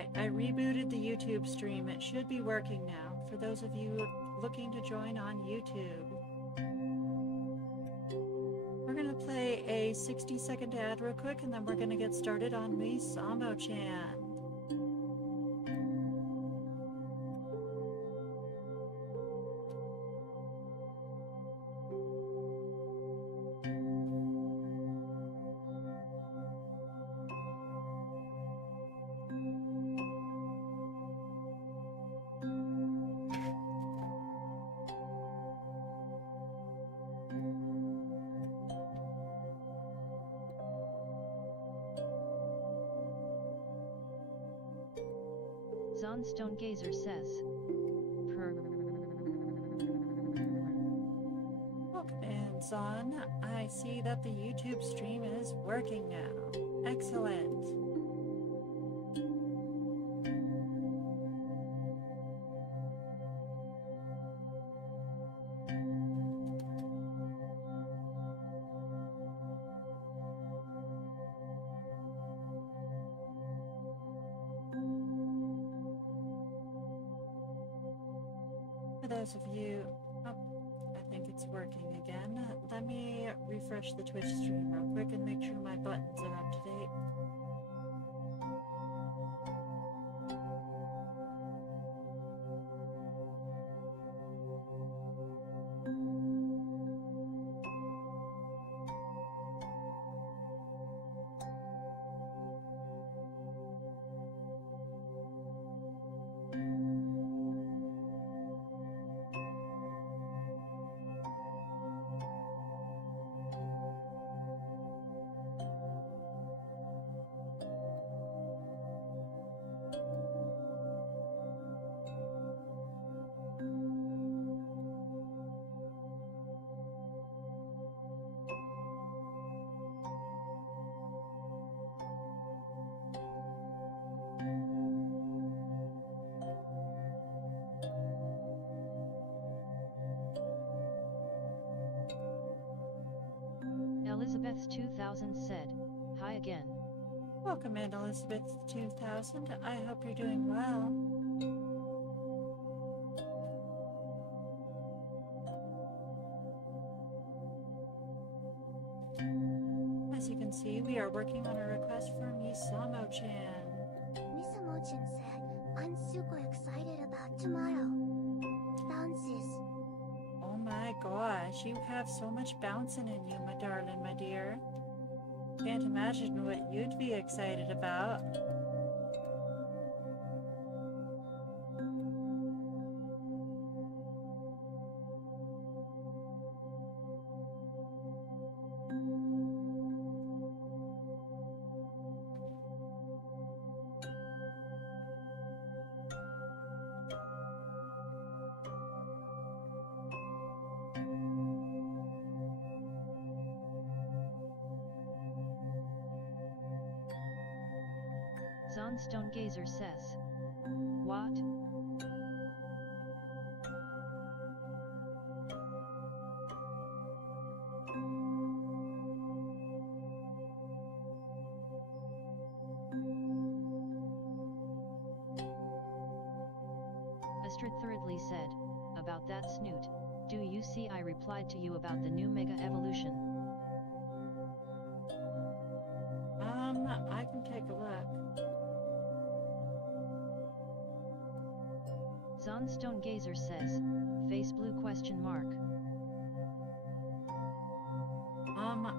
Alright, I rebooted the YouTube stream. It should be working now for those of you looking to join on YouTube. We're gonna play a 60-second ad real quick and then we're gonna get started on Misamo-chan. Zonstone Gazer says. And Zon, I see that the YouTube stream is working now. Excellent. For those of you, I think it's working again. Let me refresh the Twitch stream real quick and make sure my buttons are up to date. Elizabeth 2000 said, hi again. Welcome in, Elizabeth 2000. I hope you're doing well. As you can see, we are working on a request for Misamo-chan. Misamo-chan said, I'm super excited about tomorrow. Bounces. Oh my gosh, you have so much bouncing in you, my darling, my dear. Can't imagine what you'd be excited about. Zonstone Gazer says. What? Astrid thirdly said, about that snoot, do you see I replied to you about the new Mega Evolution? I can take a look. Zonstone Gazer says, face blue question mark.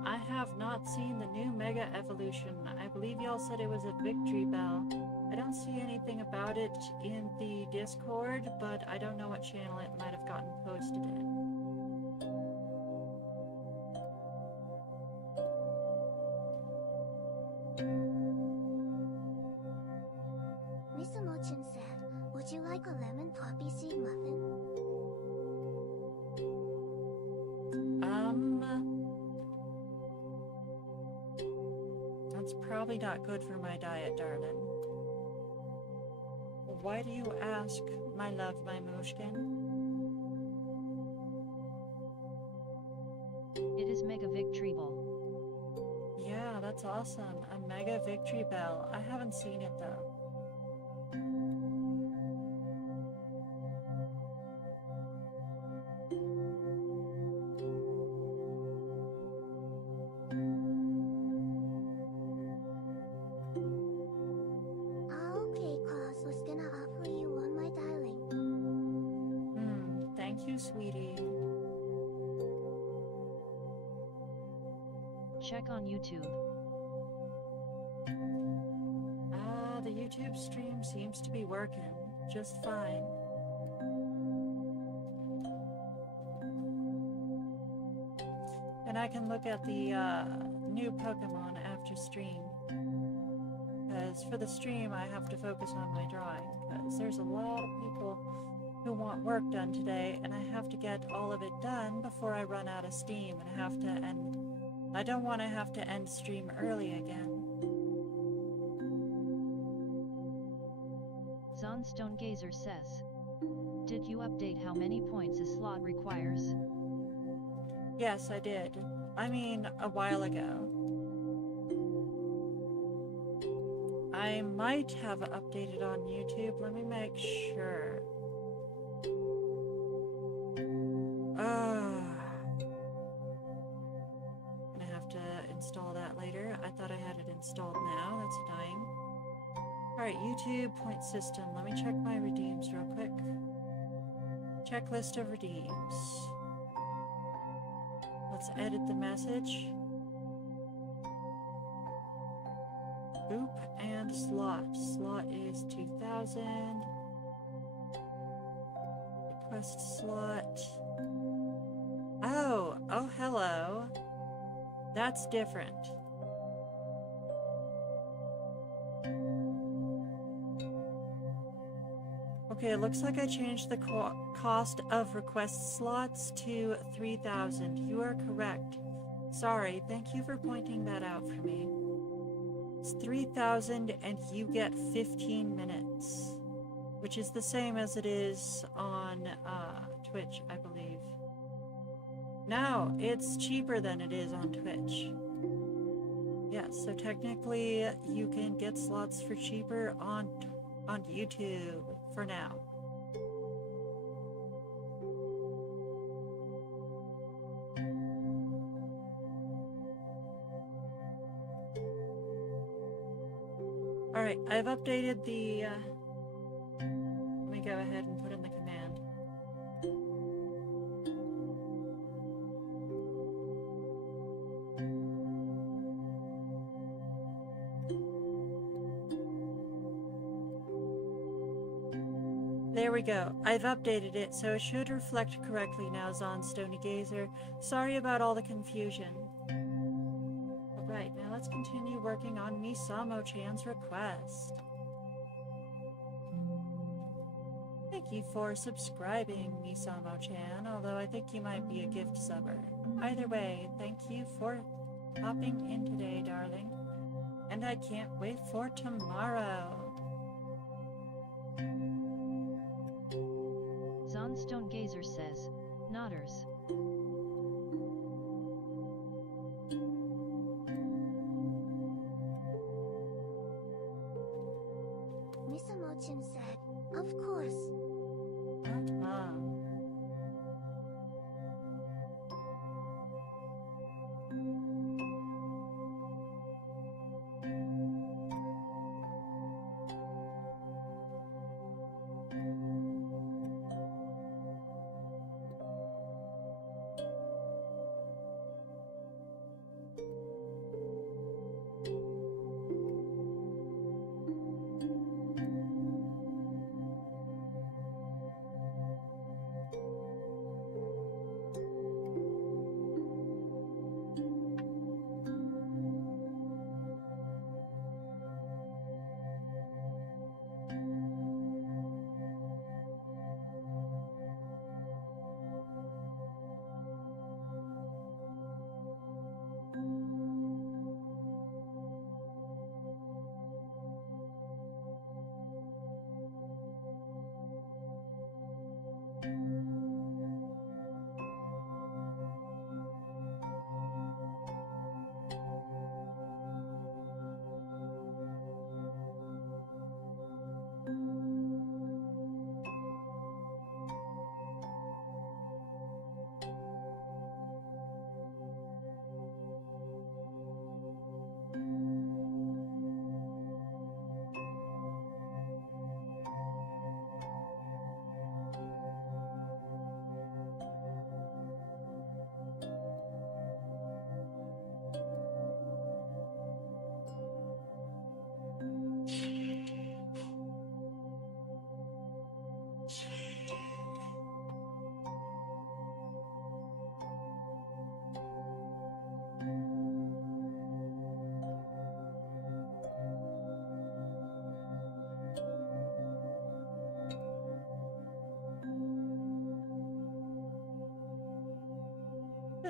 I have not seen the new Mega Evolution. I believe y'all said it was a Victory Bell. I don't see anything about it in the Discord, but I don't know what channel it might have gotten posted in. Misamo-chan said, would you like a lemon poppy seed muffin? That's probably not good for my diet, darling. Why do you ask, my love, my mooshkin? It is Mega Victory Ball. Yeah, that's awesome. A Mega Victory Bell. I haven't seen it though. sweetie. Check on YouTube. The YouTube stream seems to be working just fine. And I can look at the new Pokemon after stream. Because for the stream, I have to focus on my drawing. Because there's a lot of people who want work done today, and I have to get all of it done before I run out of steam. And I have to end. I don't want to have to end stream early again. Zonstone Gazer says, did you update how many points a slot requires? Yes, I did. I mean, a while ago. I might have updated on YouTube. Let me make sure. Gonna have to install that later. I thought I had it installed now. That's annoying. Alright, YouTube point system. Let me check my redeems real quick. Checklist of redeems. Let's edit the message. Boop and slot. Slot is 2000. Request slot. Oh, hello. That's different. Okay, it looks like I changed the cost of request slots to 3,000. You are correct. Sorry, thank you for pointing that out for me. It's 3,000 and you get 15 minutes, which is the same as it is on Twitch, I believe. No, it's cheaper than it is on Twitch. Yes, so technically you can get slots for cheaper on YouTube for now. Alright, I've updated the, let me go ahead and put in the command. There we go. I've updated it, so it should reflect correctly now, Zonstone Gazer. Sorry about all the confusion. Alright, now let's continue working on Misamo-chan's request. Thank you for subscribing, Misamo-chan, although I think you might be a gift subber. Either way, thank you for hopping in today, darling. And I can't wait for tomorrow. Zonstone Gazer says, Nodders. Misamo-chan said, of course.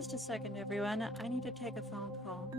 Just a second, everyone. I need to take a phone call.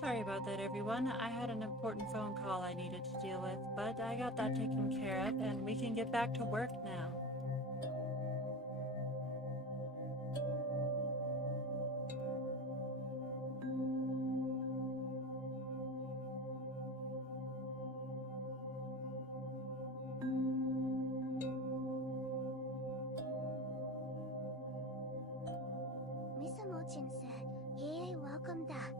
Sorry about that, everyone. I had an important phone call I needed to deal with, but I got that taken care of, and we can get back to work now. Miss Mochin said, "Yay, welcome back."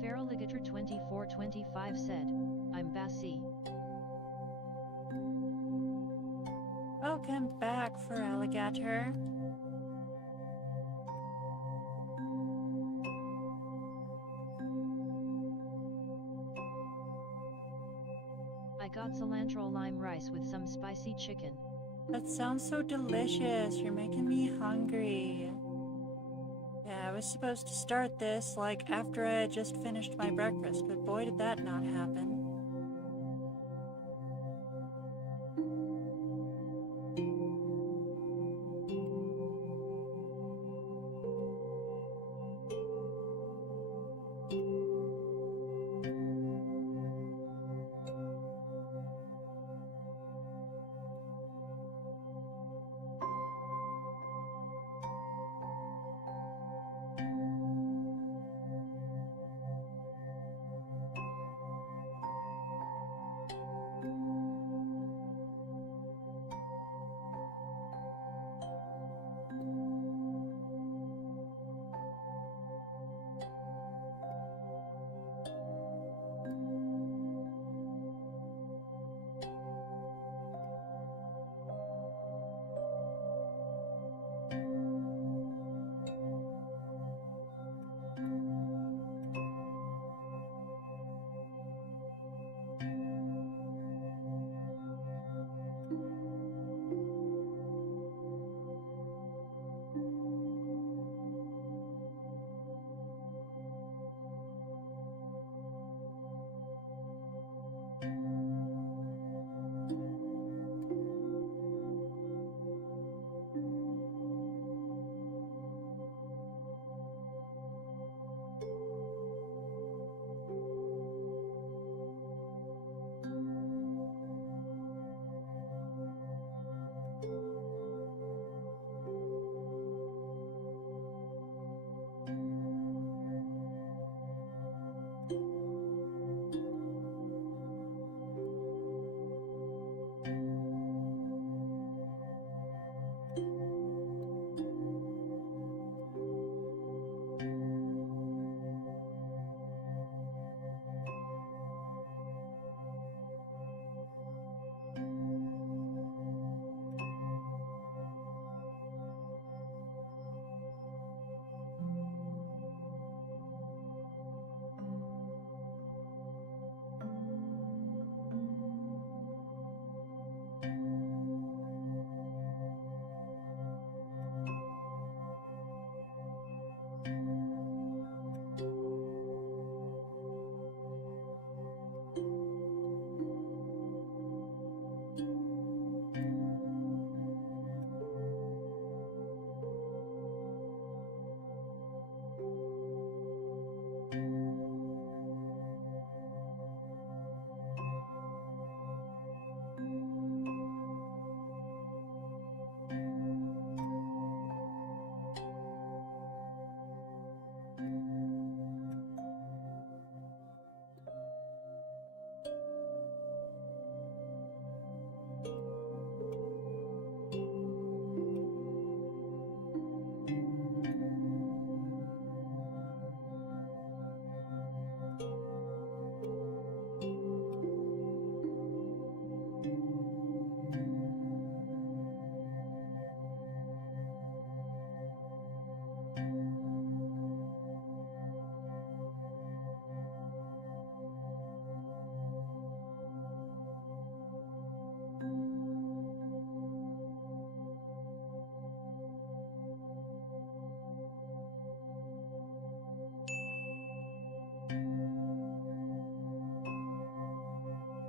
Feraligator 2425 said, "I'm Bassi." Welcome back, for alligator. I got cilantro lime rice with some spicy chicken. That sounds so delicious. You're making me hungry. Yeah, I was supposed to start this like after I had just finished my breakfast, but boy did that not happen.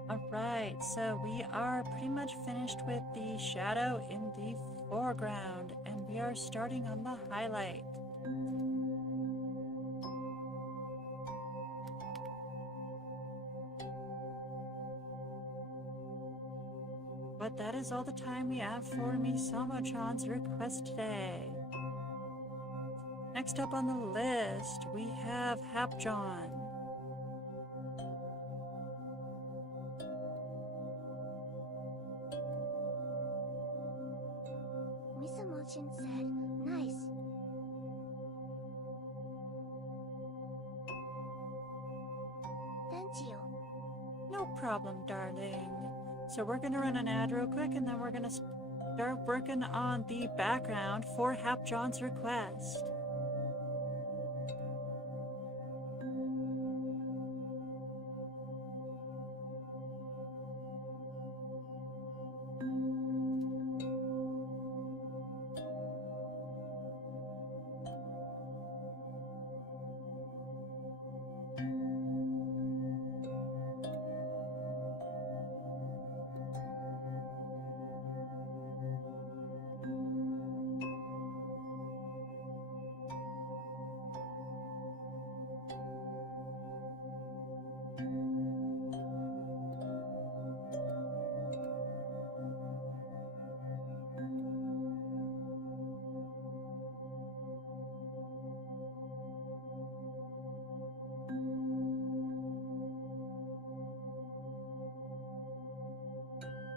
Alright, so we are pretty much finished with the shadow in the foreground, and we are starting on the highlight. But that is all the time we have for Misamo-chan's request today. Next up on the list, we have Hapjon. Misamo-chan said, nice. Thank you. No problem, darling. So we're gonna run an ad real quick, and then we're gonna start working on the background for Hapjon's request.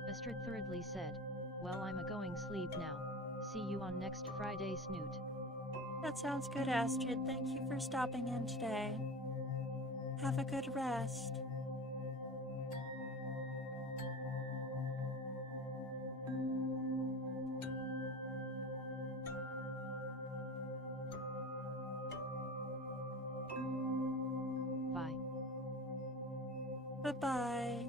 Astrid Thirdly said, well, I'm a-going sleep now. See you on next Friday, Snoot. That sounds good, Astrid. Thank you for stopping in today. Have a good rest. Bye. Bye-bye.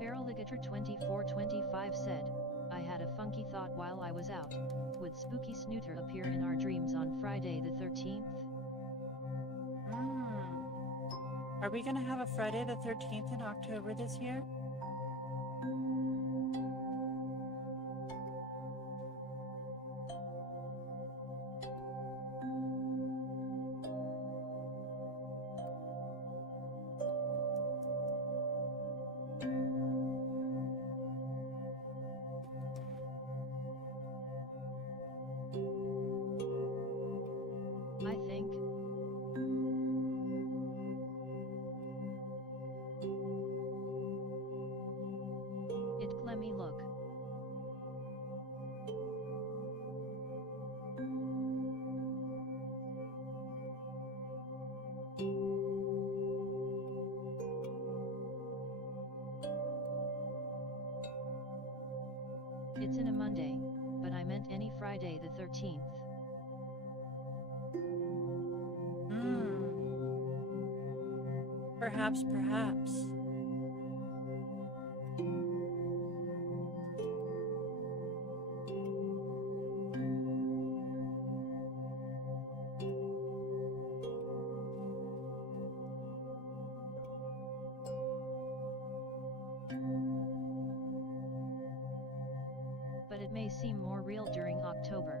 Feraligator2425 said, I had a funky thought while I was out. Would Spooky Snooter appear in our dreams on Friday the 13th? Are we gonna have a Friday the 13th in October this year? I think. Let me look. It's in a Monday, but I meant any Friday the 13th. Perhaps. But it may seem more real during October.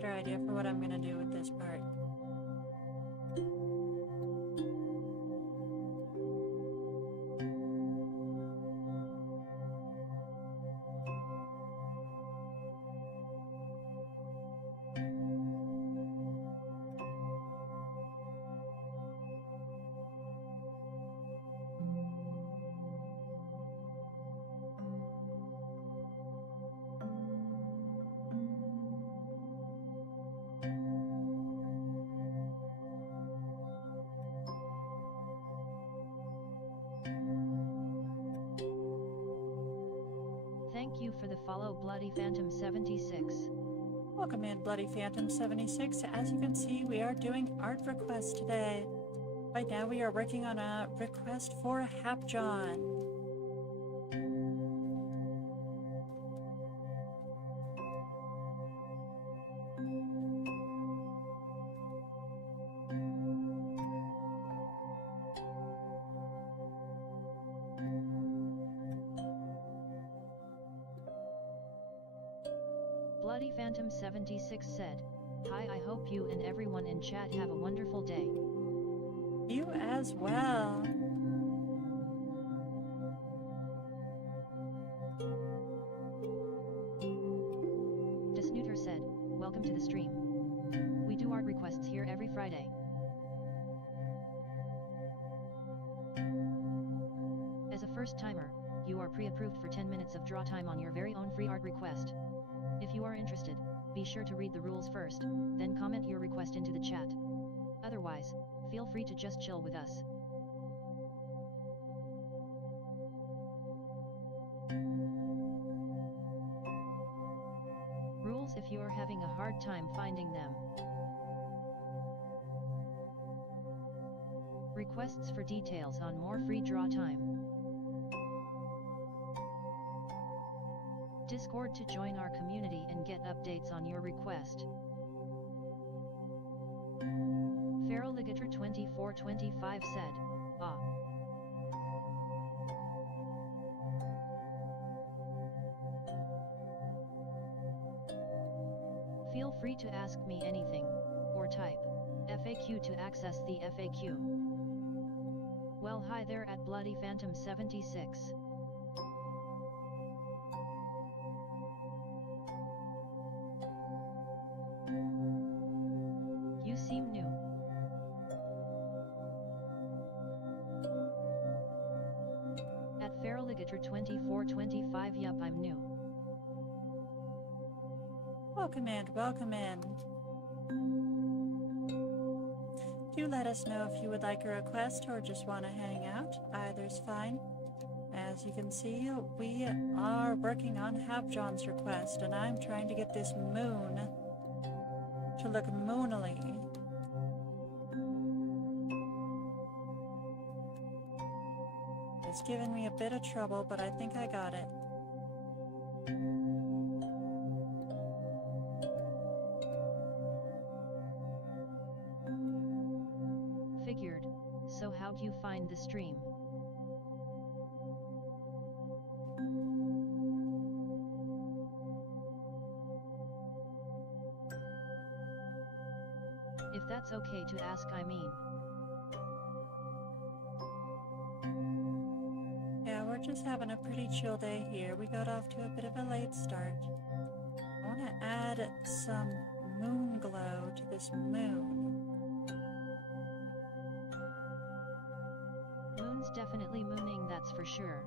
better idea for what I'm gonna do with this part. Thank you for the follow, Bloody Phantom 76. Welcome in, Bloody Phantom 76. As you can see, we are doing art requests today. Right now we are working on a request for Hapjohn. Bloody Phantom 76 said, "Hi, I hope you and everyone in chat have a wonderful day." You as well. Snooter said, "Welcome to the stream. We do art requests here every Friday." As a first timer, you are pre-approved for 10 minutes of draw time on your very own free art request. If you are interested, be sure to read the rules first, then comment your request into the chat. Otherwise, feel free to just chill with us. Rules if you are having a hard time finding them. Requests for details on more free draw time. Discord to join our community and get updates on your request. Feraligator 2425 said, "Ah." Feel free to ask me anything, or type FAQ to access the FAQ. Well, hi there at Bloody Phantom 76. You seem new. At Feraligator 2425, yup, I'm new. Welcome in, welcome in. Do let us know if you would like a request or just want to hang out. Either's fine. As you can see, we are working on Hapjohn's request, and I'm trying to get this moon to look moonily. It's given me a bit of trouble, but I think I got it. Figured. So how'd you find the stream? If that's okay to ask, I mean. Yeah, we're just having a pretty chill day here. We got off to a bit of a late start. I want to add some moon glow to this moon. Moon's definitely mooning, that's for sure.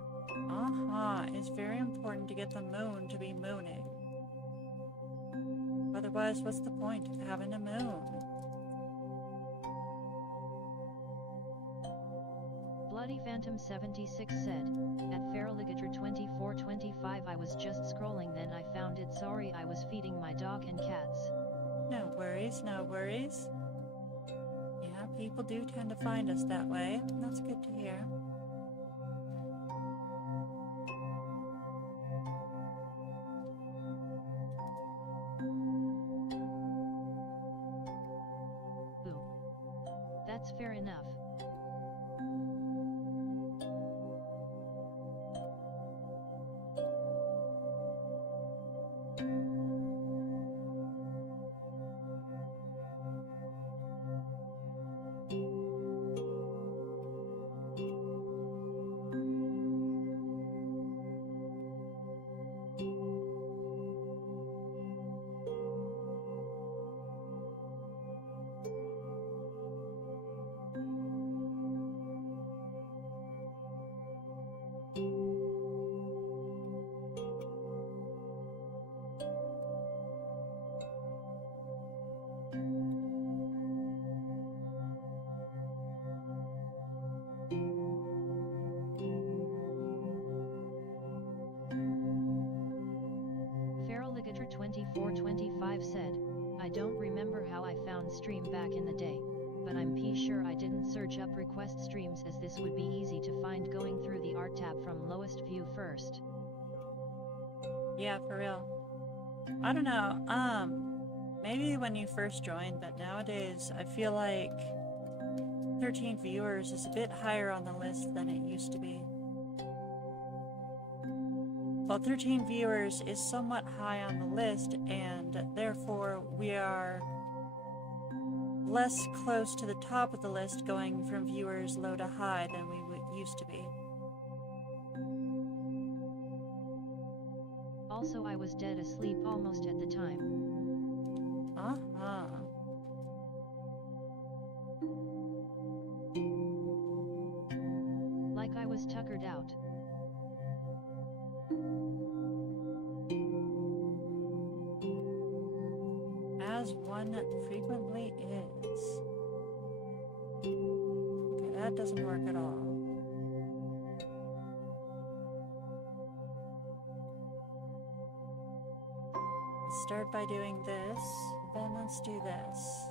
It's very important to get the moon to be mooning. Otherwise, what's the point of having a moon? Bloody Phantom 76 said, "At Feraligator 2425 I was just scrolling, then I found it. Sorry, I was feeding my dog and cats." No worries, no worries. Yeah, people do tend to find us that way. That's good to hear. Ooh. That's fair enough. stream back in the day, but I'm sure I didn't search up request streams as this would be easy to find going through the art tab from lowest view first. Yeah, for real. I don't know, maybe when you first joined, but nowadays I feel like 13 viewers is a bit higher on the list than it used to be. Well, 13 viewers is somewhat high on the list, and therefore we are less close to the top of the list going from viewers low to high than we used to be. Also, I was dead asleep almost at the time. Like I was tuckered out. As one frequently is. Okay, that doesn't work at all. Let's start by doing this, then let's do this.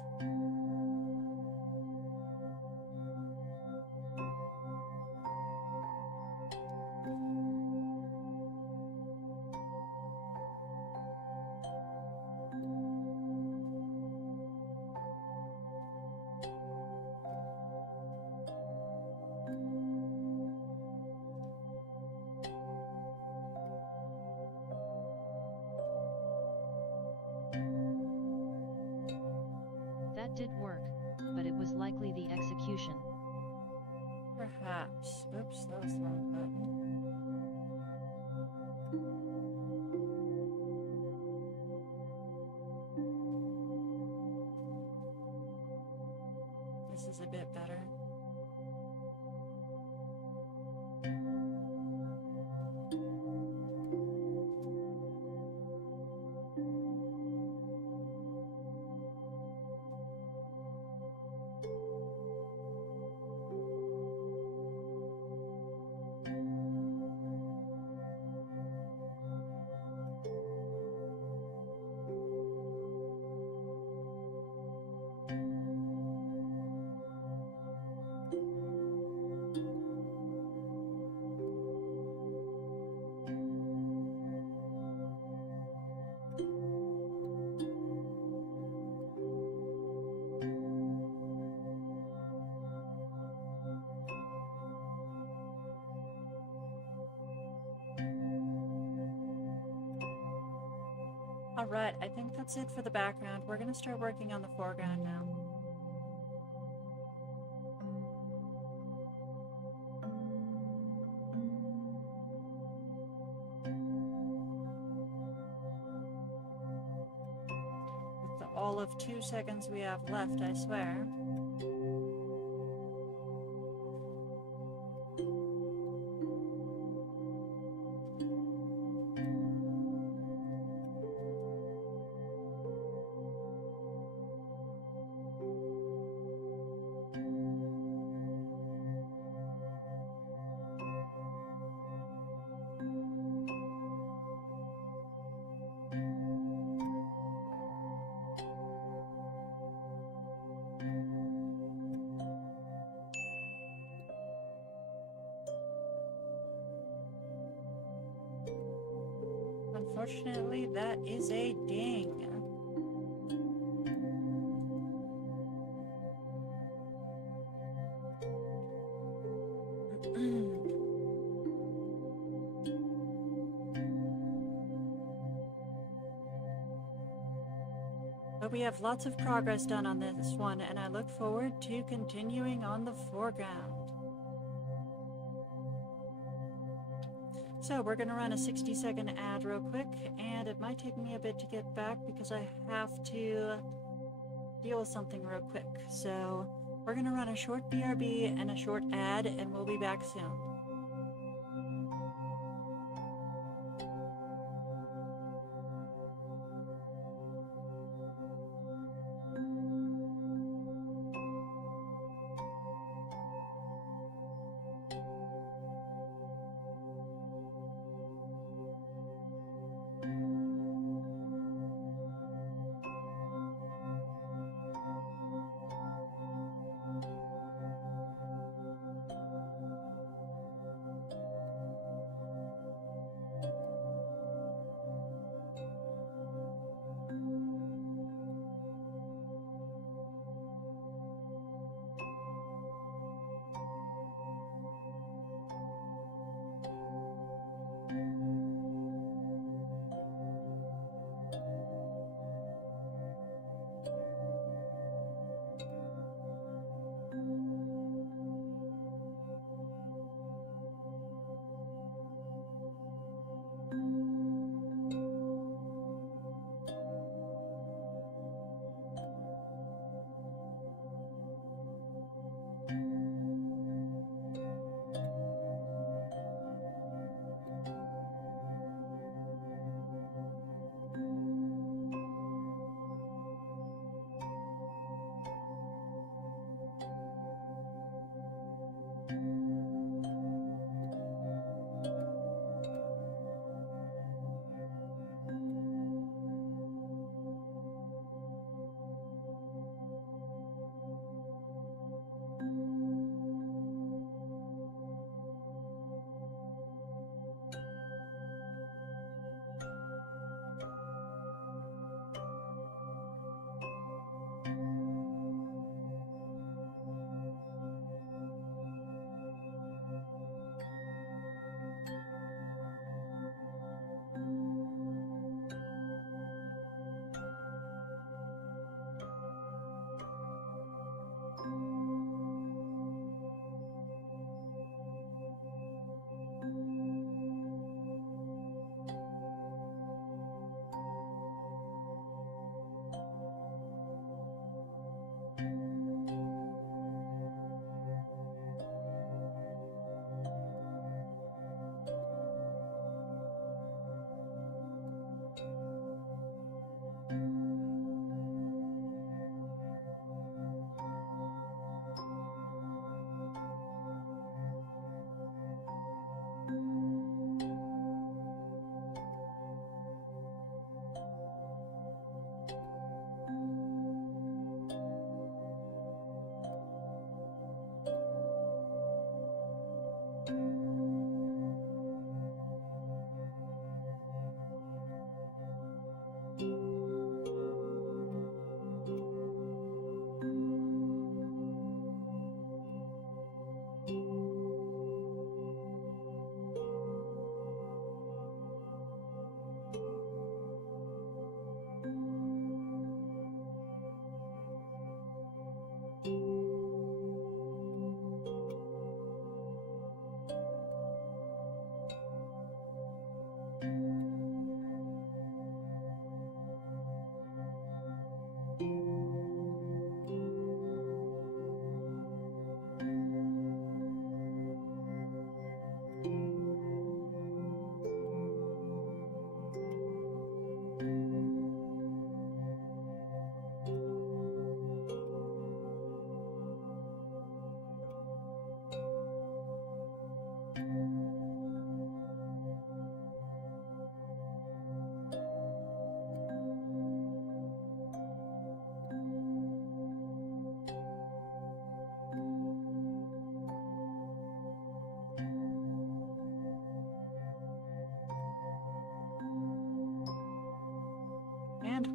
That did work, but it was likely the execution. Perhaps. Oops, that was the wrong button. This is a bit better. Alright, I think that's it for the background. We're gonna start working on the foreground now. With all of 2 seconds we have left, I swear. Unfortunately, that is a ding. But we have lots of progress done on this one, and I look forward to continuing on the foreground. So we're going to run a 60-second ad real quick, and it might take me a bit to get back because I have to deal with something real quick. So we're going to run a short BRB and a short ad, and we'll be back soon.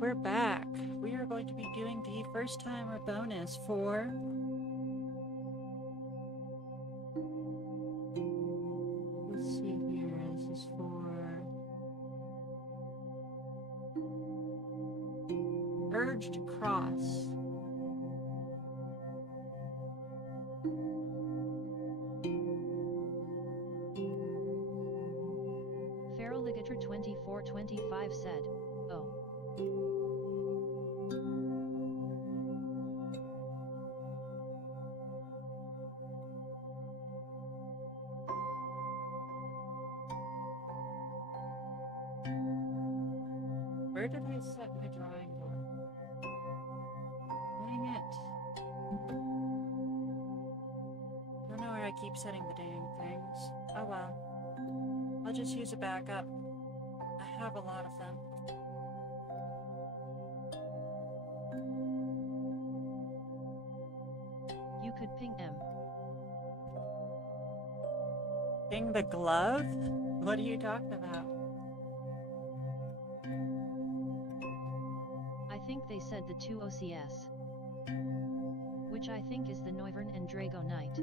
we're back. We are going to be doing the first timer bonus for let's see here. This is for Urged Cross. Feral Ligator 2425 said, "Oh. Where did I set my drawing board? Dang it. I don't know where I keep setting the dang things. Oh well. I'll just use a backup. I have a lot of them. You could ping M. Ping the glove? What are you talking about? I think they said the 2 OCS. Which I think is the Noivern and Drago Knight.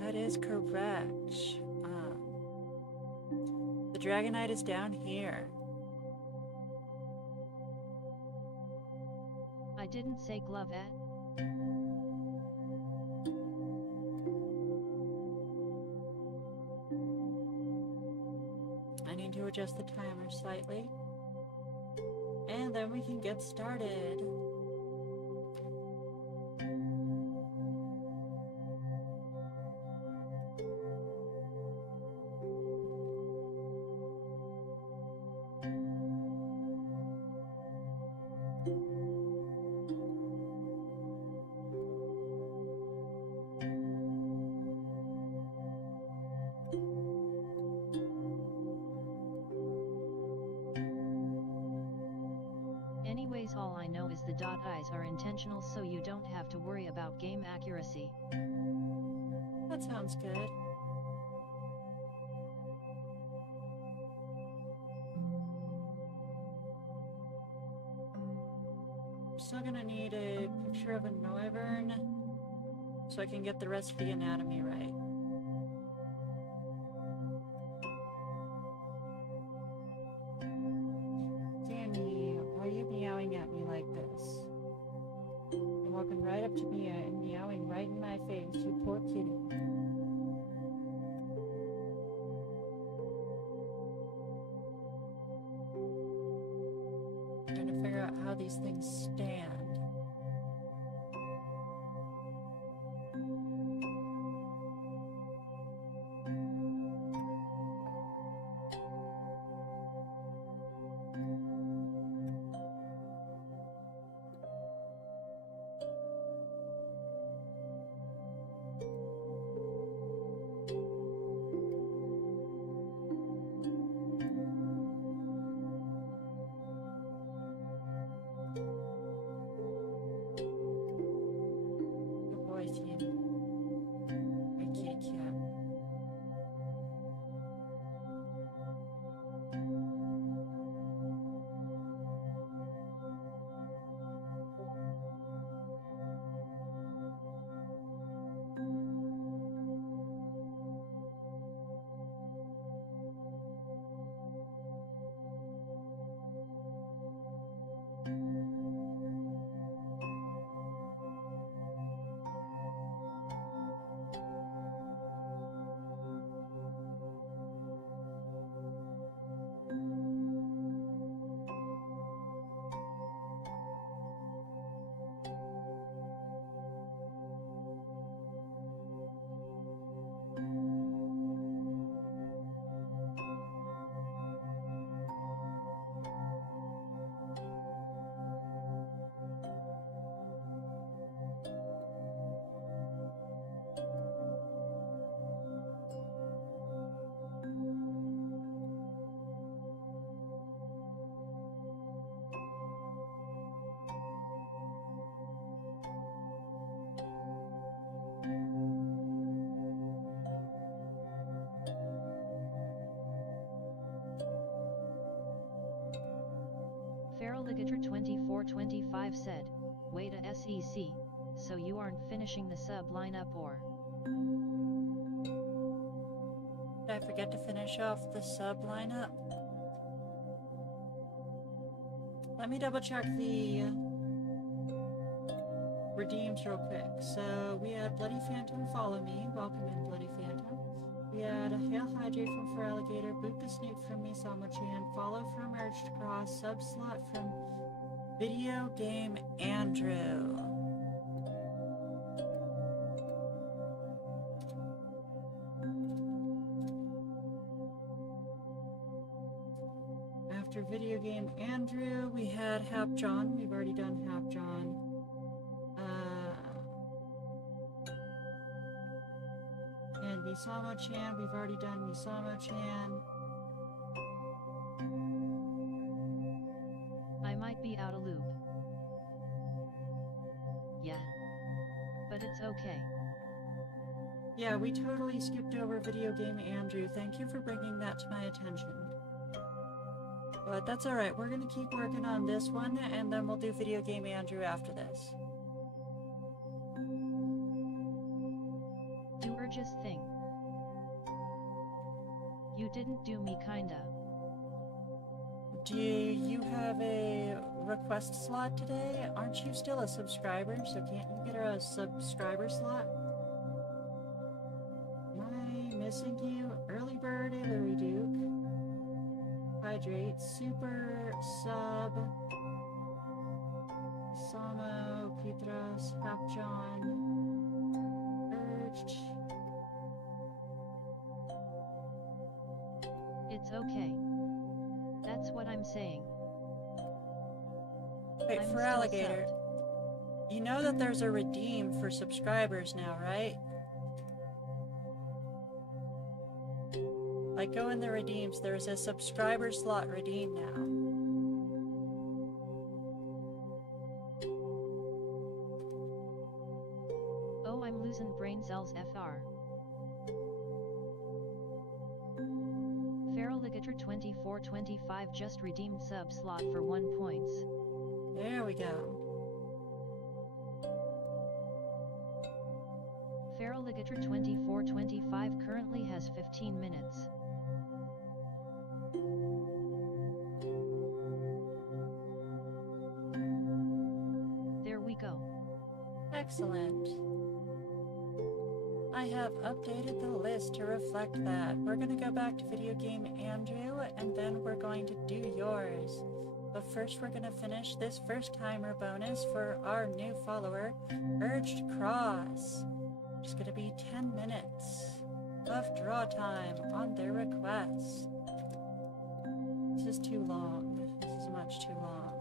That is correct. The Dragonite is down here. I didn't say glove at. I need to adjust the timer slightly. And then we can get started. Anyways, all I know is the dot eyes are intentional, so you don't have to worry about game accuracy. That sounds good. I'm still gonna need a picture of a Noivern so I can get the rest of the anatomy right. Danny, why are you meowing at me like this? You're walking right up to me and meowing right in my face, you poor kitty. Trying to figure out how these things stand. 2425 said, wait a sec, so you aren't finishing the sub lineup or? Did I forget to finish off the sub lineup? Let me double check the redeems real quick. So we had Bloody Phantom follow me. Welcome in, Bloody Phantom. We had a Hail Hydrate from For Alligator, Boot the Snoot from Misamo-chan, follow from Urged Cross, sub slot from Video Game Andrew. After Video Game Andrew, we had Hap John. We've already done Hap John. And Misamo-chan, we've already done Misamo-chan. I might be out of loop. Yeah. But it's okay. Yeah, we totally skipped over Video Game Andrew. Thank you for bringing that to my attention. But that's alright, we're gonna keep working on this one, and then we'll do Video Game Andrew after this. Do Urge's thing. You didn't do me kinda. Do you have a request slot today? Aren't you still a subscriber, so can't you get a subscriber slot? Am I missing you? Early Bird, Hillary Duke. Hydrate, Super, Sub, Samo, Petras, Hapjohn, Urged. It's okay. That's what I'm saying. Wait, I'm For still Alligator, you know that there's a redeem for subscribers now, right? Like, go in the redeems, there's a subscriber slot redeem now. Oh, I'm losing brain cells FR. Feral Ligator 2425 just redeemed sub slot for 1 points. There we go. Feral Ligator 2425 currently has 15 minutes. There we go. Excellent. I have updated the list to reflect that. We're going to go back to Video Game Andrew, and then we're going to do yours. But first we're going to finish this first timer bonus for our new follower, Urged Cross. It's going to be 10 minutes of draw time on their request. This is too long. This is much too long.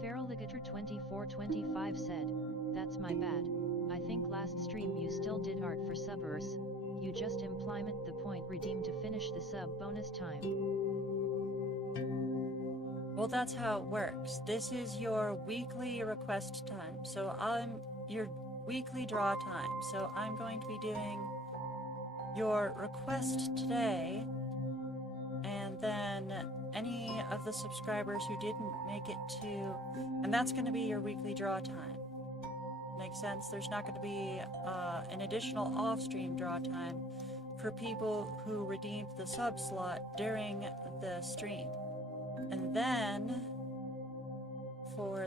Feral Ligator 2425 said, that's my bad. I think last stream you still did art for subbers. You just implement the point redeem to finish the sub bonus time. Well, that's how it works. This is your weekly request time. So your weekly draw time. So I'm going to be doing your request today, and then any of the subscribers who didn't make it to, and that's going to be your weekly draw time. Makes sense? There's not going to be an additional off-stream draw time for people who redeemed the sub slot during the stream. And then,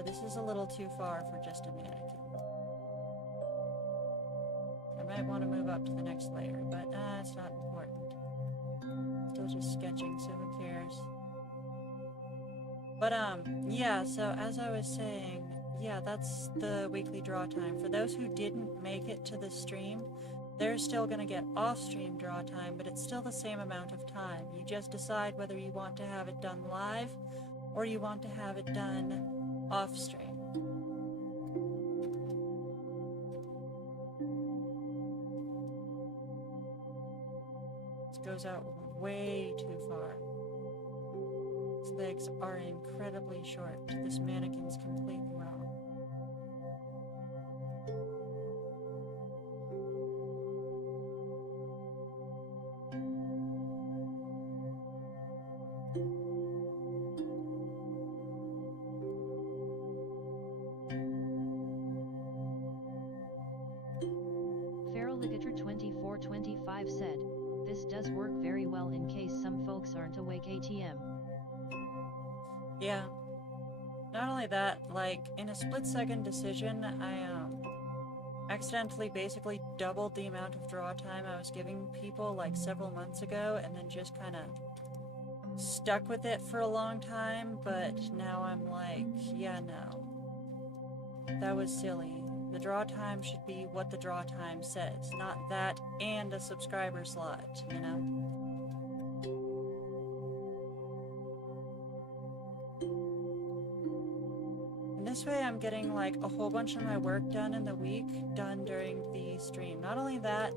this is a little too far for just a mannequin. I might want to move up to the next layer, but it's not important. Still just sketching, so who cares? But yeah, so as I was saying, yeah, that's the weekly draw time. For those who didn't make it to the stream, they're still going to get off-stream draw time, but it's still the same amount of time. You just decide whether you want to have it done live or you want to have it done off-stream. This goes out way too far. His legs are incredibly short. This mannequin's completely wrong. Ligator2425 said, "This does work very well in case some folks aren't awake ATM." Yeah. Not only that, like, in a split-second decision, I accidentally basically doubled the amount of draw time I was giving people like several months ago, and then just kind of stuck with it for a long time, but now I'm like, yeah, no. That was silly. The draw time should be what the draw time says, not that and a subscriber slot, you know? And this way I'm getting like a whole bunch of my work done in the week, done during the stream. Not only that,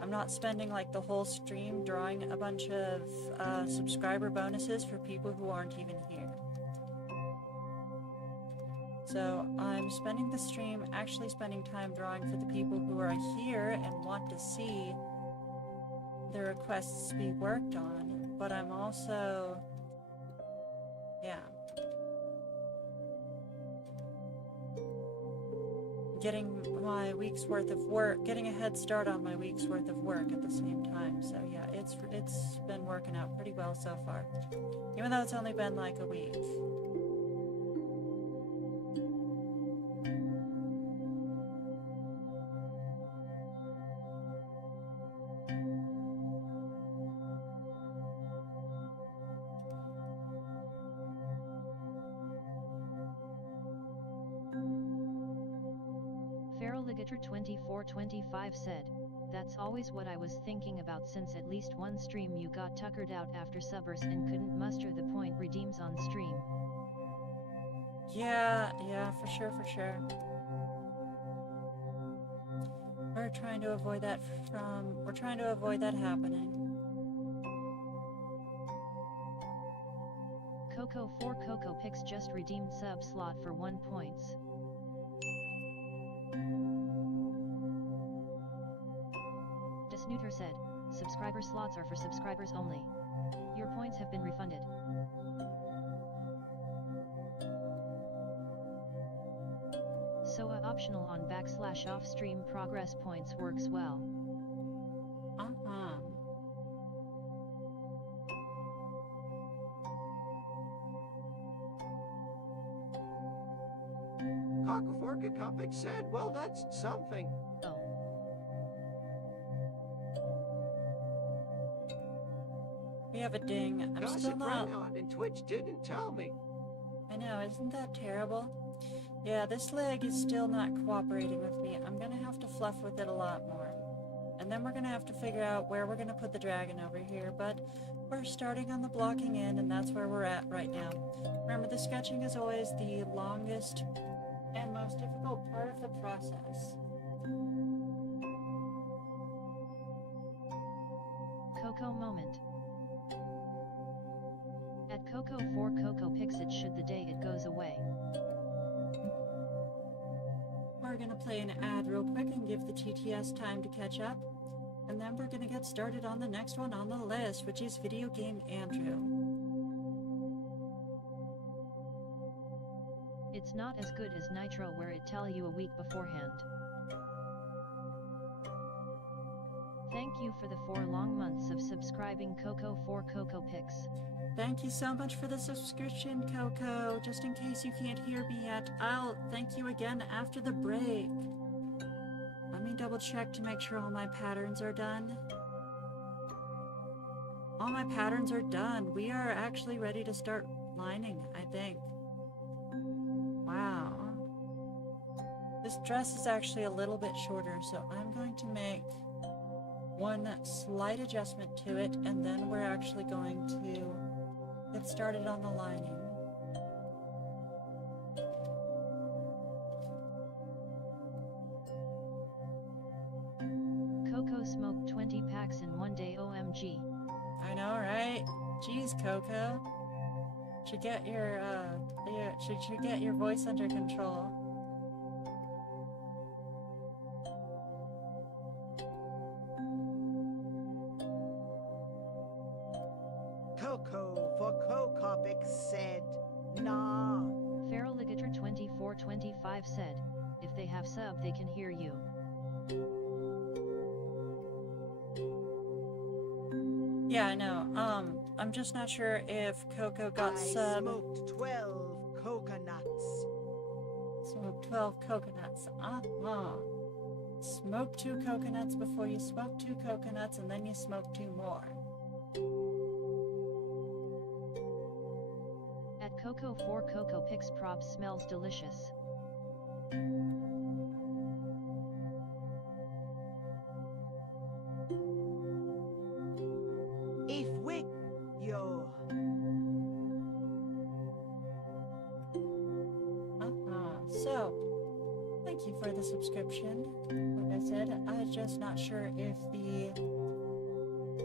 I'm not spending like the whole stream drawing a bunch of subscriber bonuses for people who aren't even here. So I'm spending the stream actually spending time drawing for the people who are here and want to see their requests be worked on, but I'm also, yeah, getting my week's worth of work, getting a head start on my week's worth of work at the same time. So yeah, it's been working out pretty well so far, even though it's only been like a week. Ligator2425 said, "That's always what I was thinking about, since at least one stream you got tuckered out after subbers and couldn't muster the point redeems on stream." Yeah, for sure. We're trying to avoid that happening. Coco Picks just redeemed sub slot for 1 points. Desnooter said, "Subscriber slots are for subscribers only. Your points have been refunded." SOA optional on / off stream progress points works well. Cockforka Copic said, "Well, that's something." Oh. We have a ding. I'm Gossip still not... Renown and Twitch didn't tell me. I know, isn't that terrible? Yeah, this leg is still not cooperating with me. I'm gonna have to fluff with it a lot more. And then we're gonna have to figure out where we're gonna put the dragon over here, but we're starting on the blocking end, and that's where we're at right now. Remember, the sketching is always the longest and most difficult part of the process. Coco moment. At Coco Picks it should the day it goes away. We're gonna play an ad real quick and give the TTS time to catch up, and then we're gonna get started on the next one on the list, which is Video Game Andrew. It's not as good as Nitro, where it tell you a week beforehand. Thank you for the 4 long months of subscribing, Coco Picks. Thank you so much for the subscription, Coco. Just in case you can't hear me yet, I'll thank you again after the break. Let me double check to make sure all my patterns are done. All my patterns are done. We are actually ready to start lining, I think. Wow. This dress is actually a little bit shorter, so I'm going to make one slight adjustment to it, and then we're actually going to get started on the lining. Coco smoked 20 packs in one day, OMG. I know, right? Jeez, Coco. Should get your should get your voice under control. Coco for Cocopic said, nah. Feral Ligator 2425 said, if they have sub they can hear you. Yeah, I know. I'm just not sure if Coco got I sub. smoked 12 coconuts. Smoked 12 coconuts. Smoke 2 coconuts before you smoke 2 coconuts, and then you smoke 2 more. At Coco 4 Coco Picks prob smells delicious. If wick, yo. So, thank you for the subscription. Like I said, I'm just not sure if the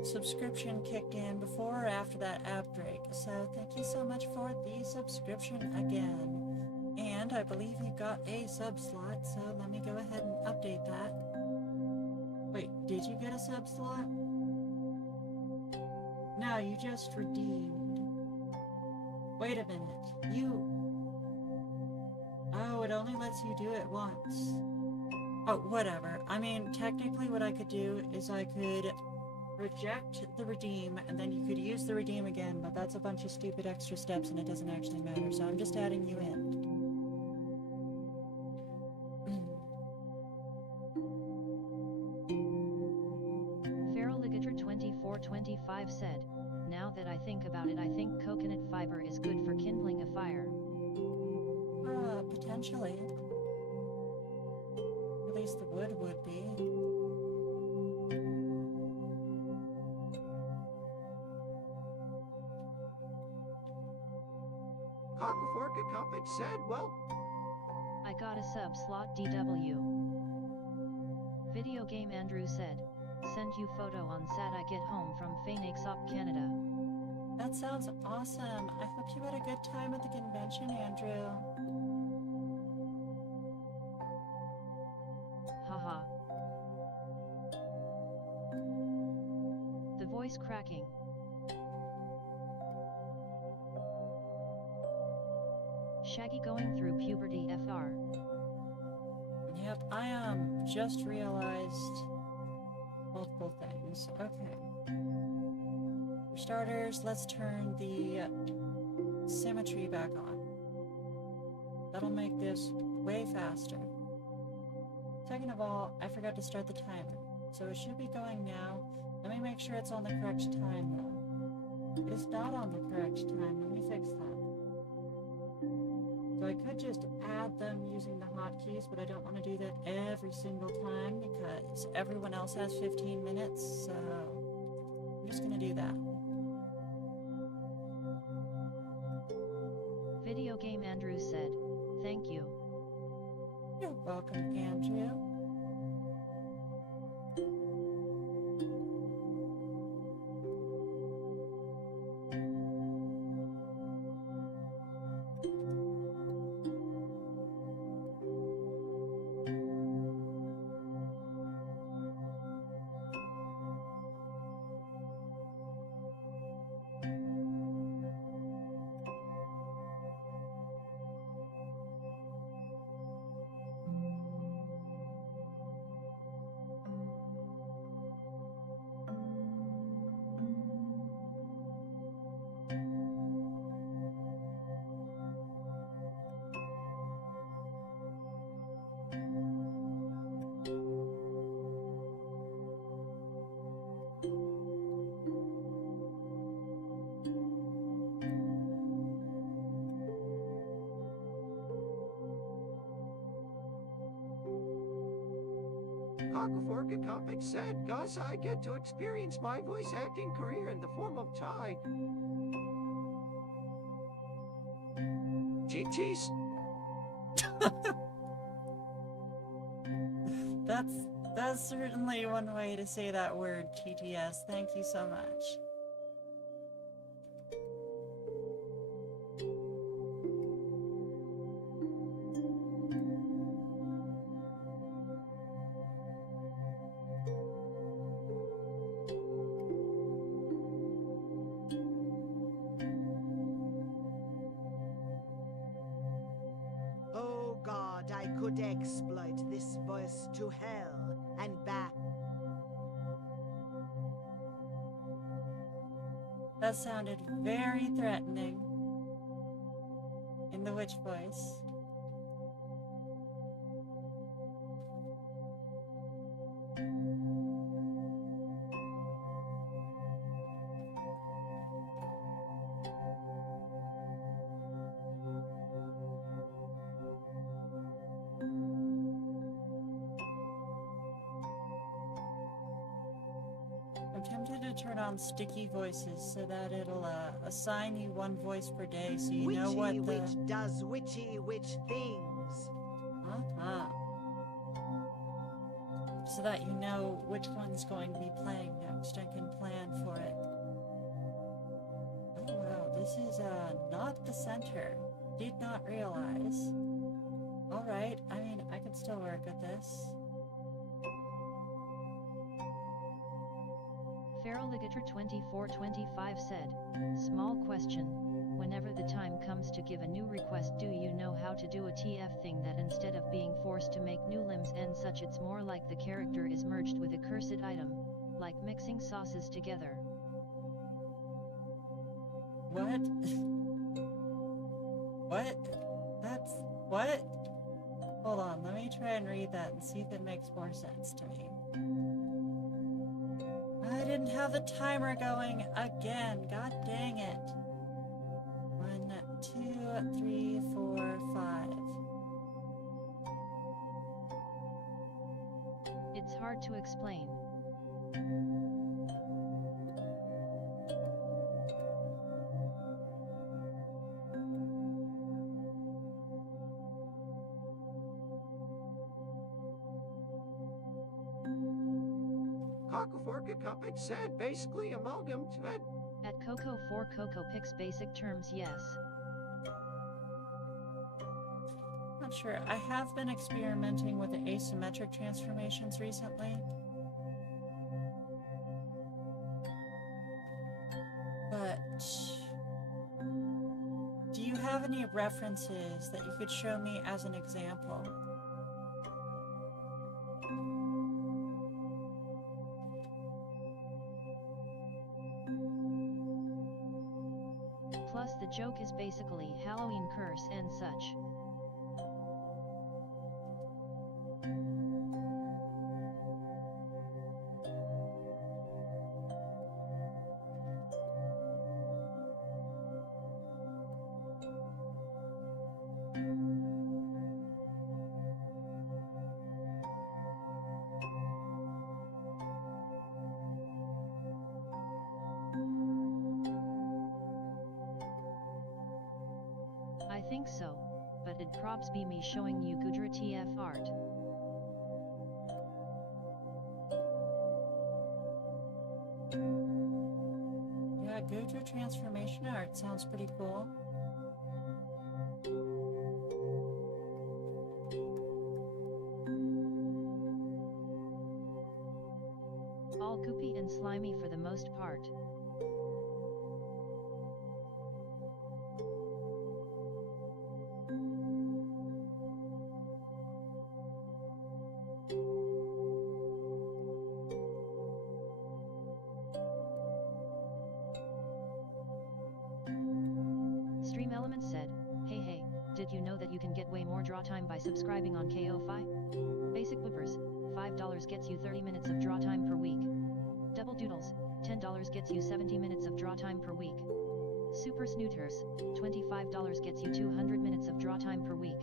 subscription kicked in before or after that ad break. So, thank you so much for the subscription again. And I believe you got a sub slot, so let me go ahead and update that. Wait, did you get a sub slot? No, you just redeemed. Wait a minute. Oh, it only lets you do it once. Oh, whatever. I mean, technically what I could do is I could reject the redeem, and then you could use the redeem again, but that's a bunch of stupid extra steps and it doesn't actually matter, so I'm just adding you in. Feral Ligator 2425 said, now that I think about it, I think coconut fiber is good for kindling a fire. Potentially. At least the wood would be. Cocoforca said, well, I got a sub slot DW. Video Game Andrew said, send you photo on sat I get home from Phoenix Op Canada. That sounds awesome. I hope you had a good time at the convention, Andrew. Haha. The voice cracking. Shaggy going through puberty FR. Yep, I just realized multiple things. Okay. For starters, let's turn the symmetry back on. That'll make this way faster. Second of all, I forgot to start the timer, so it should be going now. Let me make sure it's on the correct time though. It's not on the correct time, let me fix that. So I could just add them using the hotkeys, but I don't want to do that every single time because everyone else has 15 minutes, so I'm just going to do that. Video Game Andrew said, thank you. You're welcome, Andrew. Cocoforca said, Gus, I get to experience my voice acting career in the form of Tide. GT's. That's certainly one way to say that word, TTS. Thank you so much. Oh God, I could exploit this voice to hell and back. That sounded very threatening in the witch voice. I'm tempted to turn on sticky voices so that it'll assign you one voice per day so you know what the... Witch does witchy witch things. Uh-huh. So that you know which one's going to be playing next and can plan for it. Oh wow, this is not the center. Did not realize. Alright, I mean, I could still work with this. Feraligator2425 said, small question. Whenever the time comes to give a new request, do you know how to do a TF thing that instead of being forced to make new limbs and such, it's more like the character is merged with a cursed item, like mixing sauces together? What? What? That's... what? Hold on, let me try and read that and see if it makes more sense to me. I didn't have the timer going again. God dang it. 1, 2, 3, 4, 5. It's hard to explain. Cocklefork Cuppage said basically amalgam to it. At Coco for Coco picks basic terms, yes. Not sure. I have been experimenting with the asymmetric transformations recently. But do you have any references that you could show me as an example? Plus the joke is basically Halloween curse and such. I think so, but it'd probs be me showing you Gudra TF art. Yeah, Gudra transformation art sounds pretty cool. All goopy and slimy for the most part. Stream Element said, hey, did you know that you can get way more draw time by subscribing on KO-Fi? Basic Whippers, $5 gets you 30 minutes of draw time per week. Double Doodles, $10 gets you 70 minutes of draw time per week. Super Snooters, $25 gets you 200 minutes of draw time per week.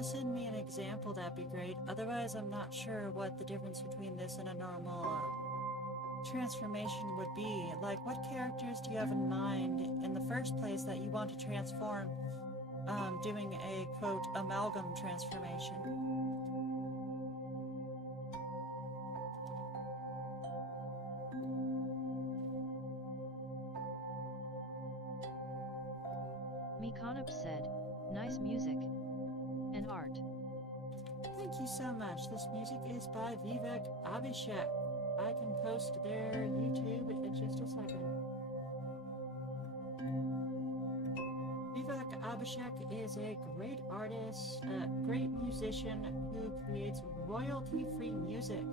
to send me an example, that'd be great. Otherwise, I'm not sure what the difference between this and a normal transformation would be. Like, what characters do you have in mind in the first place that you want to transform, doing a, quote, amalgam transformation? Mikanop said, nice music and art. Thank you so much. This music is by Vivek Abhishek. I can post their YouTube in just a second. Vivek Abhishek is a great artist, a great musician who creates royalty-free music,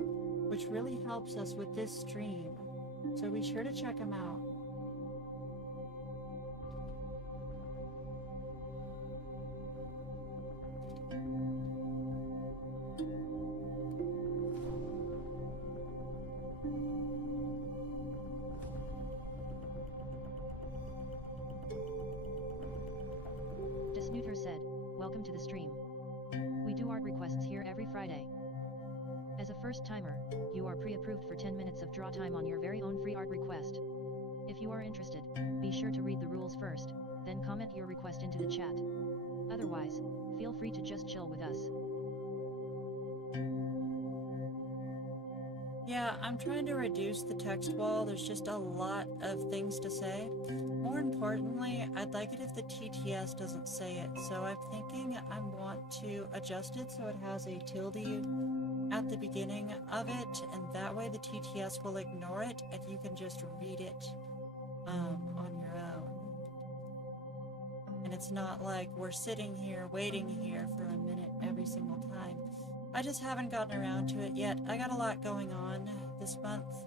which really helps us with this stream. So be sure to check him out. Desnuter said, welcome to the stream. We do art requests here every Friday. As a first timer, you are pre-approved for 10 minutes of draw time on your very own free art request. If you are interested, be sure to read the rules first, then comment your request into the chat. Otherwise, feel free to just chill with us. Yeah, I'm trying to reduce the text wall. There's just a lot of things to say. More importantly, I'd like it if the TTS doesn't say it. So I'm thinking I want to adjust it so it has a tilde at the beginning of it, and that way the TTS will ignore it and you can just read it on your own. And it's not like we're sitting here waiting here for a minute every single time. I just haven't gotten around to it yet. I got a lot going on this month.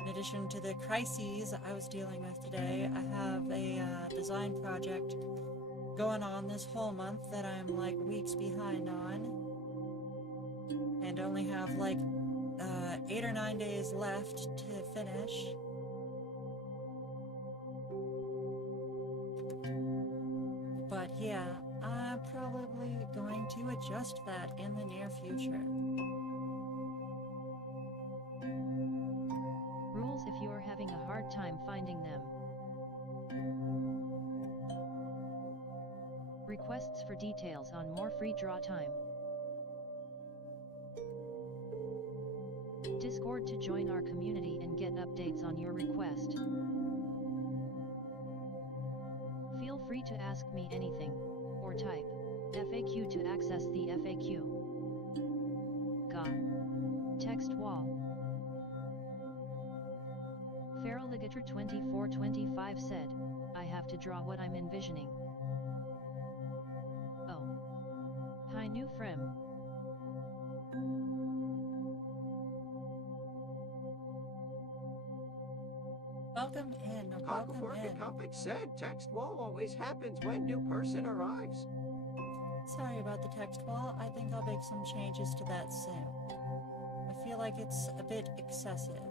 In addition to the crises I was dealing with today, I have a design project going on this whole month that I'm like weeks behind on. And only have like 8 or 9 days left to finish. But yeah, I'm probably going to adjust that in the near future. Rules if you are having a hard time finding them. Requests for details on more free draw time. Discord to join our community and get updates on your request. Feel free to ask me anything, or type FAQ to access the FAQ. Text wall. Feraligator2425 said, I have to draw what I'm envisioning. Oh. Hi new frem. Welcome in, welcome in. Cocklefork said text wall always happens when new person arrives. Sorry about the text wall. I think I'll make some changes to that soon. I feel like it's a bit excessive.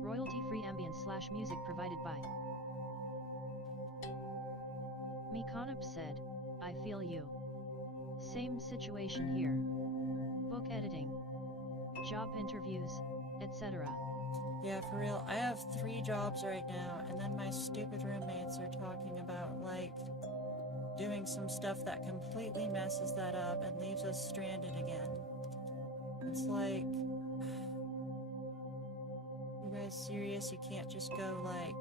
Royalty-free ambience/music provided by Mikanop said, I feel you. Same situation here. Book editing, job interviews, etc. Yeah, for real. I have 3 jobs right now, and then my stupid roommates are talking about, like, doing some stuff that completely messes that up and leaves us stranded again. It's like, you guys serious? You can't just go, like,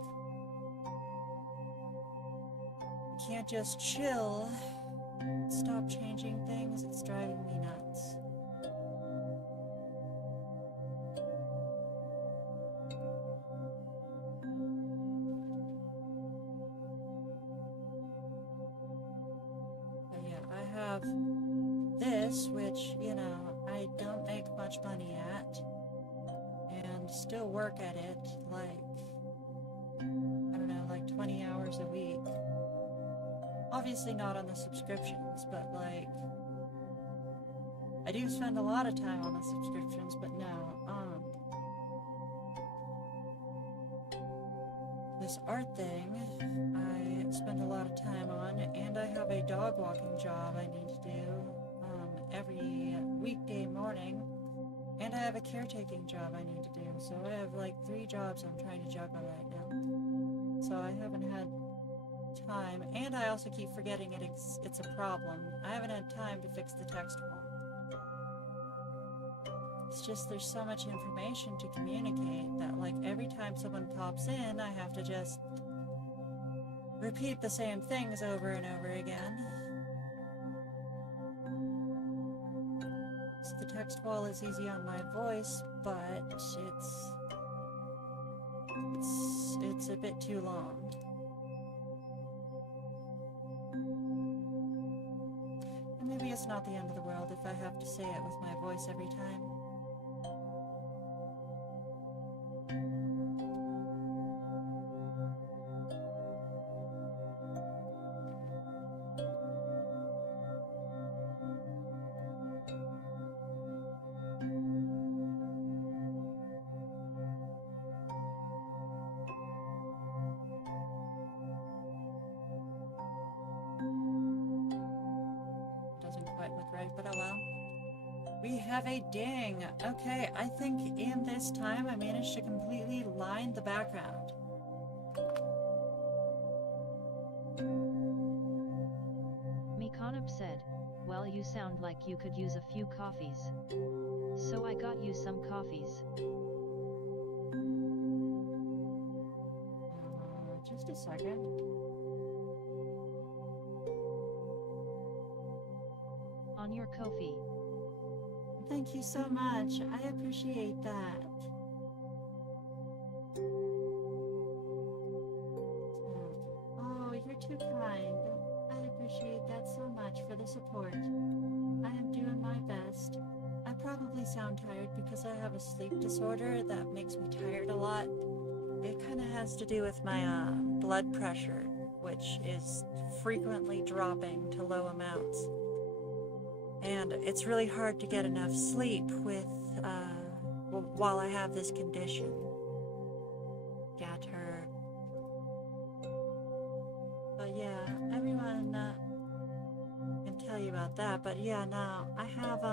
you can't just chill, stop changing things. It's driving me nuts. This, which, you know, I don't make much money at, and still work at it, like, I don't know, like 20 hours a week. Obviously not on the subscriptions, but like, I do spend a lot of time on the subscriptions, but no, this art thing, I spend a lot of time on, and I have a dog walking job I need to do every weekday morning, and I have a caretaking job I need to do. So I have like 3 jobs I'm trying to juggle right now. So I haven't had time, and I also keep forgetting it's a problem. I haven't had time to fix the text wall. It's just there's so much information to communicate that like every time someone pops in, I have to just repeat the same things over and over again. So the text wall is easy on my voice, but it's a bit too long. And maybe it's not the end of the world if I have to say it with my voice every time. Doesn't quite look right, but oh well. We have a ding. Okay, I think in this time I managed to completely line the background. Mikanub said, well, you sound like you could use a few coffees. So I got you some coffees. Just a second. On your coffee. Thank you so much. I appreciate that. Oh, you're too kind. I appreciate that so much for the support. I am doing my best. I probably sound tired because I have a sleep disorder that makes me tired a lot. It kind of has to do with my blood pressure, which is frequently dropping to low amounts. And it's really hard to get enough sleep with while I have this condition. Get her. But yeah, everyone can tell you about that. But yeah, now I have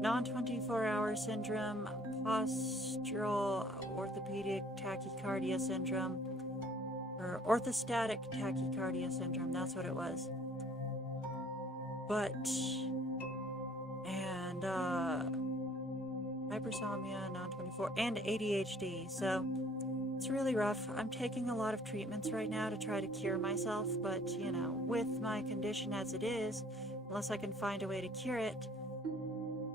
non-24-hour syndrome, postural orthopedic tachycardia syndrome, or orthostatic tachycardia syndrome. That's what it was. And hypersomnia, non-24, and ADHD, so it's really rough. I'm taking a lot of treatments right now to try to cure myself, but, you know, with my condition as it is, unless I can find a way to cure it,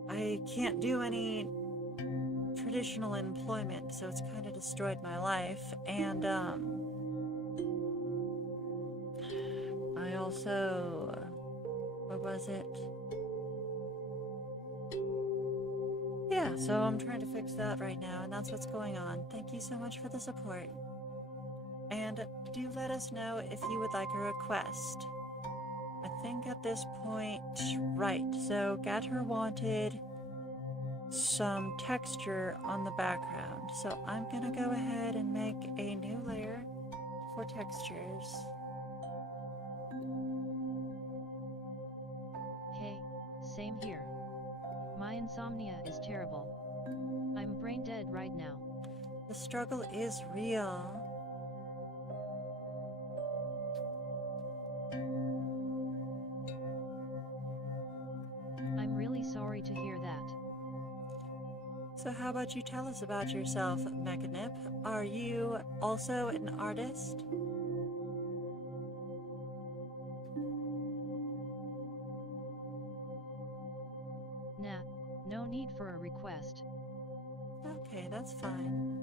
I can't do any traditional employment, so it's kind of destroyed my life, and, I also... what was it? Yeah, so I'm trying to fix that right now, and that's what's going on. Thank you so much for the support. And do let us know if you would like a request. I think at this point, right, so Gatter wanted some texture on the background. So I'm gonna go ahead and make a new layer for textures. Hey, same here. My insomnia is terrible. I'm brain dead right now. The struggle is real. I'm really sorry to hear that. So how about you tell us about yourself, Mechanip? Are you also an artist? Nah, no need for a request. Okay, that's fine.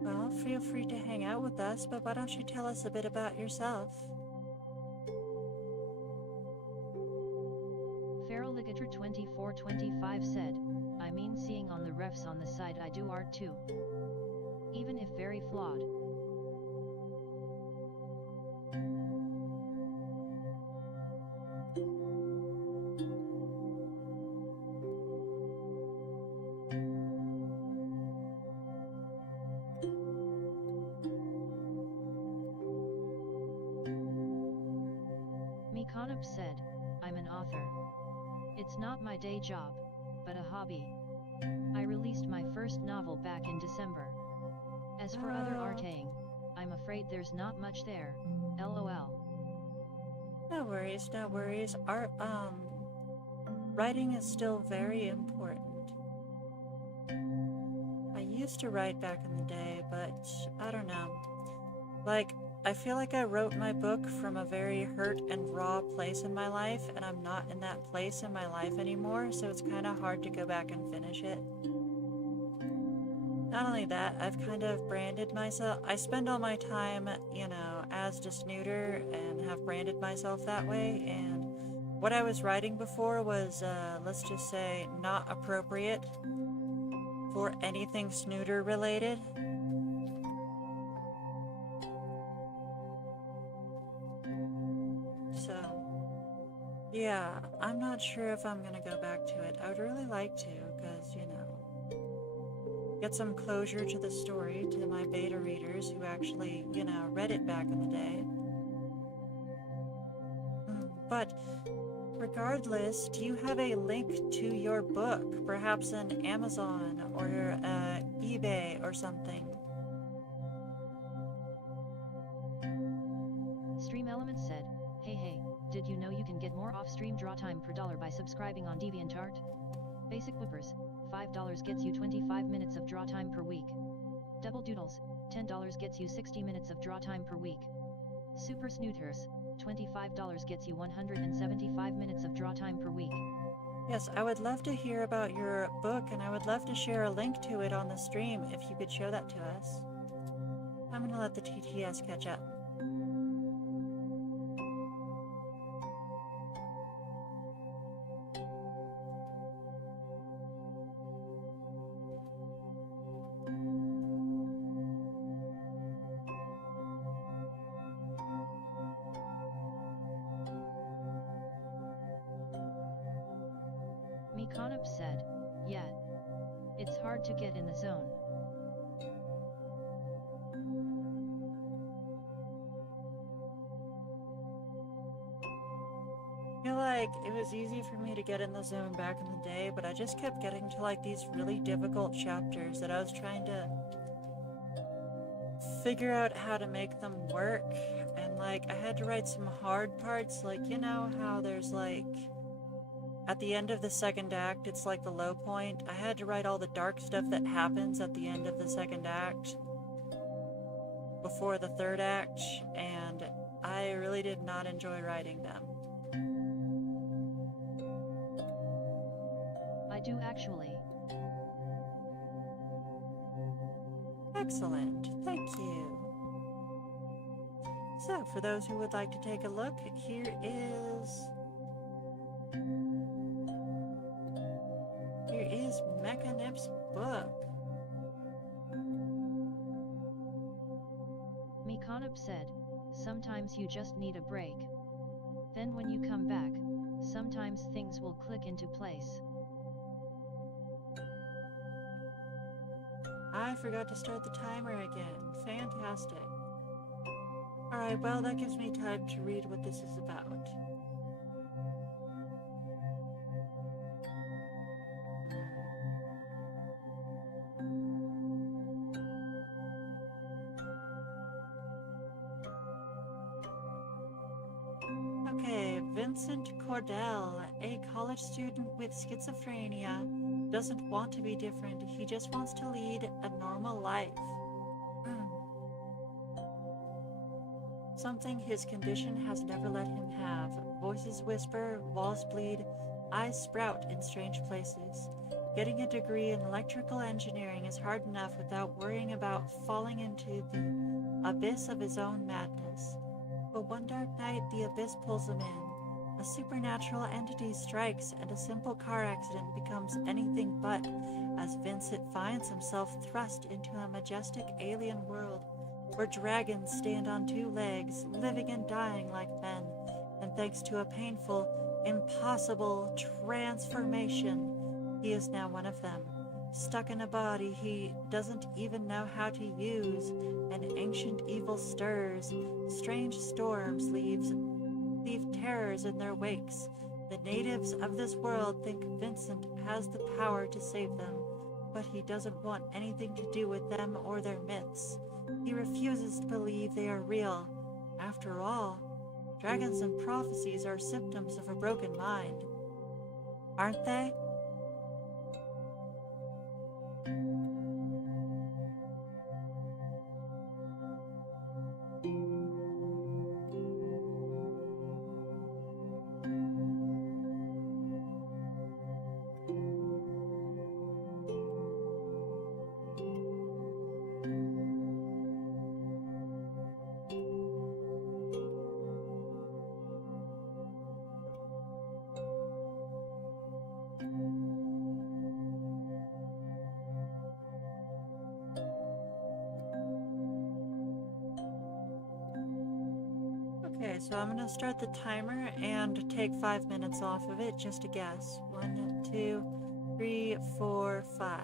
Well, feel free to hang out with us, but why don't you tell us a bit about yourself? Feraligator2425 said, I mean seeing on the refs on the side I do art too. Even if very flawed. Mikanop said, I'm an author. It's not my day job, but a hobby. I released my first novel back in December. As for other arting, I'm afraid there's not much there, lol. No worries, no worries. Writing is still very important. I used to write back in the day, but I don't know. Like, I feel like I wrote my book from a very hurt and raw place in my life, and I'm not in that place in my life anymore, so it's kind of hard to go back and finish it. Not only that, I've kind of branded myself. I spend all my time, you know, as a snooter and have branded myself that way, and what I was writing before was, let's just say, not appropriate for anything snooter related. So, yeah, I'm not sure if I'm gonna go back to it. I would really like to, because, you know, get some closure to the story to my beta readers who actually, you know, read it back in the day. But regardless, do you have a link to your book? Perhaps on Amazon or eBay or something? Stream Element said, hey, did you know you can get more off-stream draw time per dollar by subscribing on DeviantArt? Basic Whippers, $5 gets you 25 minutes of draw time per week. Double Doodles, $10 gets you 60 minutes of draw time per week. Super Snooters, $25 gets you 175 minutes of draw time per week. Yes, I would love to hear about your book, and I would love to share a link to it on the stream if you could show that to us. I'm gonna let the TTS catch up. Mikanop said, yeah. It's hard to get in the zone. I feel like it was easy for me to get in the zone back in the day, but I just kept getting to like these really difficult chapters that I was trying to figure out how to make them work. And like I had to write some hard parts, like, you know how there's like at the end of the second act, it's like the low point. I had to write all the dark stuff that happens at the end of the second act before the third act, and I really did not enjoy writing them. I do actually. Excellent, thank you. So, for those who would like to take a look, here is Mechanip's book. Mikanop said, sometimes you just need a break. Then when you come back, sometimes things will click into place. I forgot to start the timer again. Fantastic. Alright, well, that gives me time to read what this is about. Okay, Vincent Cordell, a college student with schizophrenia, doesn't want to be different. He just wants to lead a normal life. Something his condition has never let him have. Voices whisper, walls bleed, eyes sprout in strange places. Getting a degree in electrical engineering is hard enough without worrying about falling into the abyss of his own madness. But one dark night, the abyss pulls him in. A supernatural entity strikes, and a simple car accident becomes anything but, as Vincent finds himself thrust into a majestic alien world where dragons stand on two legs, living and dying like men, and thanks to a painful, impossible transformation, he is now one of them. Stuck in a body he doesn't even know how to use, an ancient evil stirs, strange storms leaves leave terrors in their wakes. The natives of this world think Vincent has the power to save them, but he doesn't want anything to do with them or their myths. He refuses to believe they are real. After all, dragons and prophecies are symptoms of a broken mind, aren't they? Okay, so I'm gonna start the timer and take 5 minutes off of it just to guess. 1, 2, 3, 4, 5.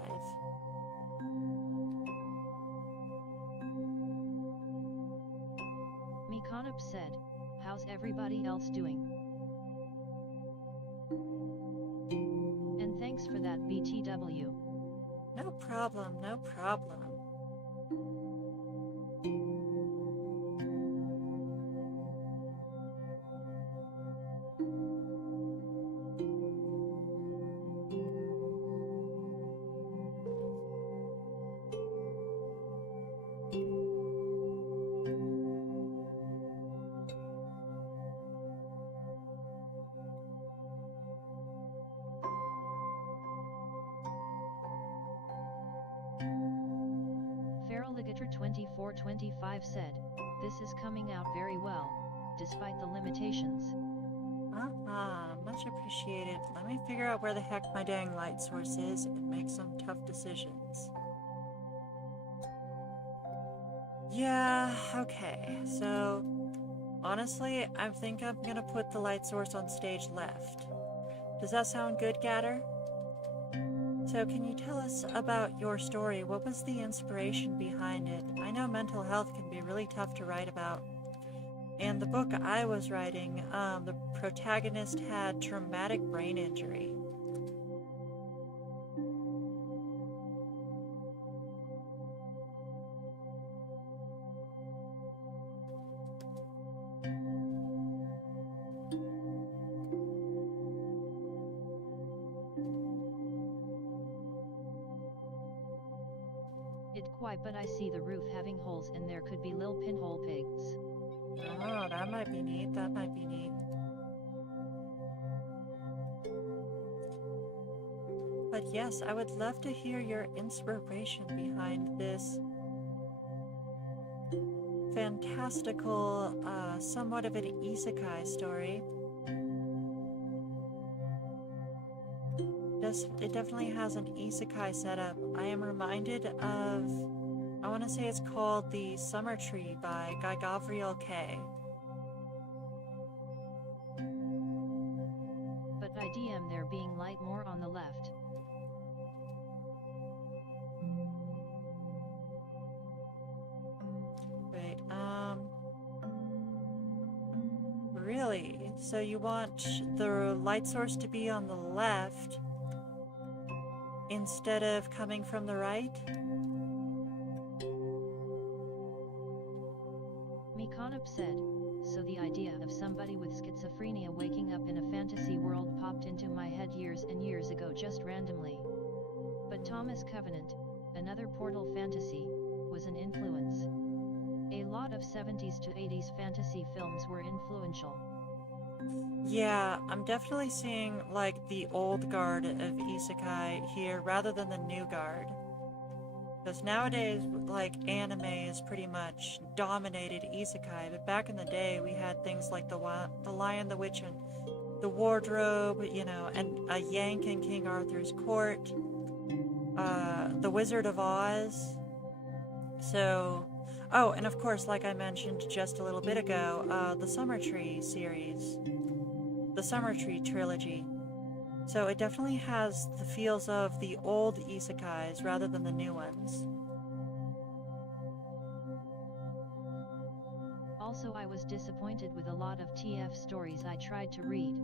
Mikanop said, "How's everybody else doing?" And thanks for that BTW. No problem, no problem. Feraligator2425 said, "This is coming out very well, despite the limitations." Much appreciated. Let me figure out where the heck my dang light source is and make some tough decisions. Yeah, okay, so honestly, I think I'm gonna put the light source on stage left. Does that sound good, Gatter? So can you tell us about your story? What was the inspiration behind it? I know mental health can be really tough to write about. And the book I was writing, the protagonist had traumatic brain injury. It quite, but I see the roof having holes and there could be lil pinhole pigs. Oh, that might be neat, that might be neat. But yes, I would love to hear your inspiration behind this fantastical, somewhat of an isekai story. It definitely has an isekai setup. I am reminded of, I want to say it's called The Summer Tree by Guy Gavriel K. But I DM there being light more on the left. Wait, really? So you want the light source to be on the left instead of coming from the right? Mikanop said, "So the idea of somebody with schizophrenia waking up in a fantasy world popped into my head years and years ago just randomly. But Thomas Covenant, another Portal fantasy, was an influence. A lot of 70s to 80s fantasy films were influential." Yeah, I'm definitely seeing like the old guard of isekai here rather than the new guard. Because nowadays, like, anime is pretty much dominated isekai, but back in the day we had things like the Lion, the Witch, and the Wardrobe, you know, and a Yank in King Arthur's Court, the Wizard of Oz. So, oh, and of course, like I mentioned just a little bit ago, the Summer Tree series. The Summer Tree trilogy. So it definitely has the feels of the old isekais rather than the new ones. Also, I was disappointed with a lot of TF stories I tried to read.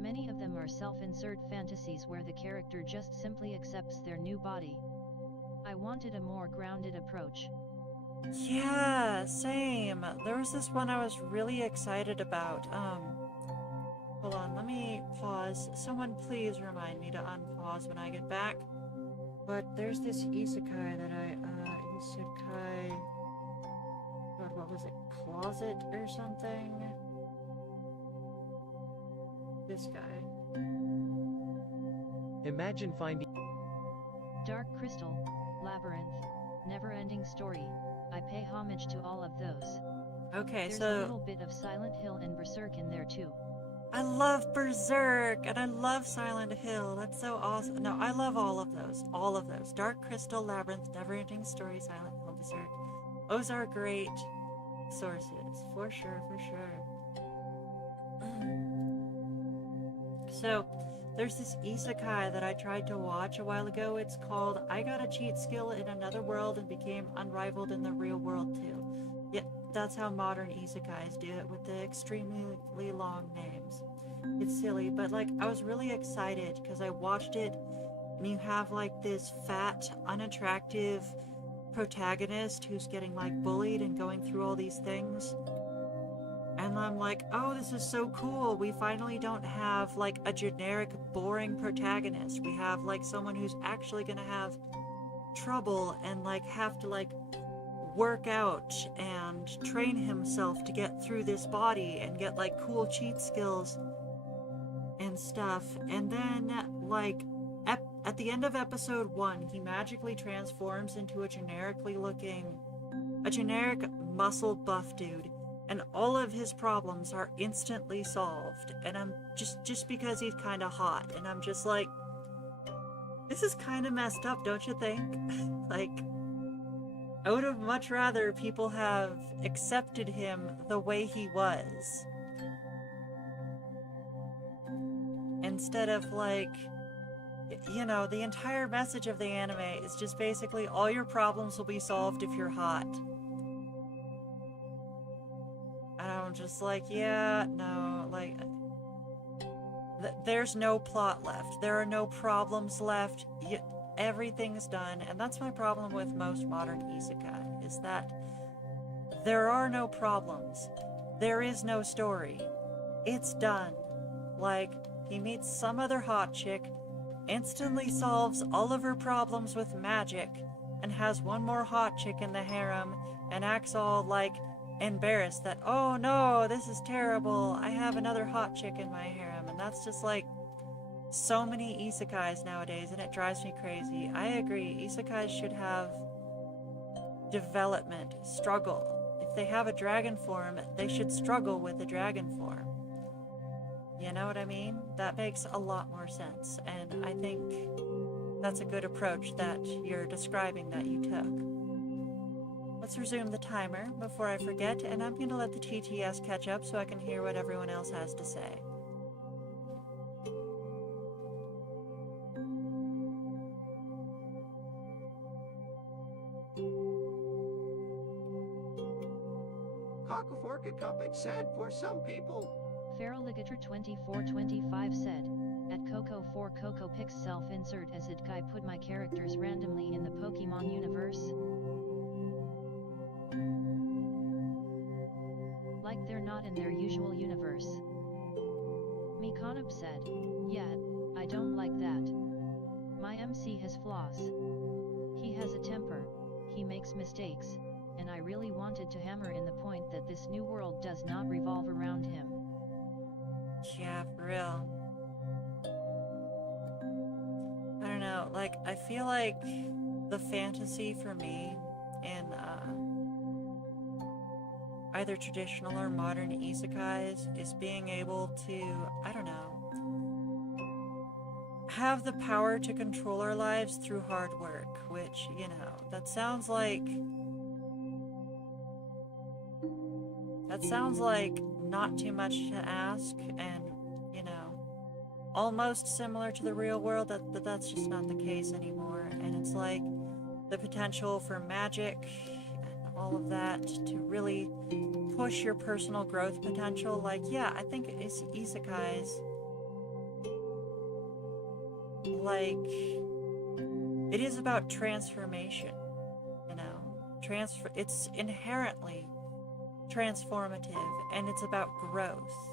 Many of them are self-insert fantasies where the character just simply accepts their new body. I wanted a more grounded approach. Yeah, same. There was this one I was really excited about. Hold on, let me pause. Someone please remind me to unpause when I get back. But there's this isekai that isekai... God, what was it? Closet or something? This guy. Imagine finding Dark Crystal, Labyrinth, Never-Ending Story. I pay homage to all of those. Okay, There's so... a little bit of Silent Hill and Berserk in there too. I love Berserk, and I love Silent Hill. That's so awesome. No, I love all of those. All of those. Dark Crystal, Labyrinth, Never-Ending Story, Silent Hill, Berserk. Those are great sources. For sure, for sure. So, there's this isekai that I tried to watch a while ago. It's called I Got a Cheat Skill in Another World and Became Unrivaled in the Real World Too. Yeah, that's how modern isekais do it, with the extremely long names. It's silly, but like I was really excited because I watched it, and you have like this fat, unattractive protagonist who's getting like bullied and going through all these things. And I'm like, oh, this is so cool. We finally don't have like a generic, boring protagonist. We have like someone who's actually gonna have trouble and like have to like work out and train himself to get through this body and get like cool cheat skills and stuff. And then like at the end of episode 1, he magically transforms into a generic muscle buff dude, and all of his problems are instantly solved. And I'm just because he's kind of hot, and I'm just like, this is kind of messed up, don't you think? Like, I would have much rather people have accepted him the way he was, instead of like, you know, the entire message of the anime is just basically all your problems will be solved if you're hot. And I'm just like, yeah, no, like, there's no plot left. There are no problems left. Everything's done. And that's my problem with most modern isekai, is that there are no problems. There is no story. It's done. Like, he meets some other hot chick, instantly solves all of her problems with magic, and has one more hot chick in the harem, and acts all like embarrassed that, oh no, this is terrible, I have another hot chick in my harem. And that's just like so many isekais nowadays, and it drives me crazy. I agree, isekais should have development, struggle. If they have a dragon form, they should struggle with the dragon form. You know what I mean? That makes a lot more sense, and I think that's a good approach that you're describing that you took. Let's resume the timer before I forget, and I'm going to let the TTS catch up so I can hear what everyone else has to say. Cockaforca Cup, it's sad for some people. Feraligator 2425 said, at Coco 4 Coco picks self-insert as it Kai put my characters randomly in the Pokemon universe. Like they're not in their usual universe. Mikanab said, yeah, I don't like that. My MC has flaws. He has a temper, he makes mistakes, and I really wanted to hammer in the point that this new world does not revolve around him. Yeah, for real. I don't know, like, I feel like the fantasy for me in either traditional or modern isekais is being able to, I don't know, have the power to control our lives through hard work, which, you know, that sounds like not too much to ask, and, you know, almost similar to the real world, but that's just not the case anymore. And it's like the potential for magic, all of that to really push your personal growth potential. Like, yeah, I think it's isekais. Like, it is about transformation, you know? It's inherently transformative, and it's about growth.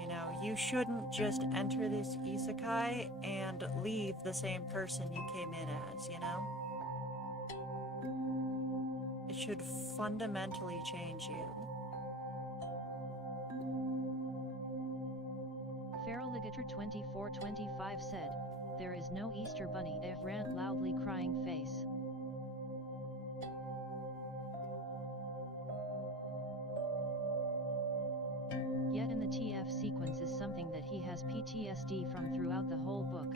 You know, you shouldn't just enter this isekai and leave the same person you came in as, you know? It should fundamentally change you. Feraligator2425 said, "There is no Easter bunny." Ev rant loudly crying face. Yet in the TF sequence is something that he has PTSD from throughout the whole book.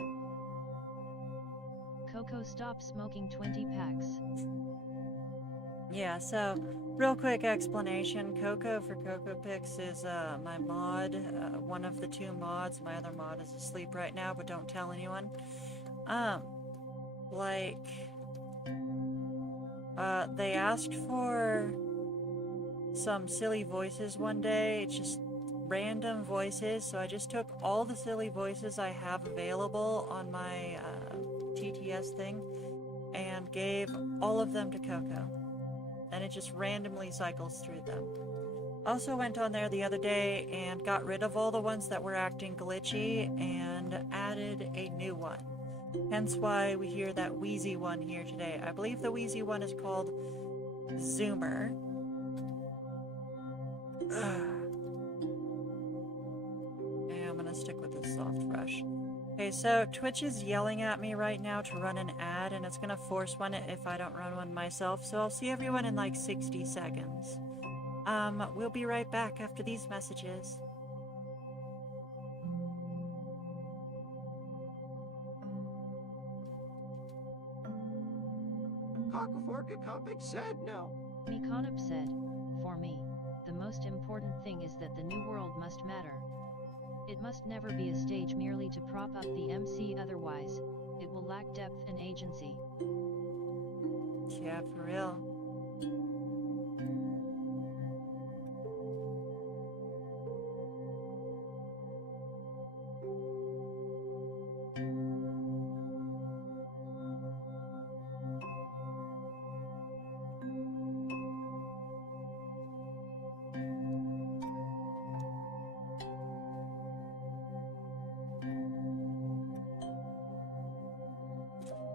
Coco, stop smoking 20 packs. Yeah, so, real quick explanation. Coco for Coco Picks is my mod, one of the two mods. My other mod is asleep right now, but don't tell anyone. They asked for some silly voices one day, just random voices, so I just took all the silly voices I have available on my TTS thing and gave all of them to Coco. And it just randomly cycles through them. Also went on there the other day and got rid of all the ones that were acting glitchy and added a new one. Hence why we hear that wheezy one here today. I believe the wheezy one is called Zoomer. Okay, I'm gonna stick with this soft brush. Okay, so Twitch is yelling at me right now to run an ad, and it's gonna force one if I don't run one myself, so I'll see everyone in like 60 seconds. We'll be right back after these messages. Cockleforka Copic said no. Mikanop said, "For me, the most important thing is that the new world must matter. It must never be a stage merely to prop up the MC, otherwise, it will lack depth and agency." Yeah, for real.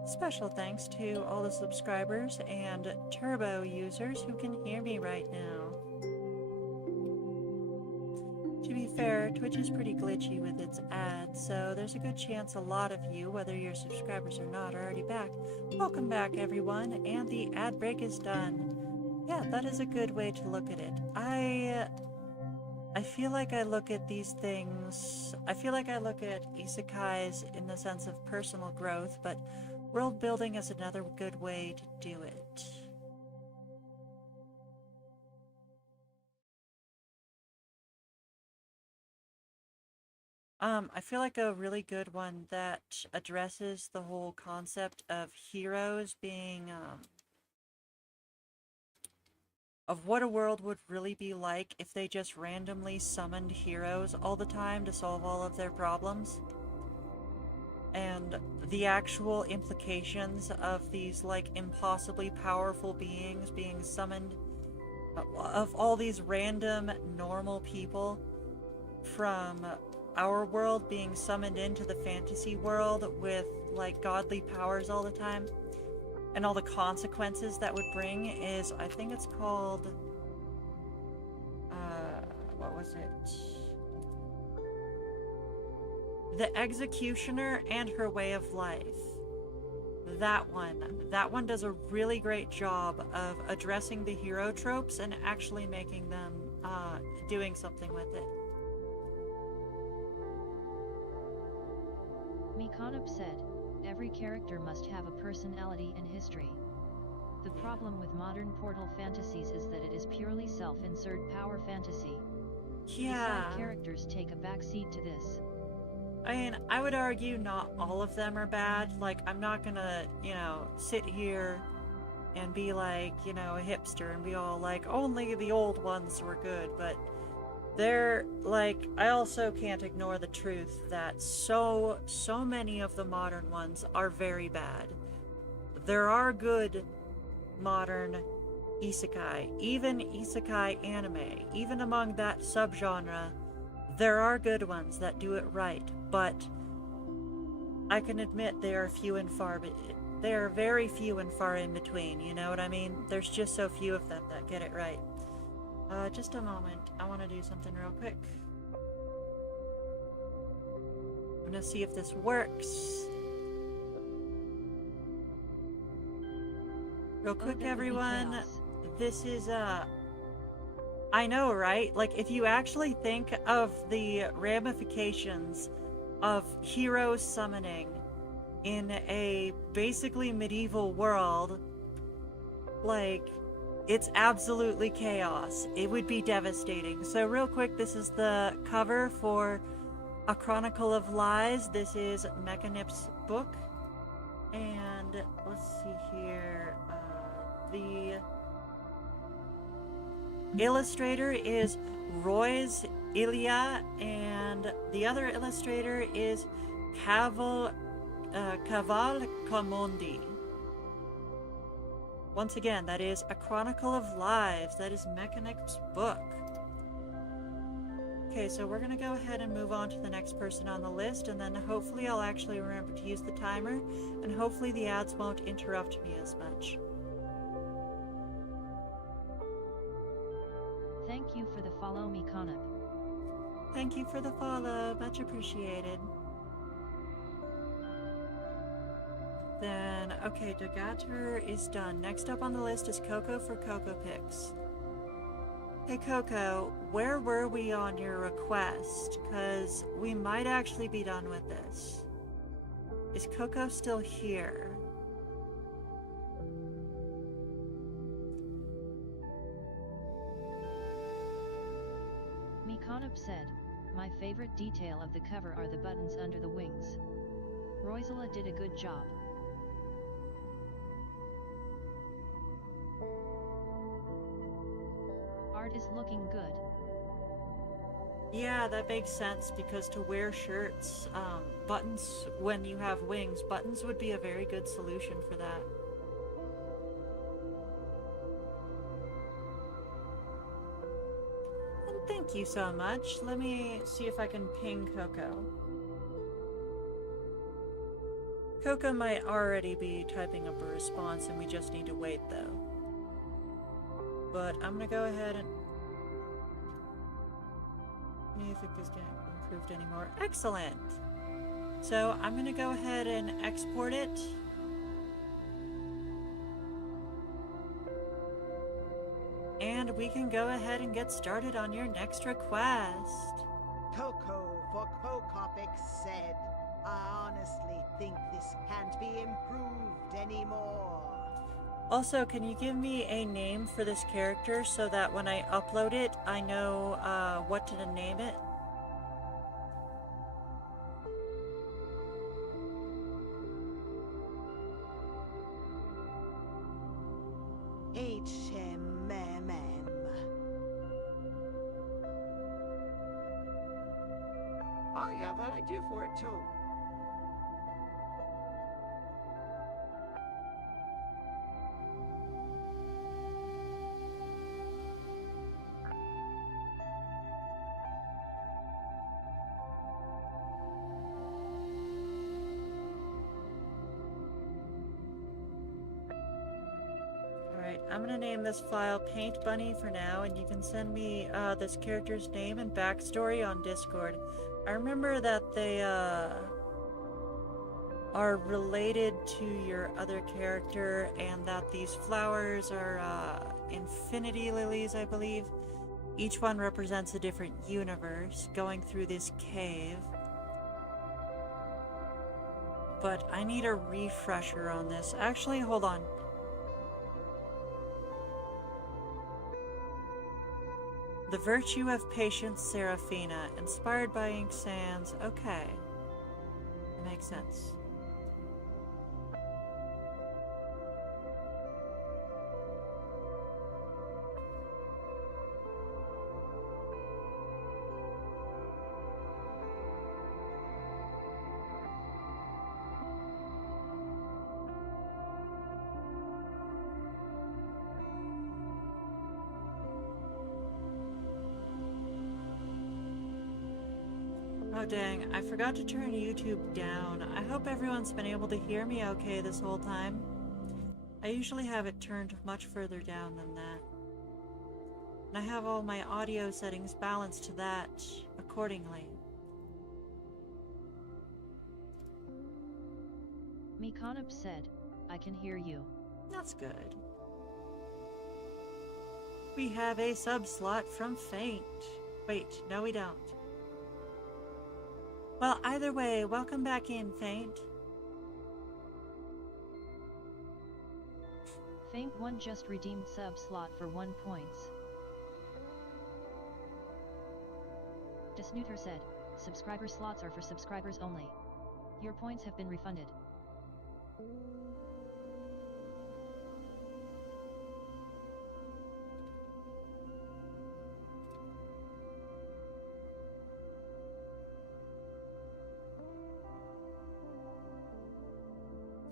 Special thanks to all the subscribers and Turbo users who can hear me right now. To be fair, Twitch is pretty glitchy with its ads, so there's a good chance a lot of you, whether you're subscribers or not, are already back. Welcome back, everyone, and the ad break is done. Yeah, that is a good way to look at it. I feel like I look at these things, I feel like I look at isekais in the sense of personal growth, but world building is another good way to do it. I feel like a really good one that addresses the whole concept of heroes being, of what a world would really be like if they just randomly summoned heroes all the time to solve all of their problems. And the actual implications of these, like, impossibly powerful beings being summoned, of all these random, normal people from our world being summoned into the fantasy world with, like, godly powers all the time. And all the consequences that would bring is, I think it's called, what was it? The Executioner and Her Way of Life. That one does a really great job of addressing the hero tropes and actually making them, doing something with it. Mikanop said, "Every character must have a personality and history. The problem with modern portal fantasies is that it is purely self-insert power fantasy. Yeah. The side characters take a backseat to this." I mean, I would argue not all of them are bad. Like, I'm not gonna, you know, sit here and be like, you know, a hipster and be all like, only the old ones were good, but they're like, I also can't ignore the truth that so many of the modern ones are very bad. There are good modern isekai, even isekai anime, even among that subgenre, there are good ones that do it right, but I can admit they are few and far, but they are very few and far in between, you know what I mean? There's just so few of them that get it right. Just a moment, I want to do something real quick. I'm gonna see if this works. Real quick, everyone, this is, I know, right? Like, if you actually think of the ramifications of heroes summoning in a basically medieval world, like, it's absolutely chaos. It would be devastating. So real quick, this is the cover for A Chronicle of Lies. This is Mechanip's book. And let's see here. The illustrator is Royce Ilya, and the other illustrator is Caval Comondi. Once again, that is A Chronicle of Lives. That is Mechanip's book. Okay, so we're going to go ahead and move on to the next person on the list, and then hopefully I'll actually remember to use the timer, and hopefully the ads won't interrupt me as much. Thank you for the follow, Mikanip. Thank you for the follow, much appreciated. Then, okay, Dogator is done. Next up on the list is Coco for Coco Picks. Hey Coco, where were we on your request? Because we might actually be done with this. Is Coco still here? Mikanip said, my favorite detail of the cover are the buttons under the wings. Roisela did a good job. Art is looking good. Yeah, that makes sense, because to wear shirts, buttons, when you have wings, buttons would be a very good solution for that. And thank you so much. Let me see if I can ping Coco. Coco might already be typing up a response and we just need to wait though. But I'm gonna go ahead and... Music is getting improved anymore. Excellent! So I'm gonna go ahead and export it. And we can go ahead and get started on your next request. Coco for Cocopix said, I honestly think this can't be improved anymore. Also, can you give me a name for this character so that when I upload it, I know what to name it? HMMM. Oh yeah, that I do for it too. Alright, I'm gonna name this file Paint Bunny for now, and you can send me this character's name and backstory on Discord. I remember that they are related to your other character, and that these flowers are infinity lilies, I believe. Each one represents a different universe going through this cave. But I need a refresher on this. Actually, hold on. The Virtue of Patience, Seraphina, inspired by Ink Sands. Okay. That makes sense. Oh dang, I forgot to turn YouTube down. I hope everyone's been able to hear me okay this whole time. I usually have it turned much further down than that. And I have all my audio settings balanced to that accordingly. Mikonup said, I can hear you. That's good. We have a sub slot from Faint. Wait, no we don't. Well, either way, welcome back in, Faint. Faint 1 just redeemed sub slot for 1 points. Desnooter said, subscriber slots are for subscribers only. Your points have been refunded.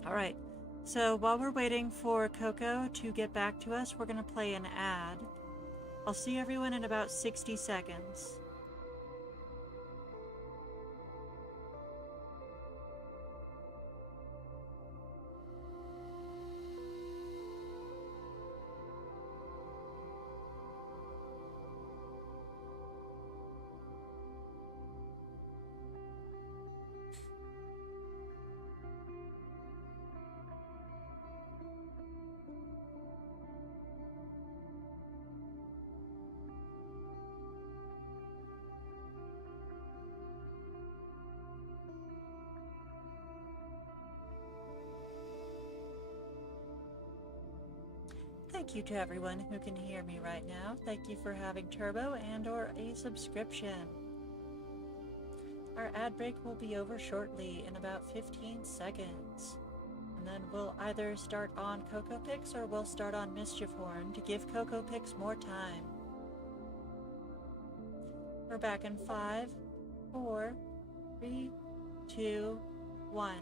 Alright, so while we're waiting for Coco to get back to us, we're going to play an ad. I'll see everyone in about 60 seconds. Thank you to everyone who can hear me right now. Thank you for having Turbo and or a subscription. Our ad break will be over shortly in about 15 seconds. And then we'll either start on Coco Picks or we'll start on Mischief Horn to give Coco Picks more time. We're back in 5, 4, 3, 2, 1.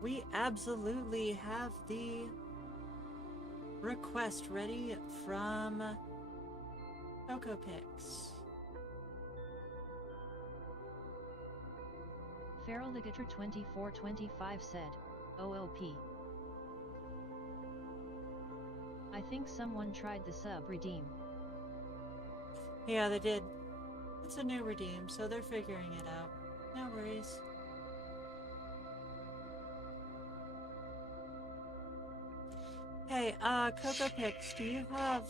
We absolutely have the request ready from Coco Picks. Feral Ligator 2425 said, OOP. I think someone tried the sub redeem. Yeah, they did. It's a new redeem, so they're figuring it out. No worries. Hey, Coco Picks, do you have...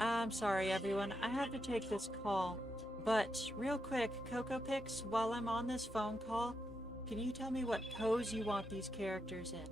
I'm sorry, everyone. I have to take this call. But, real quick, Coco Picks, while I'm on this phone call, can you tell me what pose you want these characters in?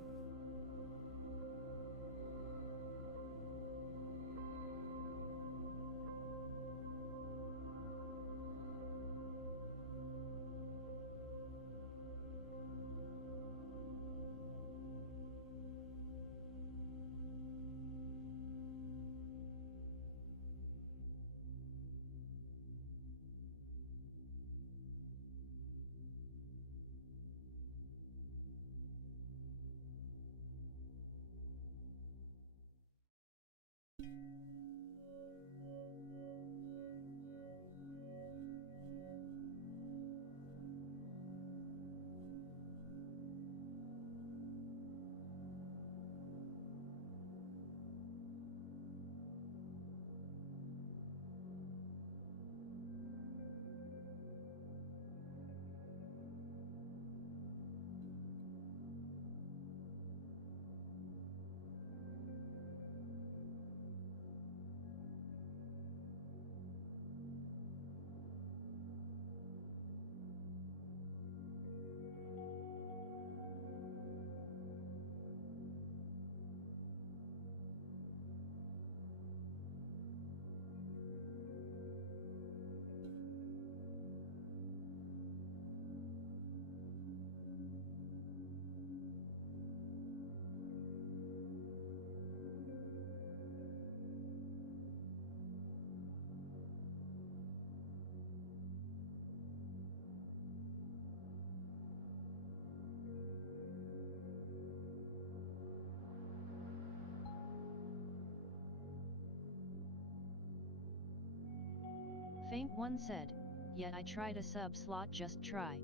Faint One said, yet I tried a sub slot, just try.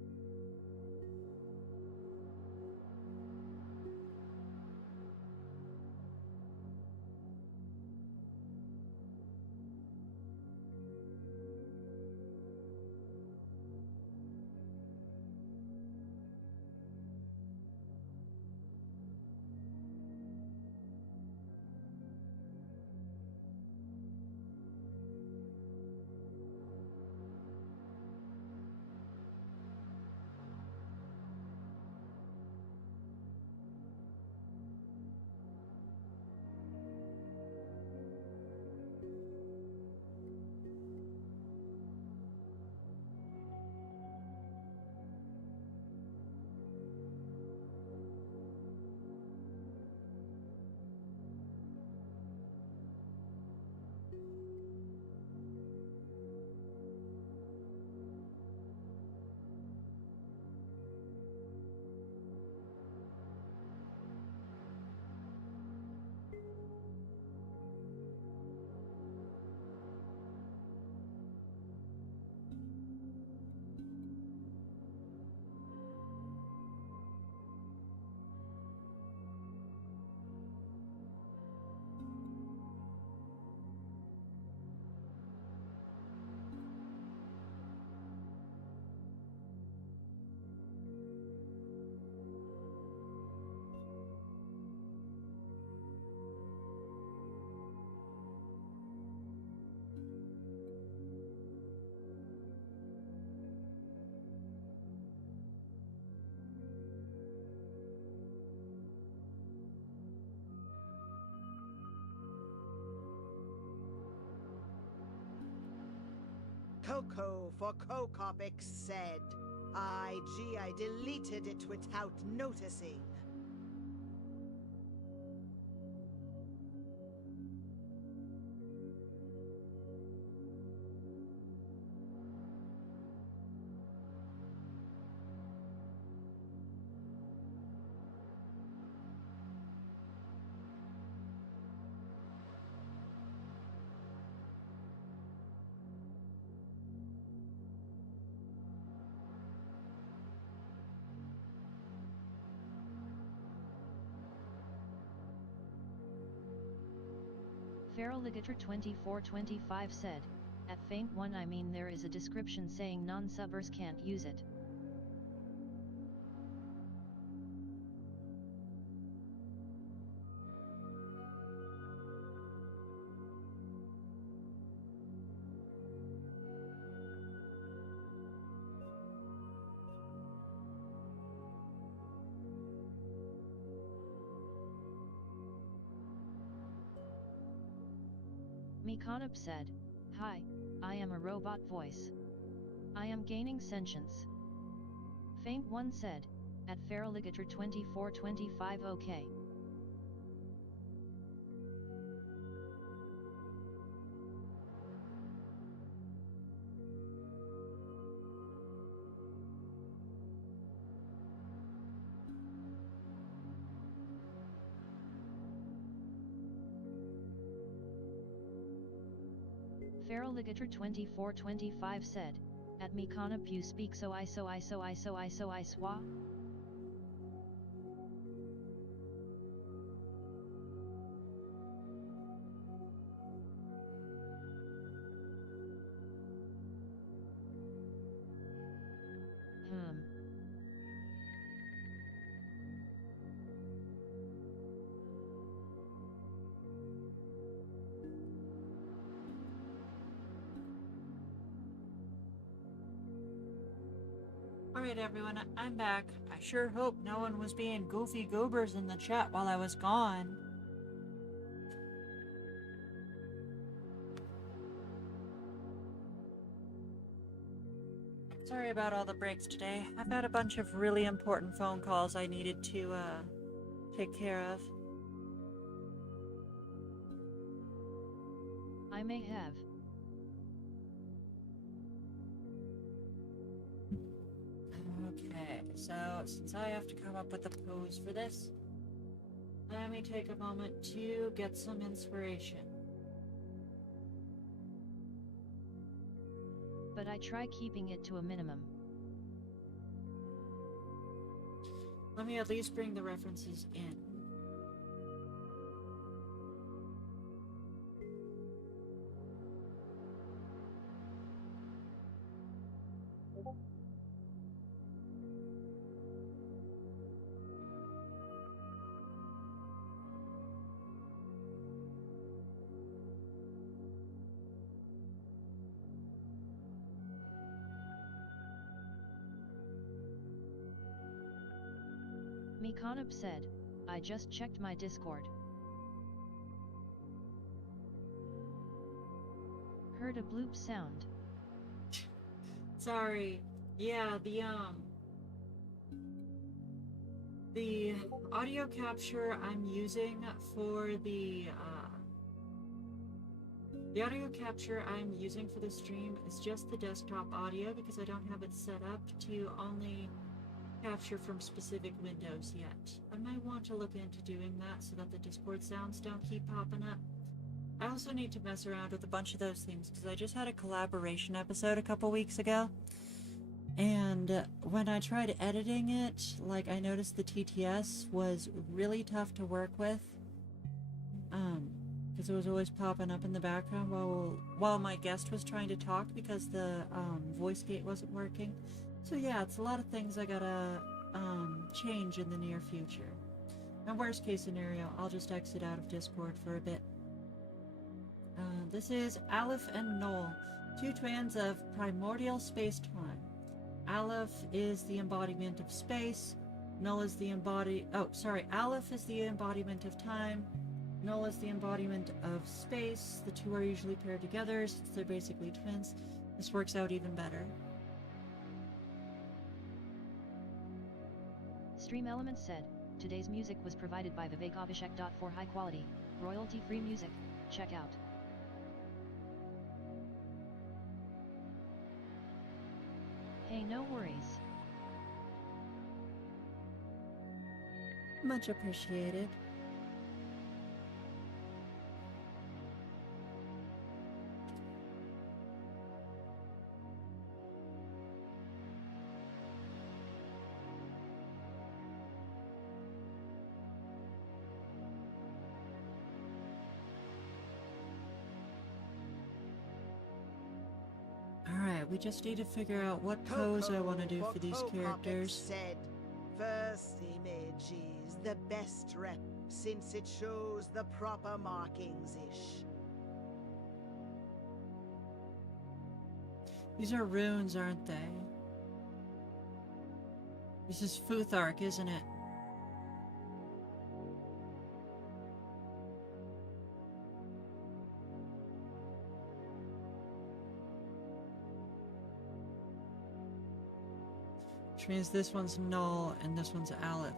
Coco for Cocopic said. I deleted it without noticing. Feral Ligator 2425 said, at Faint One I mean there is a description saying non-subbers can't use it. Mikanop said, hi, I am a robot voice. I am gaining sentience. Faint One said, at Feraligator 2425 OK. Feraligator 2425 said, at Mikanop you speak so I swa? Alright everyone, I'm back. I sure hope no one was being goofy goobers in the chat while I was gone. Sorry about all the breaks today. I've had a bunch of really important phone calls I needed to, take care of. I may have. Okay, so since I have to come up with a pose for this, let me take a moment to get some inspiration. but I try keeping it to a minimum. Let me at least bring the references in. Mikanub said, I just checked my Discord. Heard a bloop sound. Sorry. Yeah, the audio capture I'm using for the audio capture I'm using for the stream is just the desktop audio because I don't have it set up to only capture from specific windows yet. I might want to look into doing that so that the Discord sounds don't keep popping up. I also need to mess around with a bunch of those things because I just had a collaboration episode a couple weeks ago, and when I tried editing it, like, I noticed the TTS was really tough to work with, because it was always popping up in the background while my guest was trying to talk because the voice gate wasn't working. So yeah, it's a lot of things I gotta change in the near future. And worst case scenario, I'll just exit out of Discord for a bit. This is Aleph and Null, two twins of primordial space-time. Aleph is the embodiment of space. Null is the Aleph is the embodiment of time. Null is the embodiment of space. The two are usually paired together since they're basically twins. This works out even better. Stream Elements said, today's music was provided by Vivek Abhishek. For high quality, royalty-free music, check out. Hey, no worries. Much appreciated. Alright, we just need to figure out what pose I want to do for these characters. Said, first image is the best rep since it shows the proper markings-ish. These are runes, aren't they? This is Futhark, isn't it? Which means this one's Null and this one's Aleph.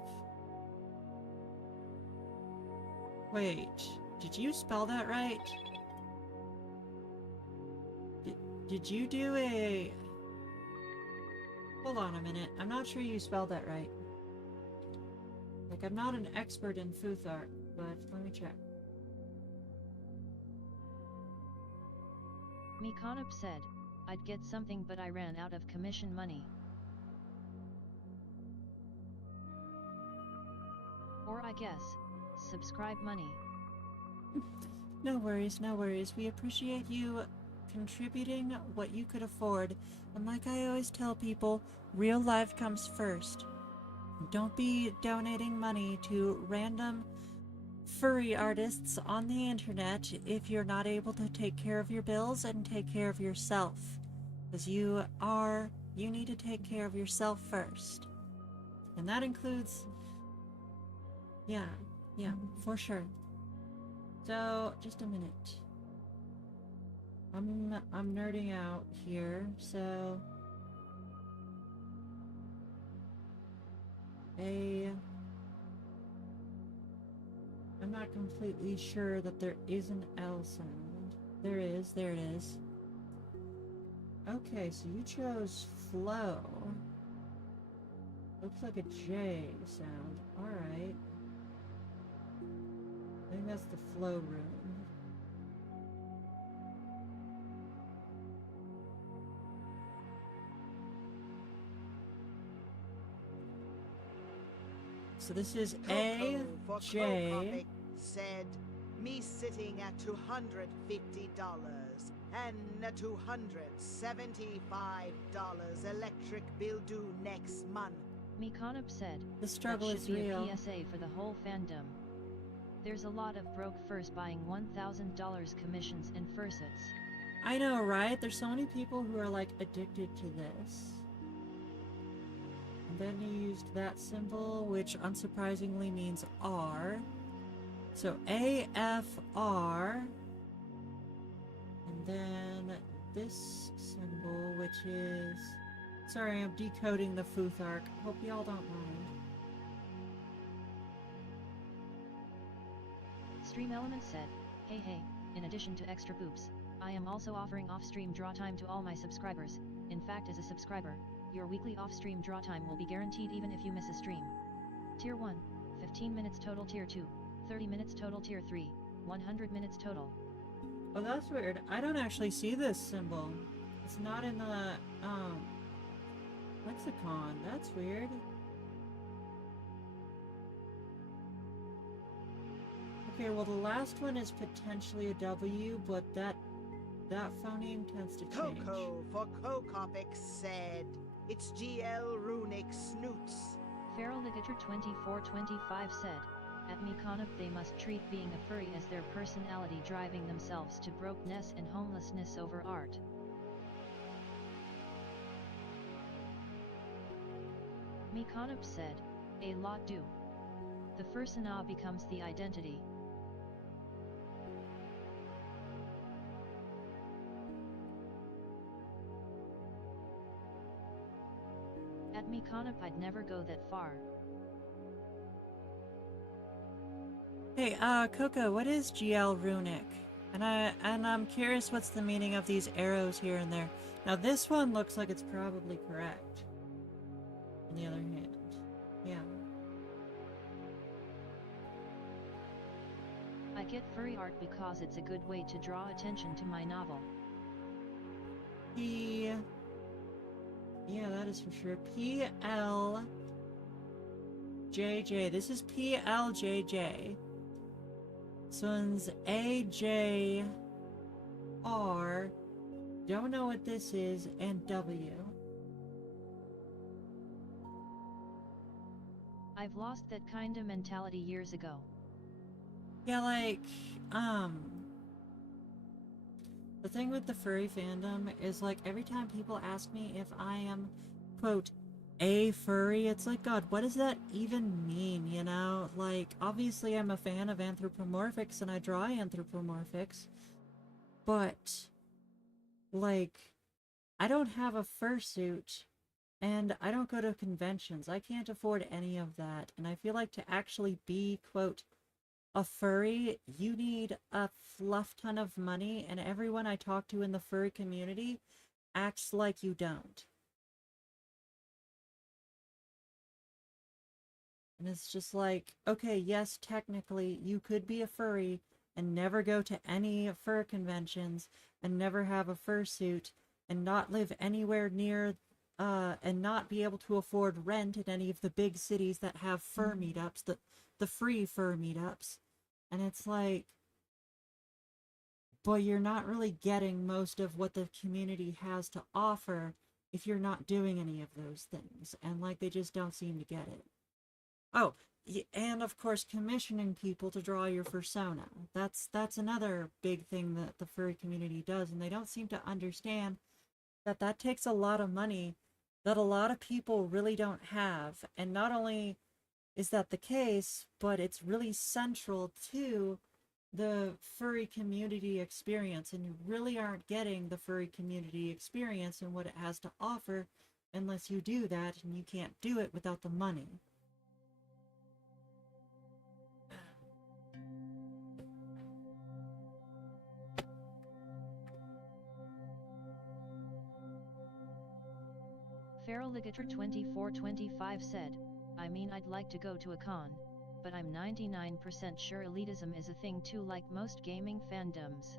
Wait, did you spell that right? Did you do a... Hold on a minute, I'm not sure you spelled that right. Like, I'm not an expert in Futhark, but let me check. Mikanub said, I'd get something but I ran out of commission money. Or I guess, subscribe money. No worries, no worries. We appreciate you contributing what you could afford. And like I always tell people, real life comes first. Don't be donating money to random furry artists on the internet if you're not able to take care of your bills and take care of yourself. Because you need to take care of yourself first. And that includes... Yeah, for sure. So, just a minute. I'm nerding out here, so... I'm not completely sure that there is an L sound. There it is. Okay, so you chose flow. Looks like a J sound. Alright. I think that's the flow room. So this is Coco for AJ. Cocopic said, me sitting at $250 and a $275 electric bill due next month. Mikanop said, The struggle that is should be real. a PSA for the whole fandom. There's a lot of broke furs buying $1,000 commissions and fursuits. I know, right? There's so many people who are like addicted to this. And then he used that symbol, which unsurprisingly means R. So AFR. And then this symbol, which is... Sorry, I'm decoding the Futhark. Hope y'all don't mind. Stream Element said, hey, in addition to extra poops, I am also offering off-stream draw time to all my subscribers. In fact, as a subscriber, your weekly off-stream draw time will be guaranteed even if you miss a stream. Tier 1, 15 minutes total. Tier 2, 30 minutes total. Tier 3, 100 minutes total. Oh, that's weird. I don't actually see this symbol. It's not in the, lexicon. That's weird. Okay, well the last one is potentially a W, but that phoneme tends to change. Coco for Cocopic said, it's GL Runic Snoots. Feral Ligator 2425 said, at Mikanop they must treat being a furry as their personality, driving themselves to brokenness and homelessness over art. Mikanop said, a lot do. The fursona becomes the identity. At Mikanop I'd never go that far. Hey, Coco, what is GL Runic? And I'm curious what's the meaning of these arrows here and there. Now this one looks like it's probably correct. On the other hand, yeah. I get furry art because it's a good way to draw attention to my novel. Yeah, that is for sure. PLJJ. This is PLJJ. This one's AJR. Don't know what this is. And W. I've lost that kinda mentality years ago. Yeah, like, the thing with the furry fandom is, like, every time people ask me if I am, quote, a furry, it's like, God, what does that even mean, you know? Like, obviously I'm a fan of anthropomorphics and I draw anthropomorphics, but, like, I don't have a fursuit and I don't go to conventions. I can't afford any of that, and I feel like to actually be, quote, a furry, you need a fluff ton of money, and everyone I talk to in the furry community acts like you don't. And it's just like, okay, yes, technically, you could be a furry and never go to any fur conventions and never have a fursuit and not live anywhere near, and not be able to afford rent in any of the big cities that have fur meetups, the free fur meetups. And it's like, but you're not really getting most of what the community has to offer if you're not doing any of those things. And like, they just don't seem to get it. Oh, and of course, commissioning people to draw your fursona. That's another big thing that the furry community does, and they don't seem to understand that that takes a lot of money that a lot of people really don't have. And not only is that the case, but it's really central to the furry community experience, and you really aren't getting the furry community experience and what it has to offer unless you do that, and you can't do it without the money. Feral Ligator 2425 said, I mean, I'd like to go to a con, but I'm 99% sure elitism is a thing too, like most gaming fandoms.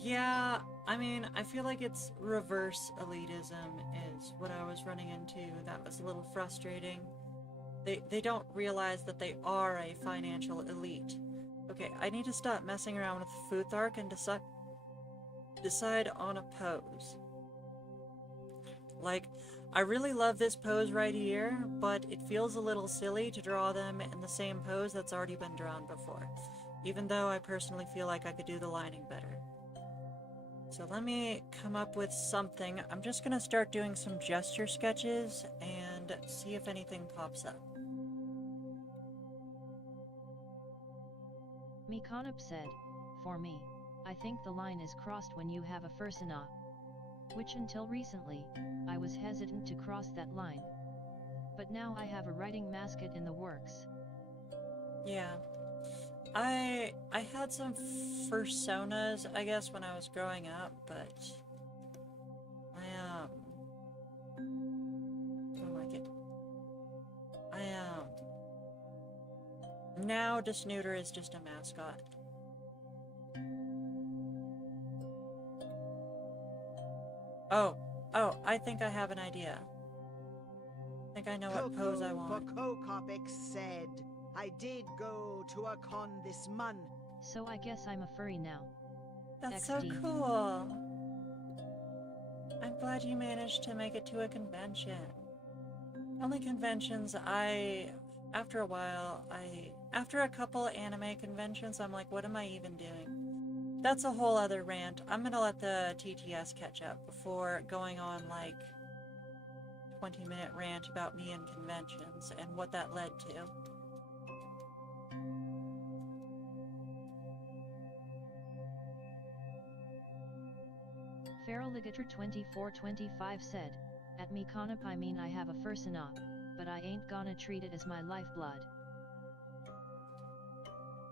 Yeah, I mean, I feel like it's reverse elitism is what I was running into. That was a little frustrating. They don't realize that they are a financial elite. Okay, I need to stop messing around with Futhark and decide on a pose. Like, I really love this pose right here, but it feels a little silly to draw them in the same pose that's already been drawn before, even though I personally feel like I could do the lining better. So let me come up with something. I'm just gonna start doing some gesture sketches and see if anything pops up. Mikanop said, "For me, I think the line is crossed when you have a fursona. Which until recently, I was hesitant to cross that line. But now I have a writing mascot in the works." Yeah. I had some fursonas, I guess, when I was growing up, but I don't like it. Now Desnooter is just a mascot. Oh, I think I have an idea. I think I know what pose I want. Kokopik said, "I did go to a con this month." So I guess I'm a furry now. That's so XD. cool. I'm glad you managed to make it to a convention. Only conventions after a while, after a couple anime conventions, I'm like, what am I even doing? That's a whole other rant. I'm gonna let the TTS catch up before going on like 20-minute rant about me and conventions and what that led to. Feraligator 2425 said, "At Mikanop I mean I have a fursona, but I ain't gonna treat it as my lifeblood."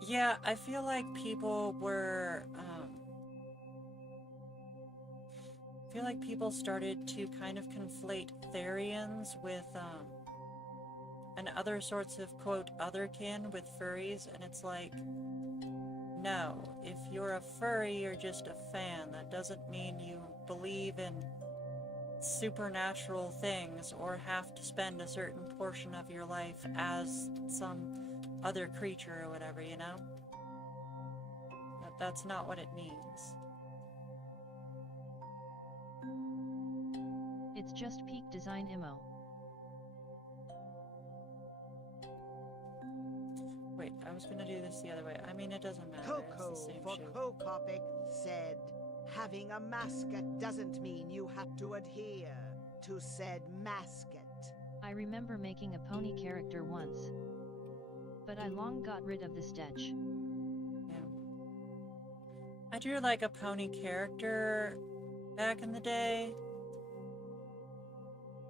Yeah, I feel like people were, I feel like people started to kind of conflate Therians with, and other sorts of, quote, otherkin with furries, and it's like, no, if you're a furry, you're just a fan. That doesn't mean you believe in supernatural things or have to spend a certain portion of your life as some other creature or whatever, you know? That's not what it means. It's just peak design emo. Wait, I was gonna do this the other way. I mean, it doesn't matter. It's Coco the same for shit. Kokopik said, "Having a mascot doesn't mean you have to adhere to said mascot." I remember making a pony character once, but I long got rid of the sketch. Yeah. I drew like a pony character back in the day.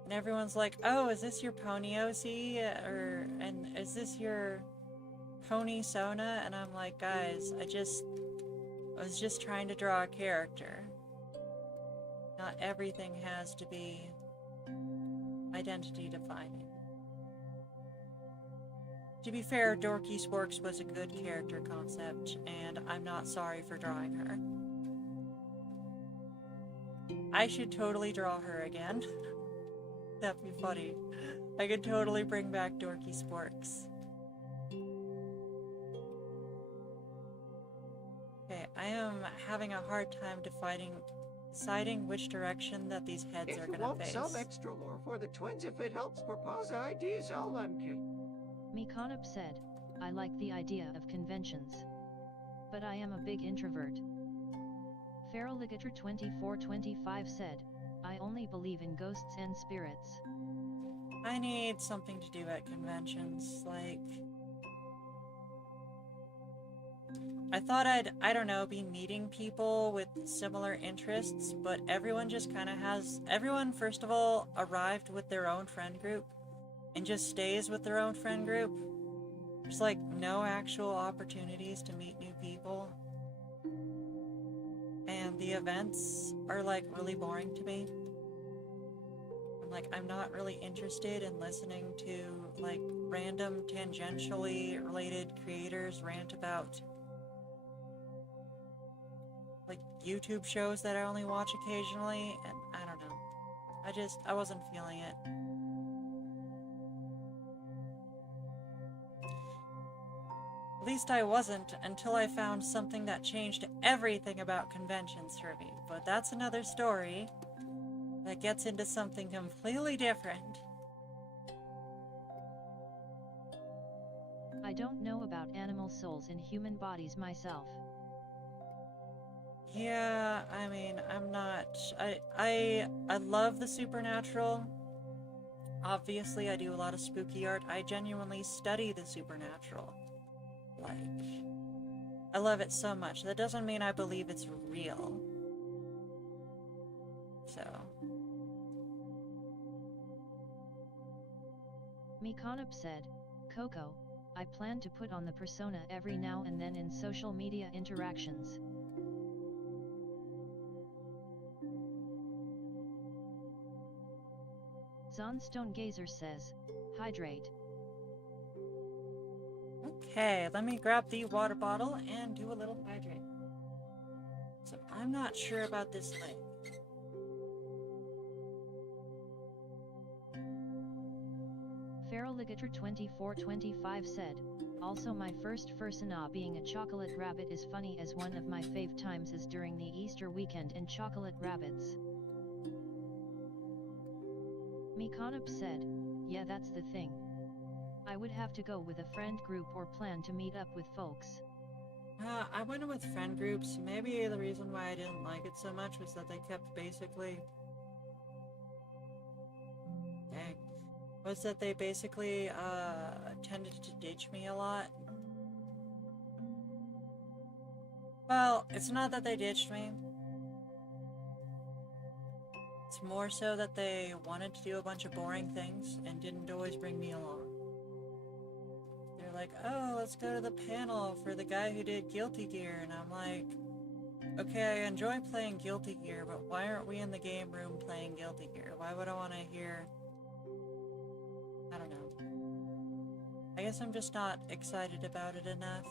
And everyone's like, "Oh, is this your pony OC? And is this your pony Sona?" And I'm like, guys, I was just trying to draw a character. Not everything has to be identity defining. To be fair, Dorky Sporks was a good character concept, and I'm not sorry for drawing her. I should totally draw her again. That'd be funny. I could totally bring back Dorky Sporks. Okay, I am having a hard time deciding which direction that these heads If are you gonna want face. some extra lore for the twins, if it helps propose ideas, I'll Mikanop said, "I like the idea of conventions, but I am a big introvert." Feraligator 2425 said, "I only believe in ghosts and spirits." I need something to do at conventions, like... I thought I don't know, be meeting people with similar interests, but everyone just kind of everyone, first of all, arrived with their own friend group, and just stays with their own friend group. There's like no actual opportunities to meet new people. And the events are like really boring to me. I'm not really interested in listening to like random tangentially related creators rant about like YouTube shows that I only watch occasionally, and I don't know. I wasn't feeling it. At least I wasn't until I found something that changed everything about conventions for me. But that's another story that gets into something completely different. I don't know about animal souls in human bodies myself. Yeah, I mean, I'm not... I love the supernatural. Obviously, I do a lot of spooky art. I genuinely study the supernatural. Like, I love it so much. That doesn't mean I believe it's real. So... Mikanop said, Coco, I plan to put on the persona every now and then in social media interactions. Zonstone Gazer says, hydrate. Okay, let me grab the water bottle and do a little hydrate. So I'm not sure about this lake. Feraligator2425 said, also my first persona being a chocolate rabbit is funny as one of my fave times is during the Easter weekend and chocolate rabbits. Mikanop said, yeah that's the thing. I would have to go with a friend group or plan to meet up with folks. I went with friend groups. Maybe the reason why I didn't like it so much was that they kept basically... Dang. Was that they basically, tended to ditch me a lot. Well, it's not that they ditched me. It's more so that they wanted to do a bunch of boring things and didn't always bring me along. They're like, oh, let's go to the panel for the guy who did Guilty Gear, and I'm like, okay, I enjoy playing Guilty Gear, but why aren't we in the game room playing Guilty Gear? Why would I want to hear... I don't know. I guess I'm just not excited about it enough.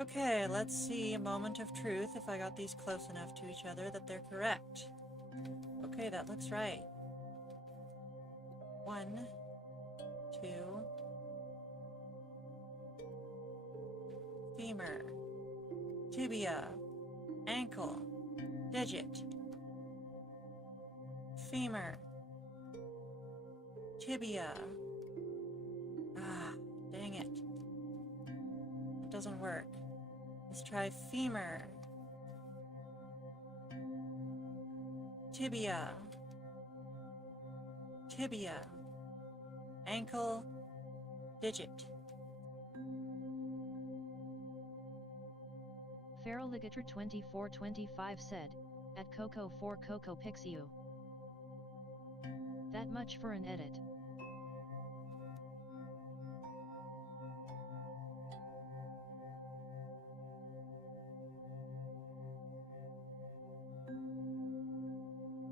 Okay, let's see, a moment of truth, if I got these close enough to each other that they're correct. Okay, that looks right. 1, 2... femur, tibia, ankle, digit, femur, tibia. Ah, dang it. It doesn't work. Let's try femur, tibia, tibia, ankle, digit. Feraligator2425 said, at Coco for Coco Pixiu. That much for an edit.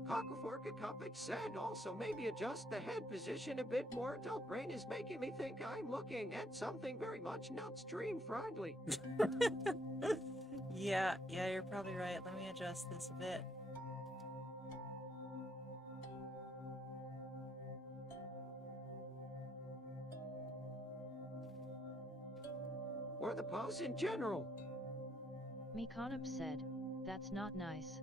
Cockleforkatopic said also maybe adjust the head position a bit more. Adult brain is making me think I'm looking at something very much not stream friendly. Yeah, you're probably right. Let me adjust this a bit. Or the pose in general. Mikanop said, that's not nice.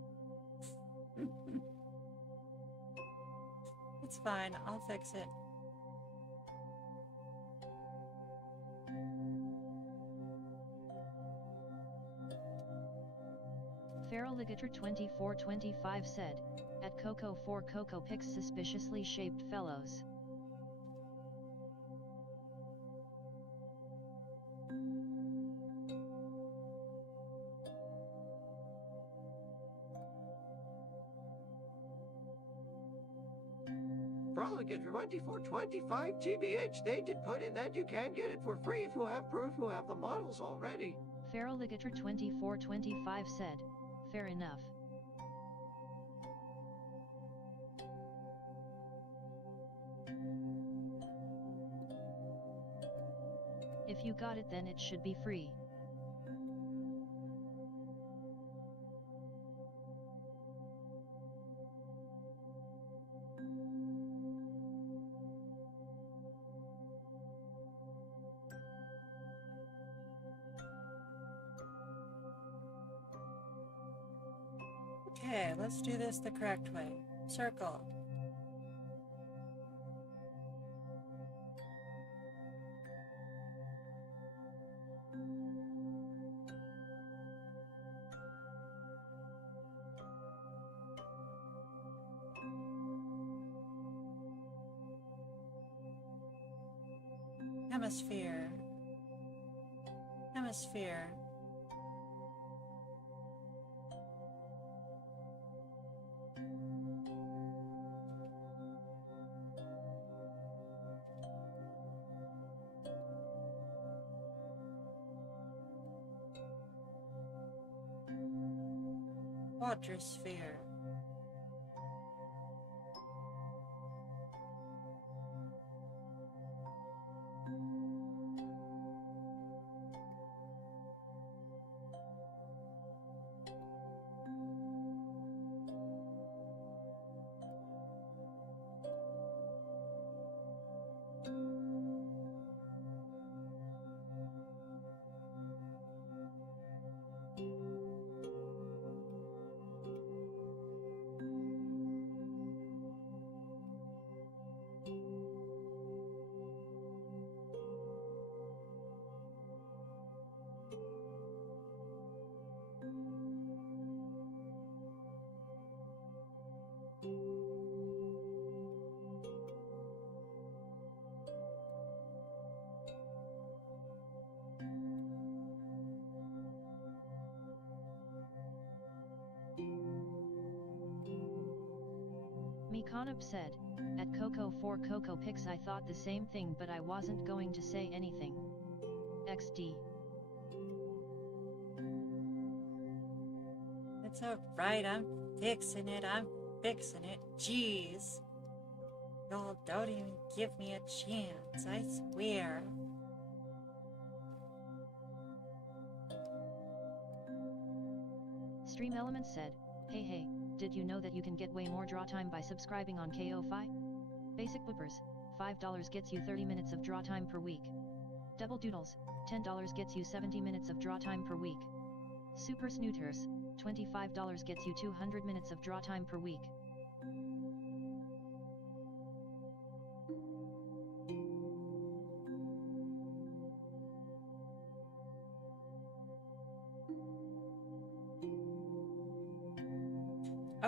It's fine, I'll fix it. Feraligator2425 said, at Coco for Coco picks suspiciously shaped fellows. Feraligator 2425 GBH, they did put in that you can get it for free if you have proof you have the models already. Feraligator2425 said, fair enough. If you got it then it should be free. Okay, let's do this the correct way. Circle. Hemisphere. Hemisphere. Quadrosphere. Mekanub said, at Coco 4 Coco Pix I thought the same thing but I wasn't going to say anything. XD. It's alright, I'm fixing it, Jeez. Y'all don't even give me a chance, I swear. Stream Elements said, hey, did you know that you can get way more draw time by subscribing on KO-Fi? Basic Boopers, $5 gets you 30 minutes of draw time per week. Double Doodles, $10 gets you 70 minutes of draw time per week. Super Snooters, $25 gets you 200 minutes of draw time per week.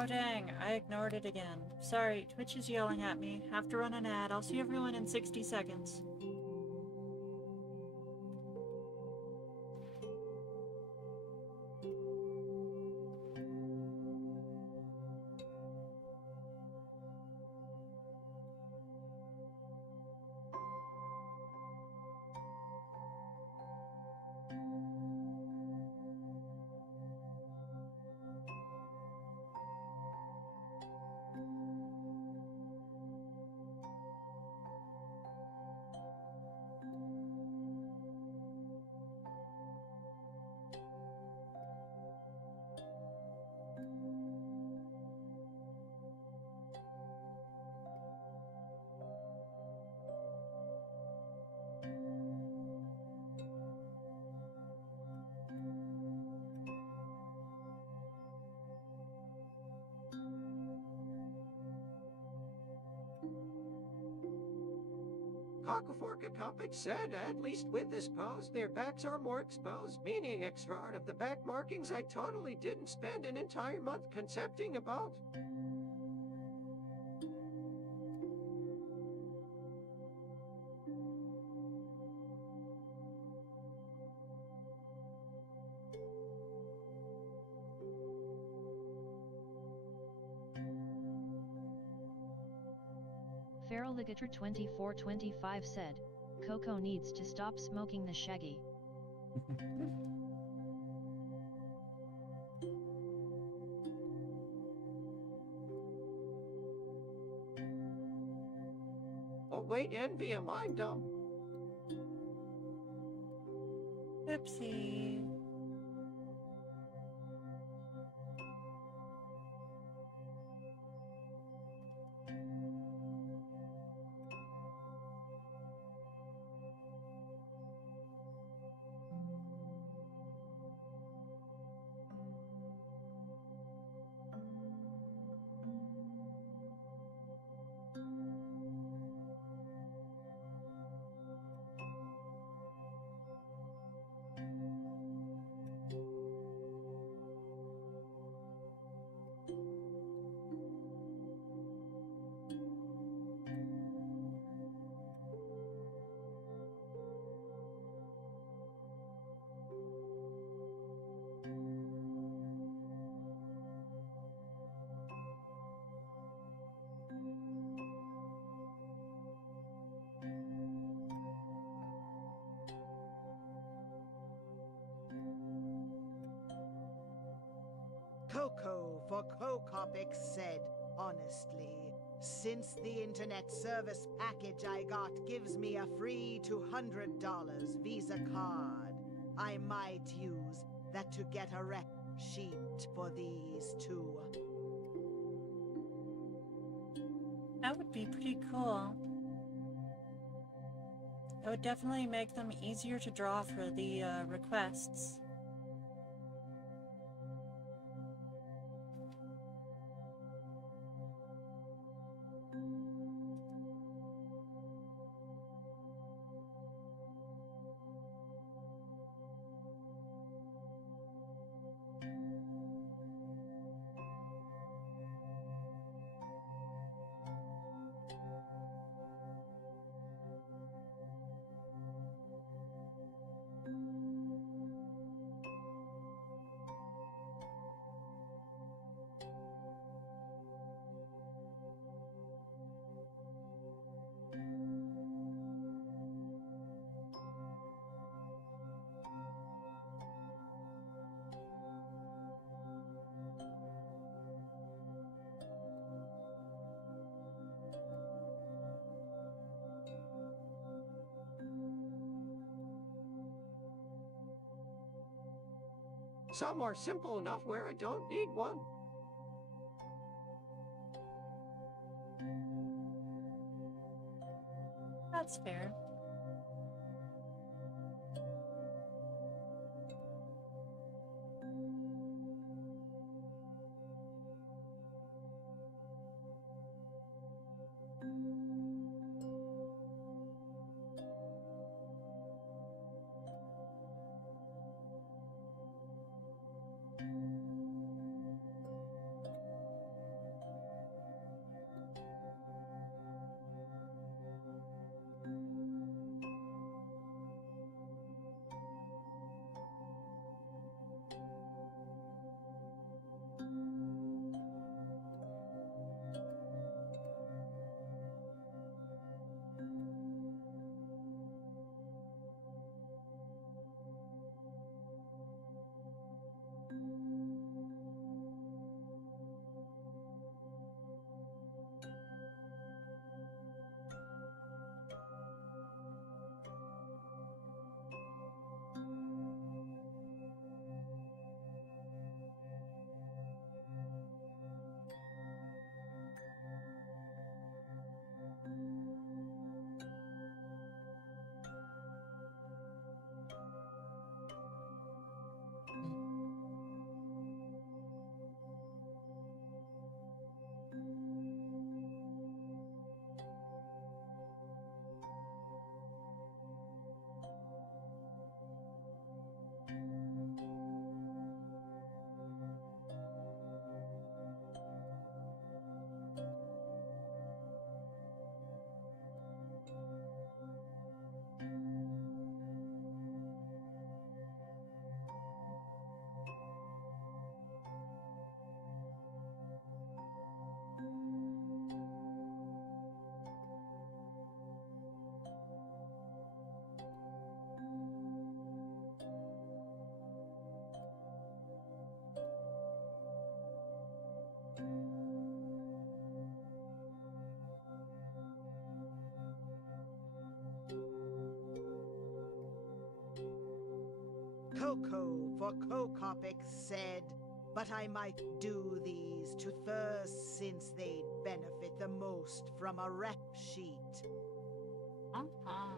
Oh dang, I ignored it again. Sorry, Twitch is yelling at me. Have to run an ad. I'll see everyone in 60 seconds. Cockleforka Copic said, at least with this pose, their backs are more exposed, meaning extra art of the back markings I totally didn't spend an entire month concepting about. Feral Ligator 2425 said, Coco needs to stop smoking the shaggy. Oh wait, envy, am I dumb? Oopsie. Coco for Cocopic said, honestly, since the internet service package I got gives me a free $200 Visa card, I might use that to get a rep sheet for these two. That would be pretty cool. It would definitely make them easier to draw for the requests. Some are simple enough where I don't need one. That's fair. Coco for Cocopic said, but I might do these to thirst since they'd benefit the most from a rep sheet. Uh-huh.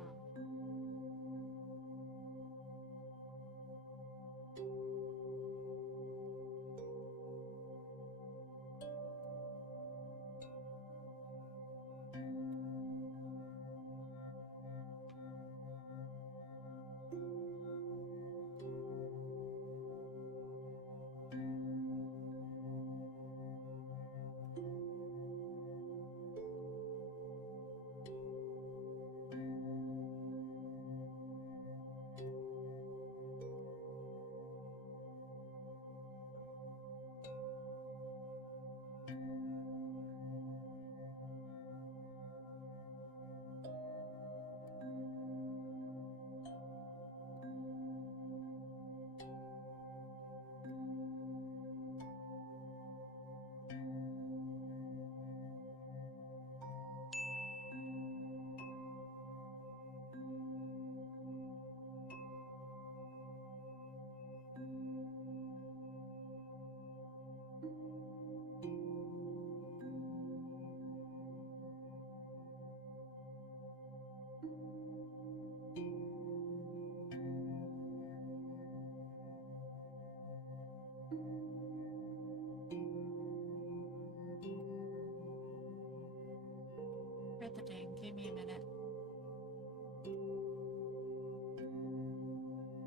Give me a minute.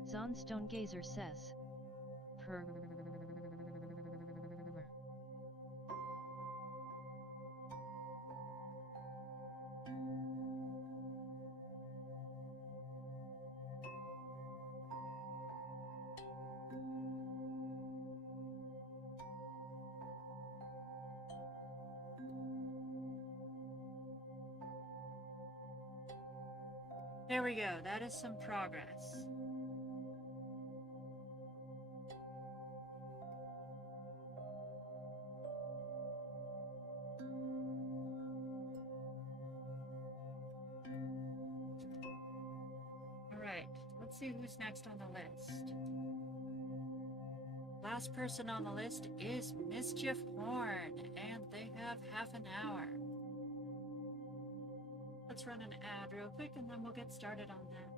Zonstone Gazer says. Per. There we go. That is some progress. Alright, let's see who's next on the list. Last person on the list is Mischief Horn, and they have half an hour. Let's run an ad real quick and then we'll get started on that.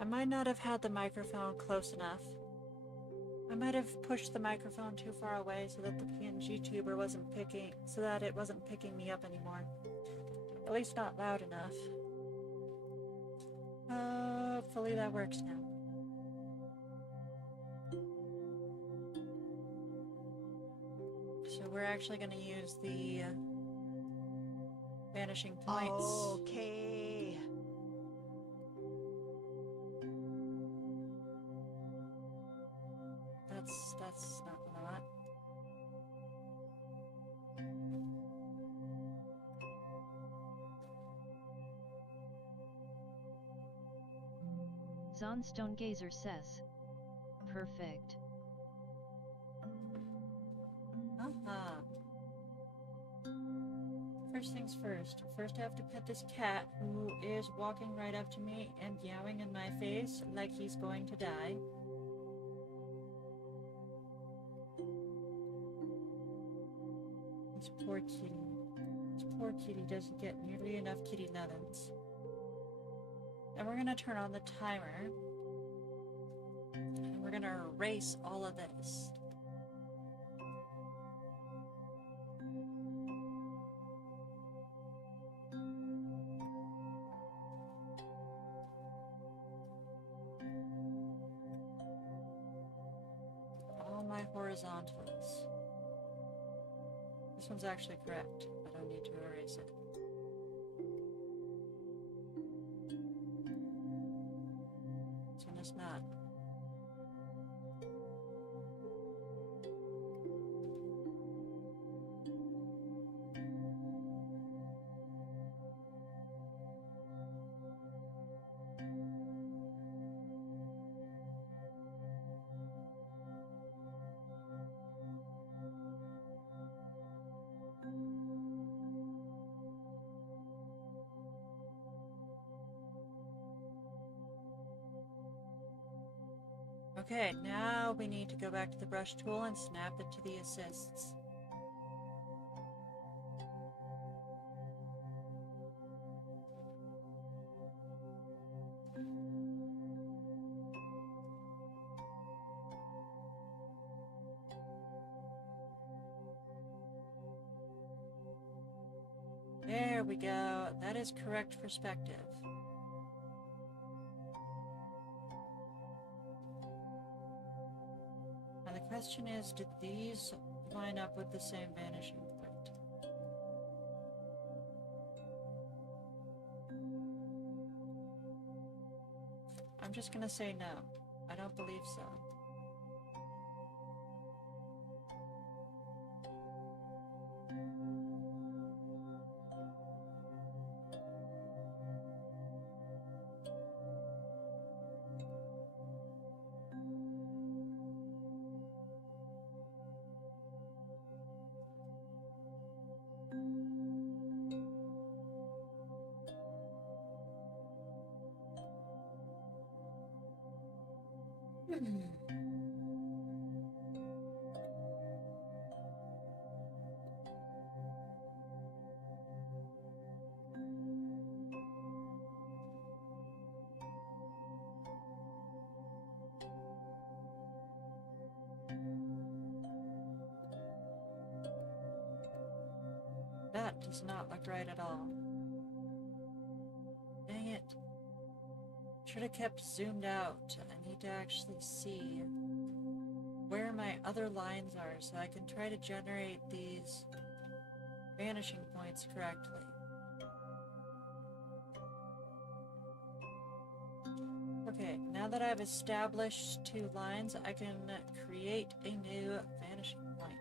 I might not have had the microphone close enough. I might have pushed the microphone too far away so that the PNG tuber wasn't picking me up anymore. At least not loud enough. Hopefully that works now. So we're actually going to use the vanishing points. Okay. That's not what I want. Zonstone Gazer says. Perfect. First things first. First I have to pet this cat who is walking right up to me and yowling in my face like he's going to die. This poor kitty. This poor kitty doesn't get nearly enough kitty nubbins. Then we're gonna turn on the timer. And we're gonna erase all of this. All my horizontals. This one's actually correct. I don't need to erase it. This one is not. Okay, now we need to go back to the brush tool and snap it to the assists. There we go. That is correct perspective. Now the question is, did these line up with the same vanishing point? I'm just gonna say no. I don't believe so. That does not look right at all. Dang it. Should have kept zoomed out. I need to actually see where my other lines are so I can try to generate these vanishing points correctly. Okay, now that I've established 2 lines, I can create a new vanishing point.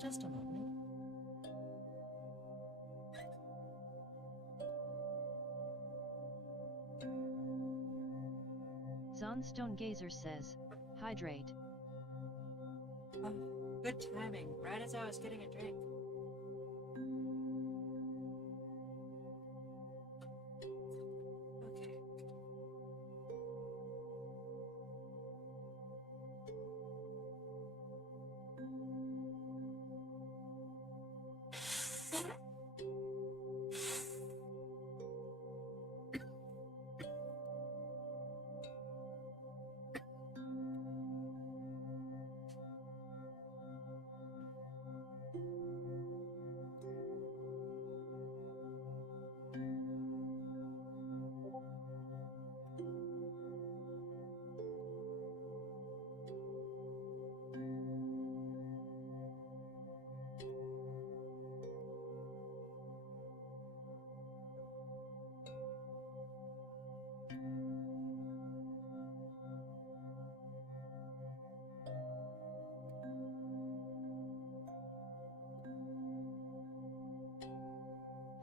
Just a moment. Zonstone Gazer says, hydrate. Oh, good timing, right as I was getting a drink. Okay.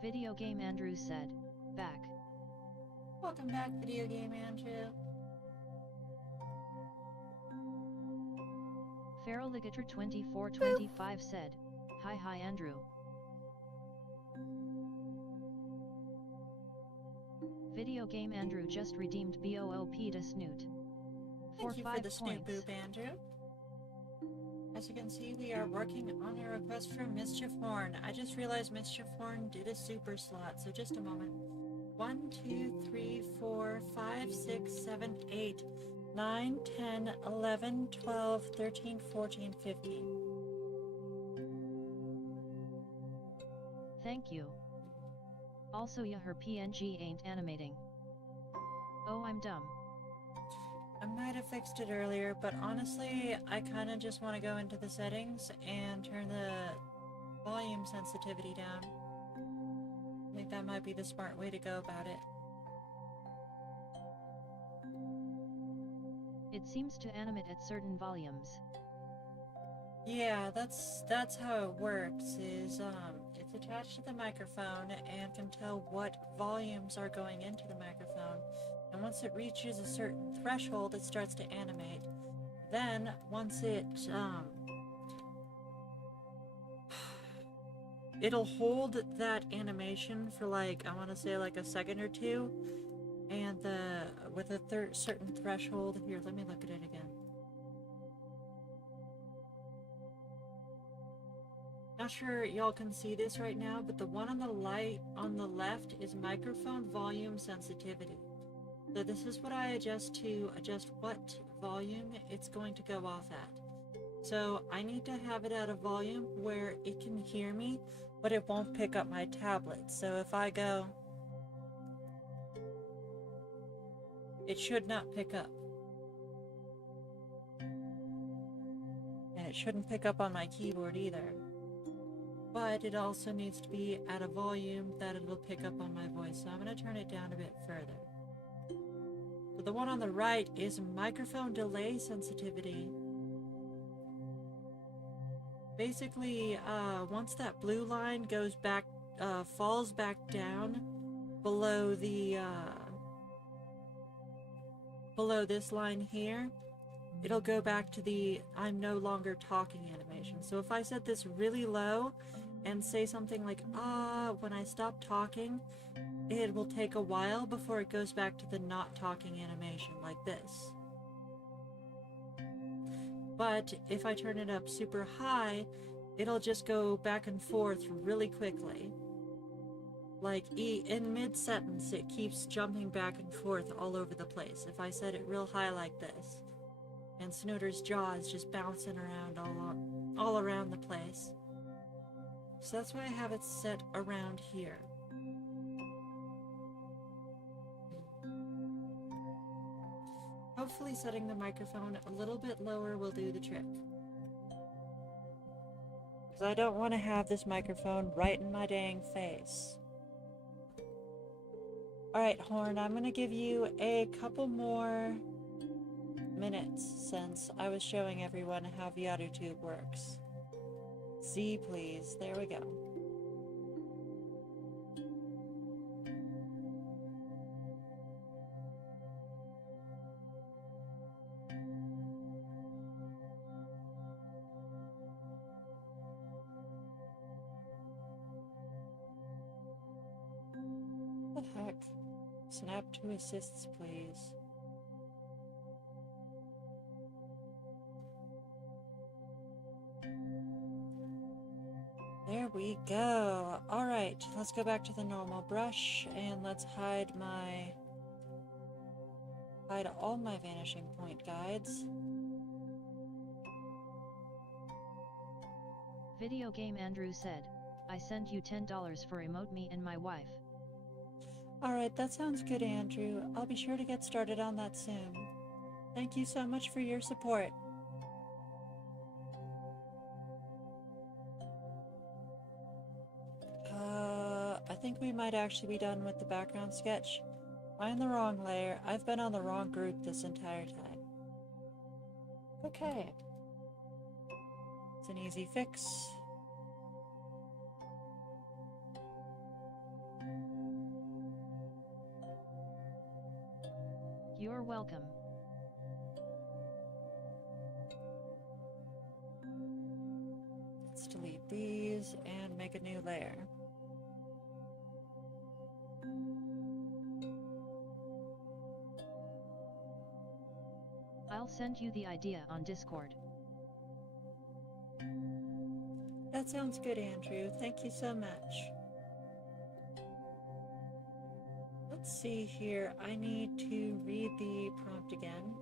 Video Game Andrew said, back. Welcome back, Video Game Andrew. Feraligator 2425 said, hi Andrew. Video Game Andrew just redeemed BOOP to Snoot. Thank you for 5 the Snoop points. Boop, Andrew. As you can see, we are working on a request from Mischief Horn. I just realized Mischief Horn did a super slot, so just a moment. 1, 2, 3, 4, 5, 6, 7, 8, 9, 10, 11, 12, 13, 14, 15. Thank you. Also her PNG ain't animating. Oh, I'm dumb. I might have fixed it earlier, but honestly, I kind of just want to go into the settings and turn the volume sensitivity down. I think that might be the smart way to go about it. It seems to animate at certain volumes. Yeah, that's how it works, is it's attached to the microphone and can tell what volumes are going into the microphone. And once it reaches a certain threshold, it starts to animate. Then, once it'll hold that animation for like, I want to say like a second or two, and with a certain threshold. Here, let me look at it again. Not sure y'all can see this right now, but the one on the left is microphone volume sensitivity. So this is what I adjust to adjust what volume it's going to go off at. So I need to have it at a volume where it can hear me, but it won't pick up my tablet. So if I go, it should not pick up. And it shouldn't pick up on my keyboard either. But it also needs to be at a volume that it will pick up on my voice. So I'm going to turn it down a bit further. So the one on the right is microphone delay sensitivity. Basically, once that blue line goes back, falls back down below the, below this line here, it'll go back to the I'm no longer talking animation. So if I set this really low and say something like, when I stop talking, it will take a while before it goes back to the not talking animation like this. But if I turn it up super high, it'll just go back and forth really quickly. Like in mid-sentence, it keeps jumping back and forth all over the place. If I set it real high like this, and Snooter's jaw is just bouncing around all around the place. So that's why I have it set around here. Hopefully setting the microphone a little bit lower will do the trick. Because I don't want to have this microphone right in my dang face. Alright, Horn, I'm going to give you a couple more minutes since I was showing everyone how ViadoTube works. Z, please. There we go. What the heck? Snap to assists, please. There we go. Alright, let's go back to the normal brush and let's hide all my vanishing point guides. Video game Andrew said, I send you $10 for emote me and my wife. Alright, that sounds good, Andrew. I'll be sure to get started on that soon. Thank you so much for your support. I think we might actually be done with the background sketch. Am I in the wrong layer? I've been on the wrong group this entire time. Okay. It's an easy fix. You're welcome. Let's delete these and make a new layer. I'll send you the idea on Discord. That sounds good, Andrew. Thank you so much. Let's see here. I need to read the prompt again.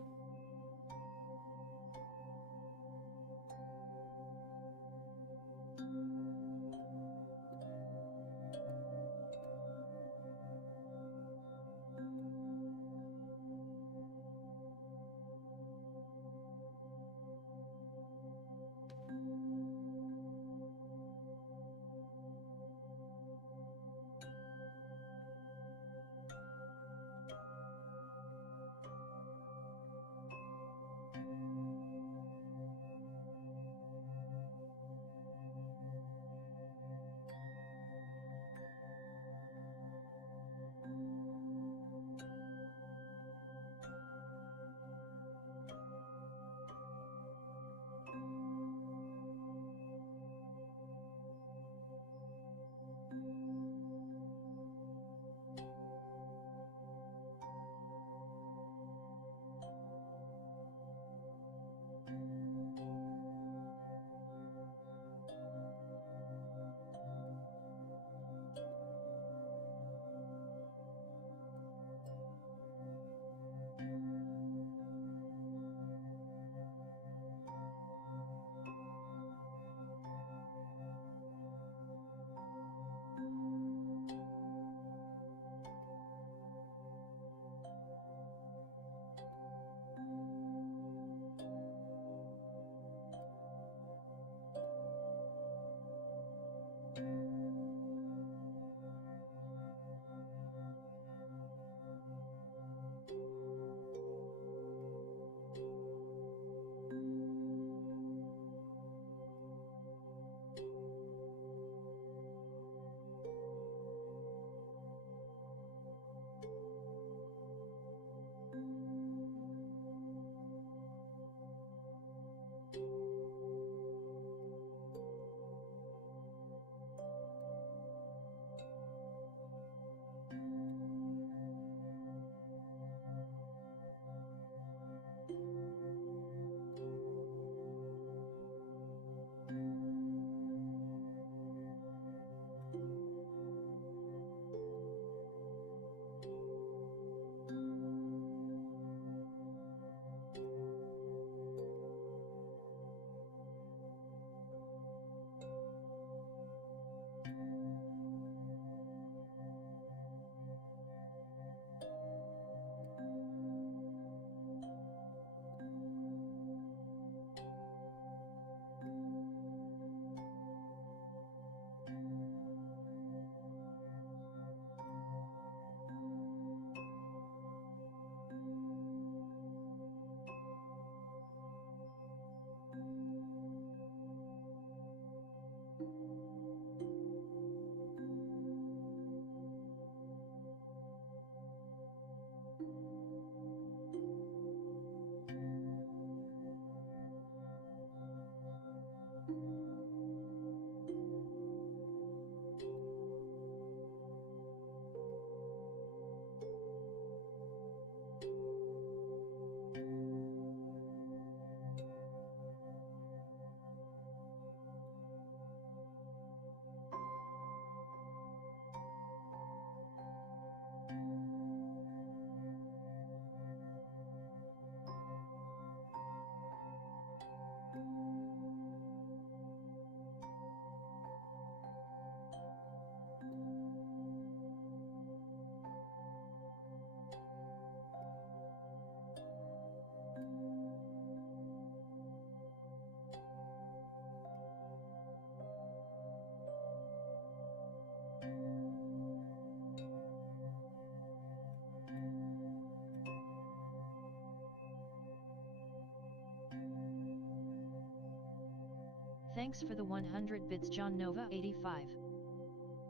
Thanks for the 100 bits, John Nova 85.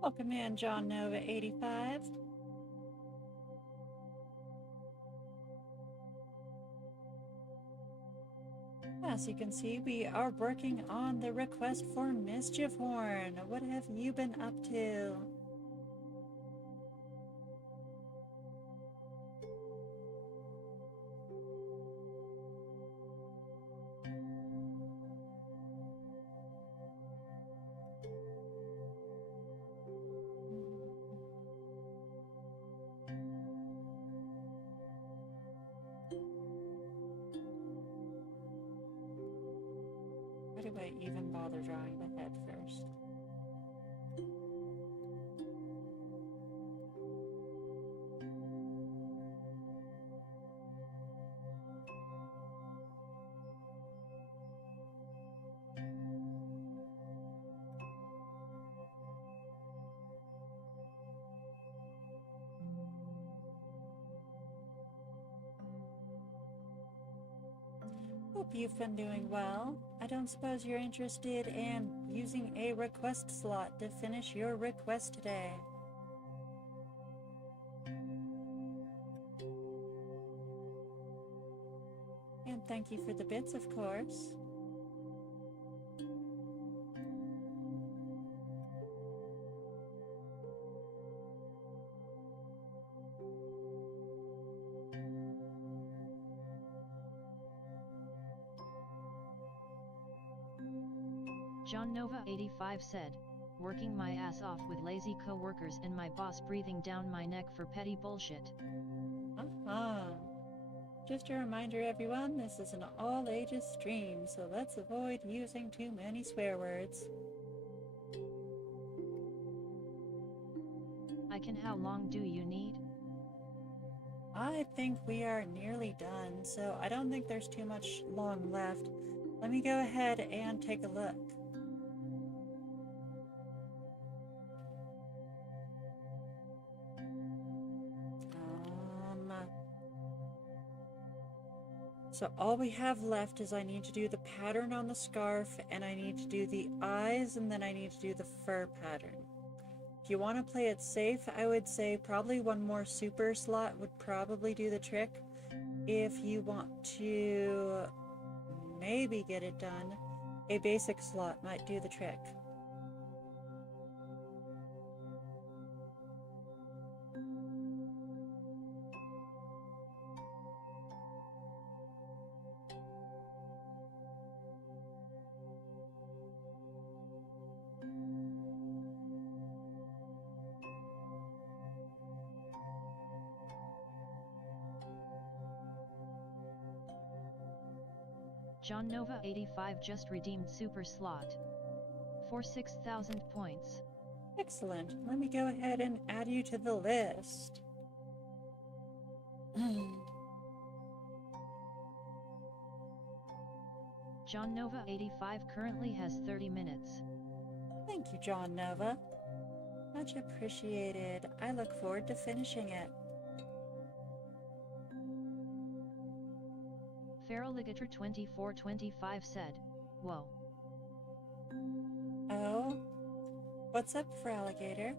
Welcome in, John Nova 85. As you can see, we are working on the request for Mischief Horn. What have you been up to? Why do I even bother drawing the head first? Hope you've been doing well. I don't suppose you're interested in using a request slot to finish your request today. And thank you for the bits, of course. John Nova 85 said, working my ass off with lazy co-workers and my boss breathing down my neck for petty bullshit. Just a reminder, everyone, this is an all-ages stream, so let's avoid using too many swear words. How long do you need? I think we are nearly done, so I don't think there's too much long left. Let me go ahead and take a look. So all we have left is I need to do the pattern on the scarf, and I need to do the eyes, and then I need to do the fur pattern. If you want to play it safe, I would say probably one more super slot would probably do the trick. If you want to maybe get it done, a basic slot might do the trick. John Nova 85 just redeemed super slot for 6,000 points. Excellent. Let me go ahead and add you to the list. John Nova 85 currently has 30 minutes. Thank you, John Nova. Much appreciated. I look forward to finishing it. Feraligator 2425 said, whoa. Oh? What's up, Feraligator?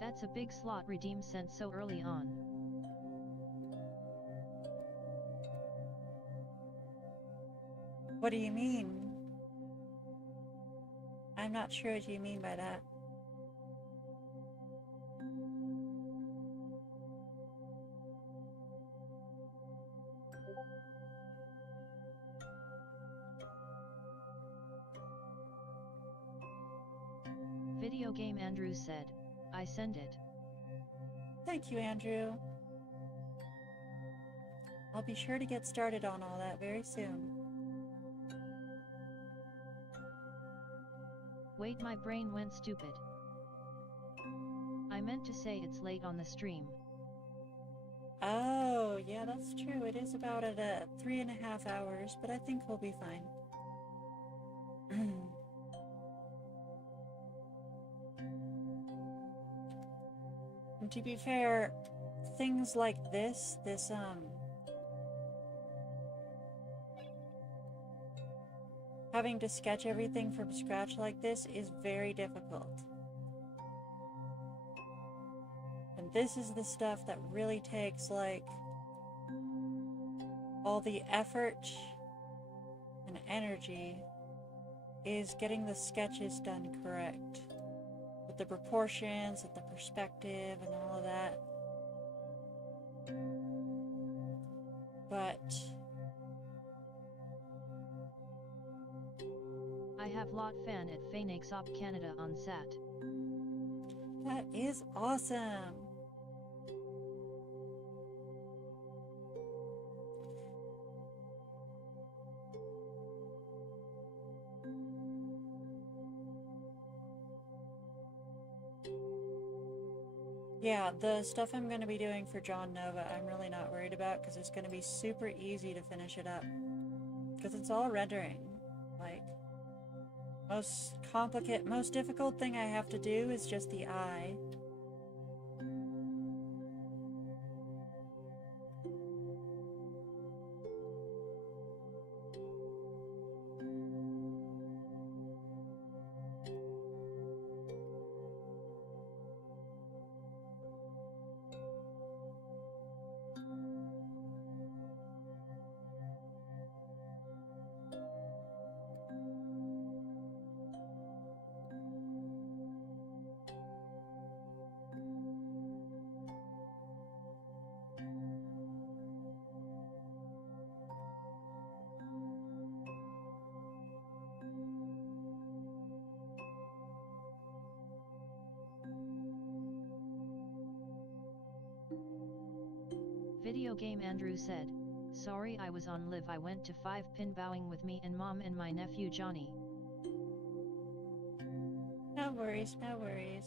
That's a big slot redeem sent so early on. What do you mean? I'm not sure what you mean by that. Video Game Andrew said, I send it. Thank you, Andrew. I'll be sure to get started on all that very soon. Wait, my brain went stupid. I meant to say it's late on the stream. Oh, yeah, that's true. It is about at 3.5 hours, but I think we'll be fine. And to be fair, things like this, having to sketch everything from scratch like this is very difficult. And this is the stuff that really takes, like, all the effort and energy is getting the sketches done correct. With the proportions and the perspective and all of that. But I have lot fan at Phoenix Op Canada on SAT. that is awesome. Yeah, the stuff I'm going to be doing for John Nova, I'm really not worried about because it's going to be super easy to finish it up. Because it's all rendering. Like, most difficult thing I have to do is just the eye. Video game Andrew said, sorry I was on live, I went to 5-pin bowing with me and mom and my nephew Johnny. No worries, no worries.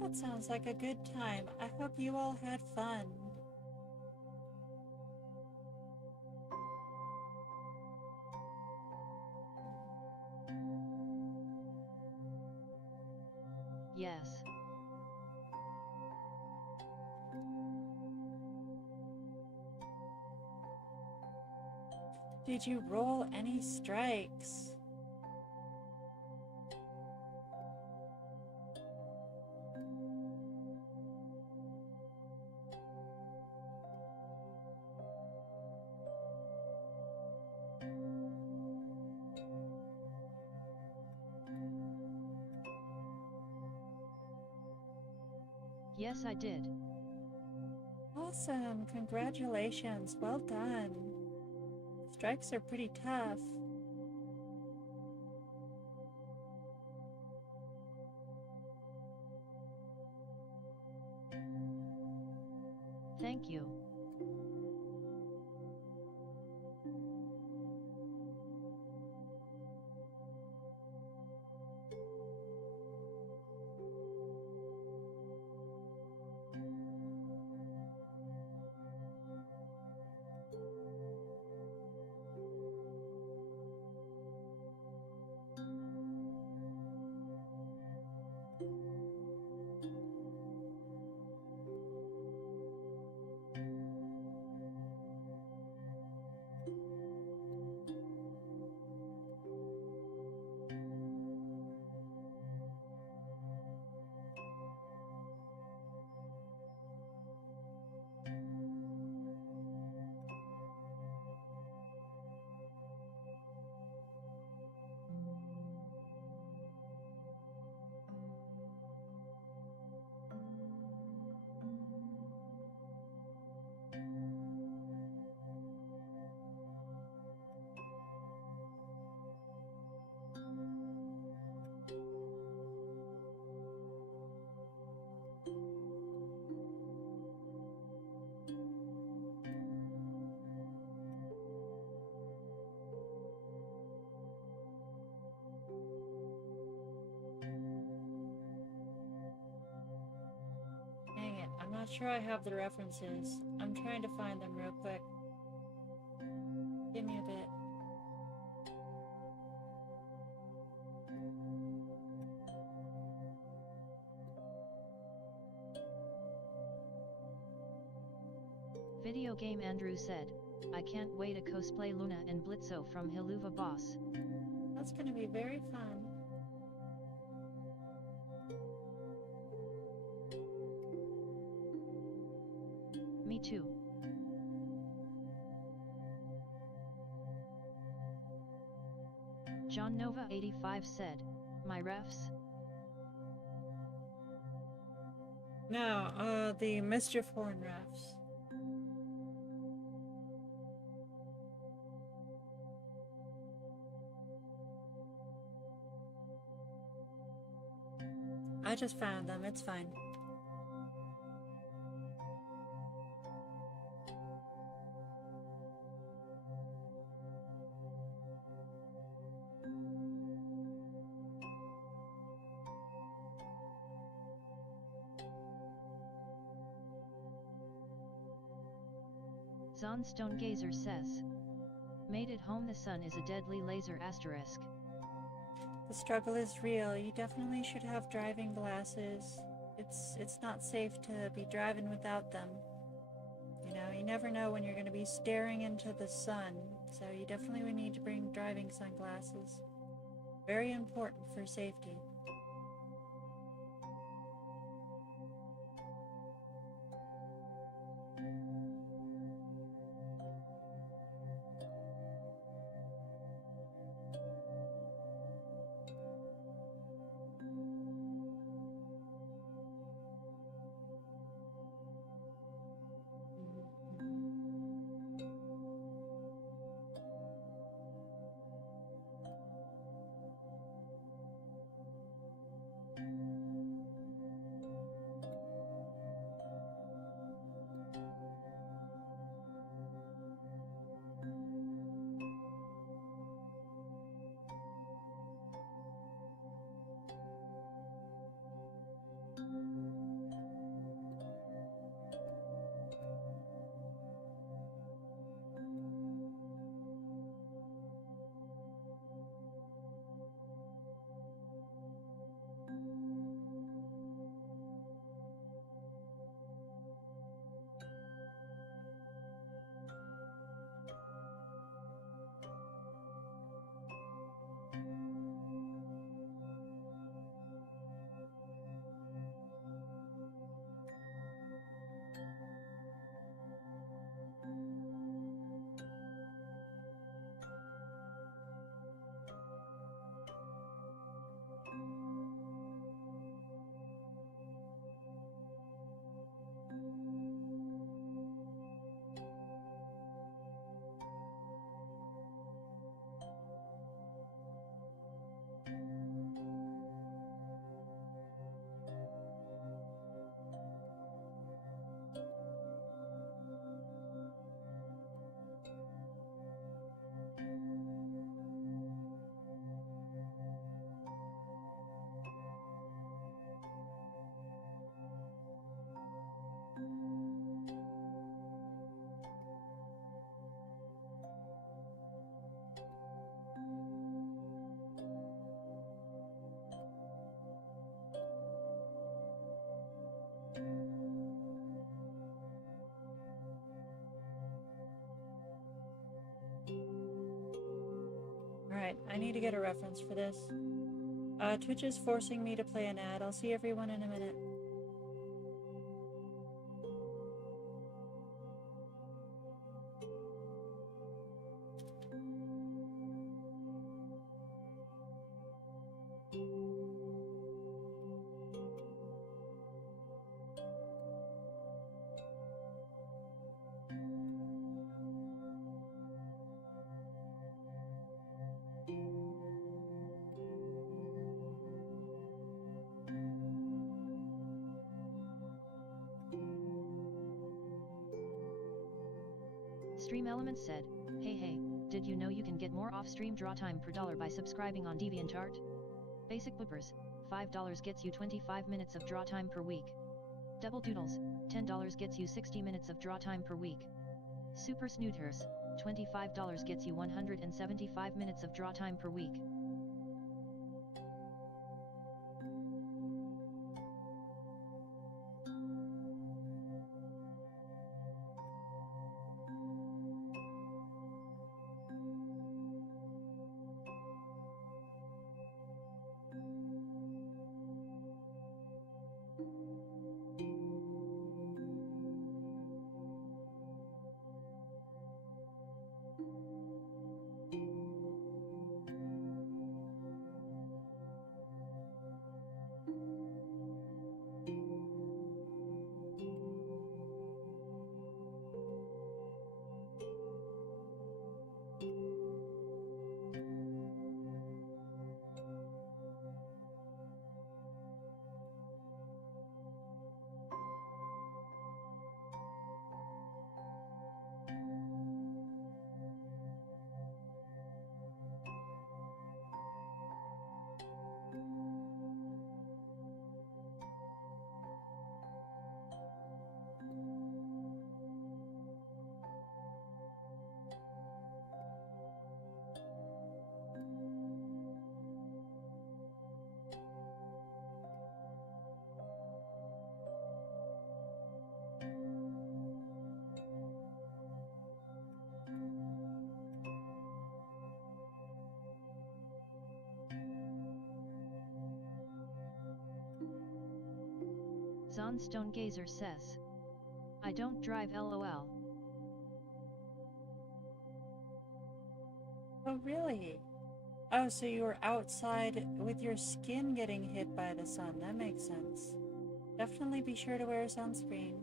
That sounds like a good time. I hope you all had fun. Yes. Did you roll any strikes? Yes, I did. Awesome, congratulations, well done. Strikes are pretty tough. Thank you. not sure I have the references. I'm trying to find them real quick. Give me a bit. Video Game Andrew said, I can't wait to cosplay Luna and Blitzo from Hiluva Boss. That's gonna be very fun. Me too. John Nova 85 said, my refs? No, the Mischief Horn refs. I just found them, it's fine. Zon Stonegazer says, made it home, the sun is a deadly laser asterisk. The struggle is real. You definitely should have driving glasses. It's not safe to be driving without them. You know, you never know when you're going to be staring into the sun, so you definitely would need to bring driving sunglasses. Very important for safety. Alright, I need to get a reference for this. Twitch is forcing me to play an ad. I'll see everyone in a minute. Stream Elements said, hey, did you know you can get more off-stream draw time per dollar by subscribing on DeviantArt? Basic Whippers, $5 gets you 25 minutes of draw time per week. Double Doodles, $10 gets you 60 minutes of draw time per week. Super Snooters, $25 gets you 175 minutes of draw time per week. Zon Stonegazer says, I don't drive LOL. Oh, really? Oh, so you were outside with your skin getting hit by the sun. That makes sense. Definitely be sure to wear sunscreen.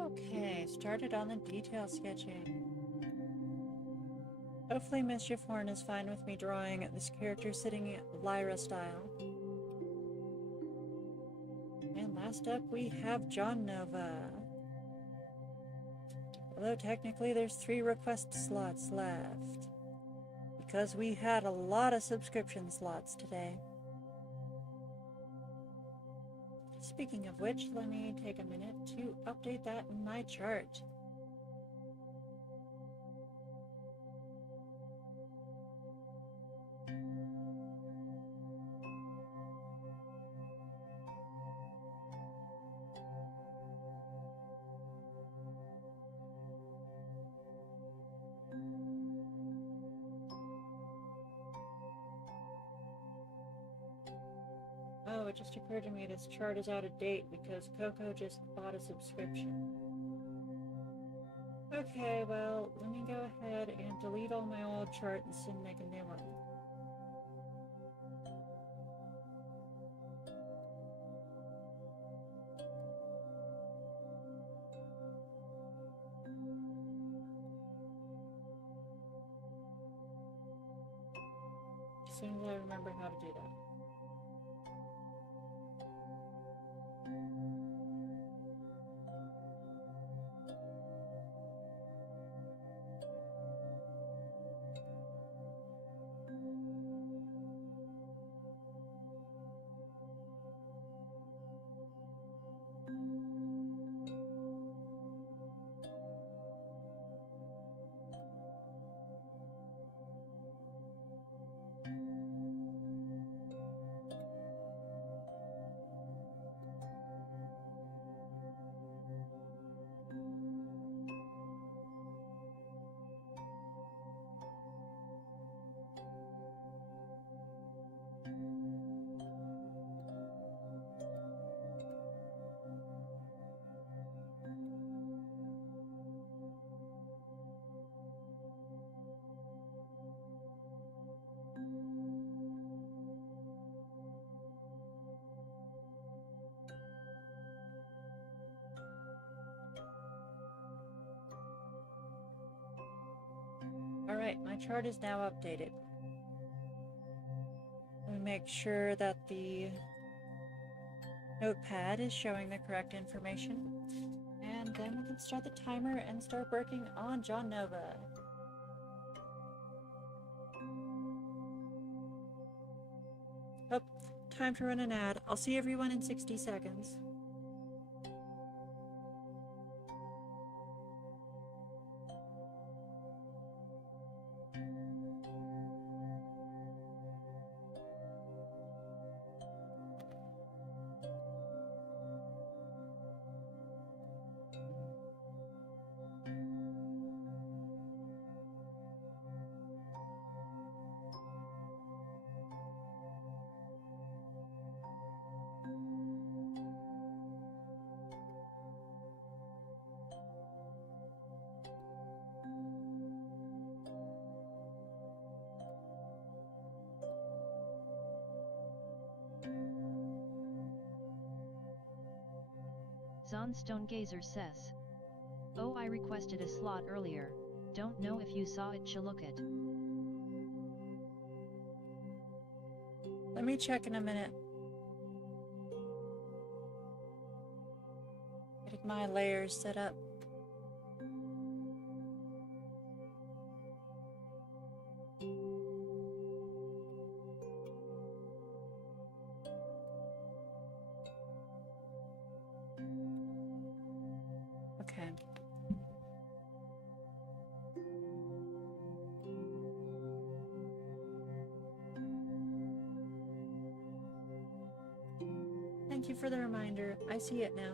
Okay, started on the detail sketching. Hopefully Mischief Horn is fine with me drawing this character sitting Lyra style. And last up we have John Nova. Although technically there's 3 request slots left, because we had a lot of subscription slots today. Speaking of which, let me take a minute to update that in my chart. Oh, it just occurred to me this chart is out of date because Coco just bought a subscription. Okay, well, let me go ahead and delete all my old charts and make a new one. as soon as I remember how to do that. Alright, my chart is now updated. Let me make sure that the notepad is showing the correct information. And then we can start the timer and start working on John Nova. Oh, time to run an ad. I'll see everyone in 60 seconds. Stonegazer says. Oh, I requested a slot earlier. Don't know if you saw it, Chalookit. Let me check in a minute. Getting my layers set up. Okay. Thank you for the reminder. I see it now.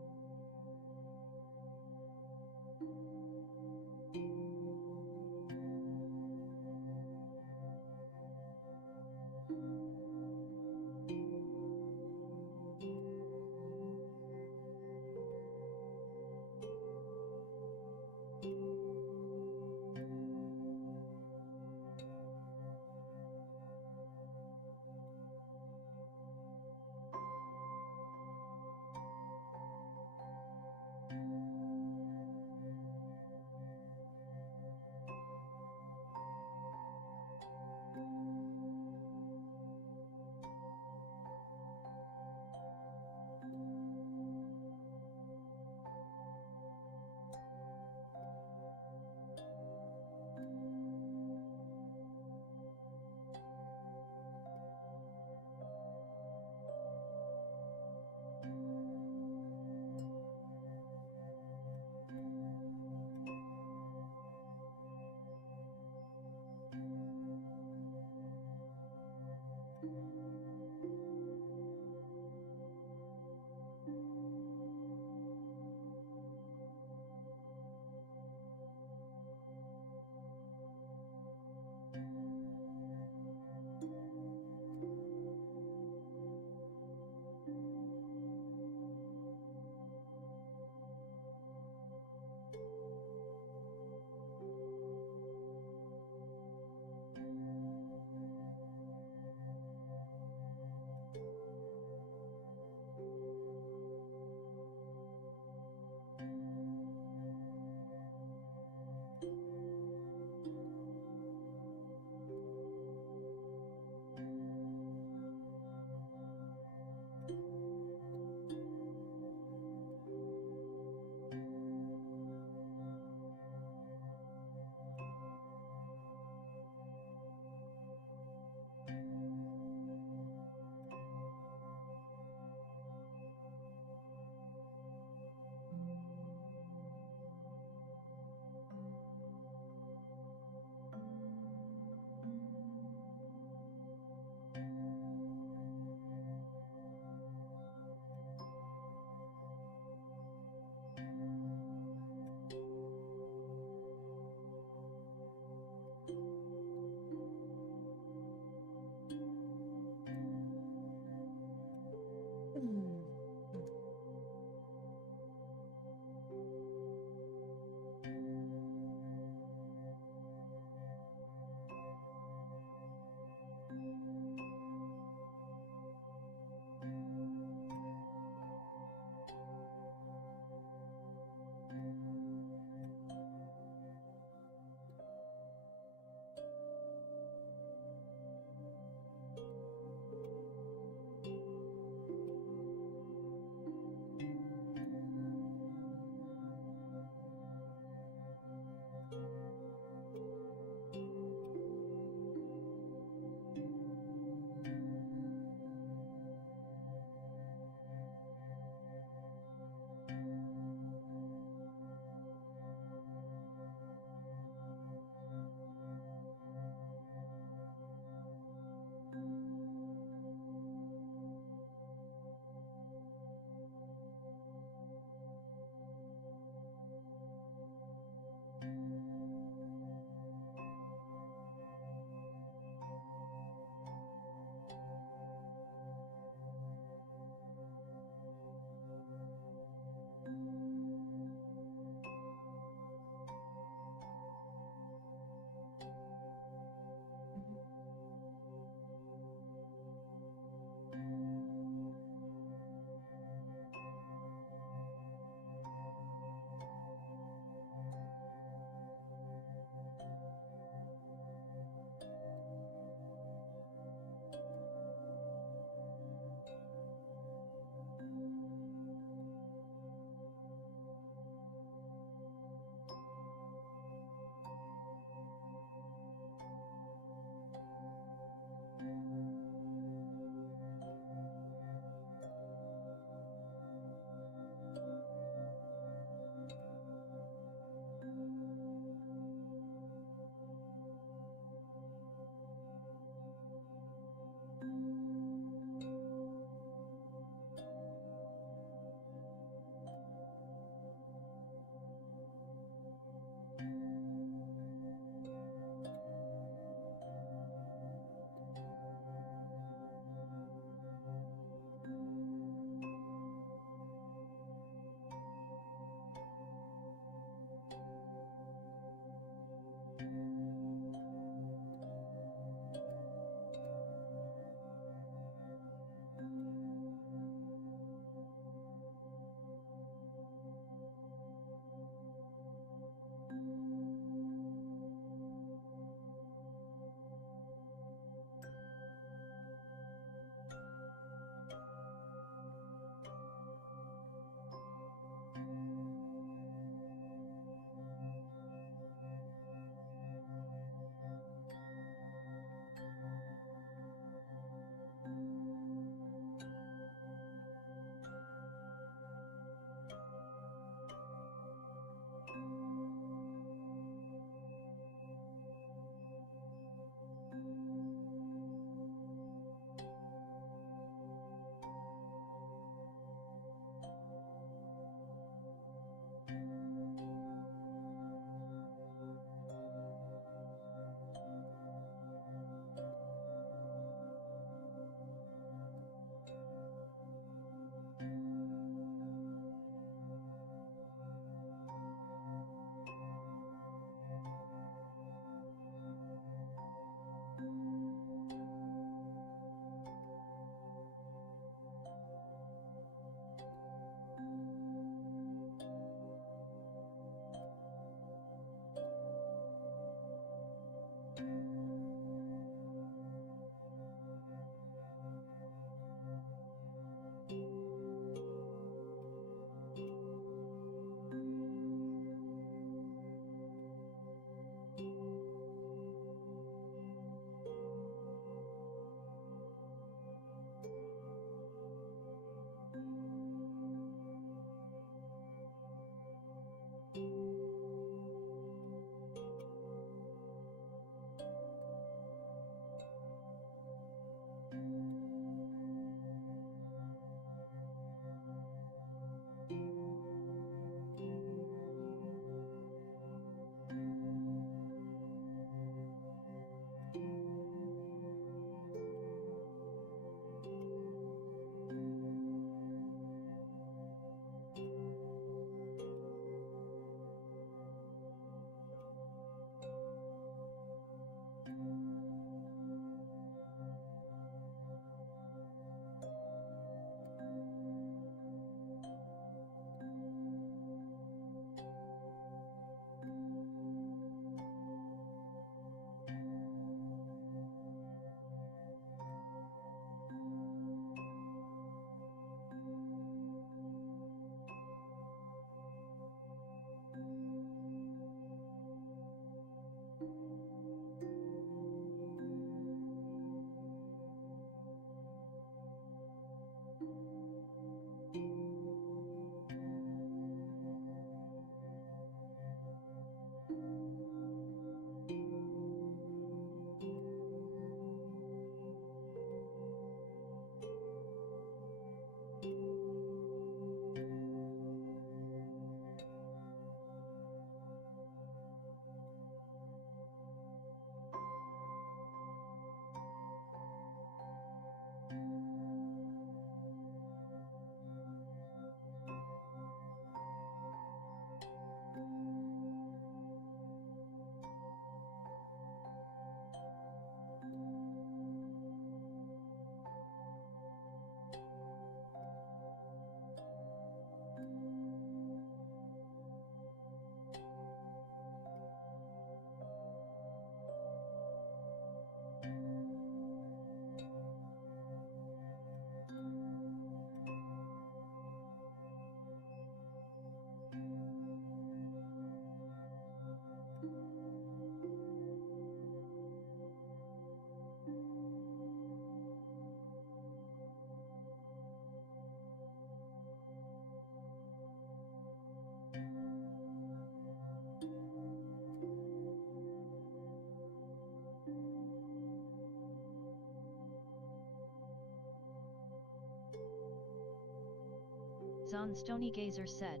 Zon Stony Gazer said.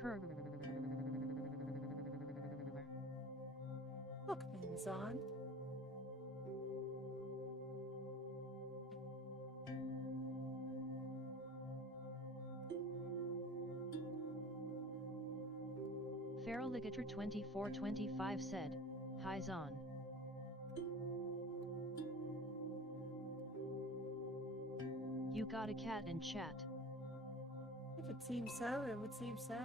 Purr. Look, Zon. Feraligator 2425 said, Hi Zon. You got a cat in chat. If it seems so, it would seem so.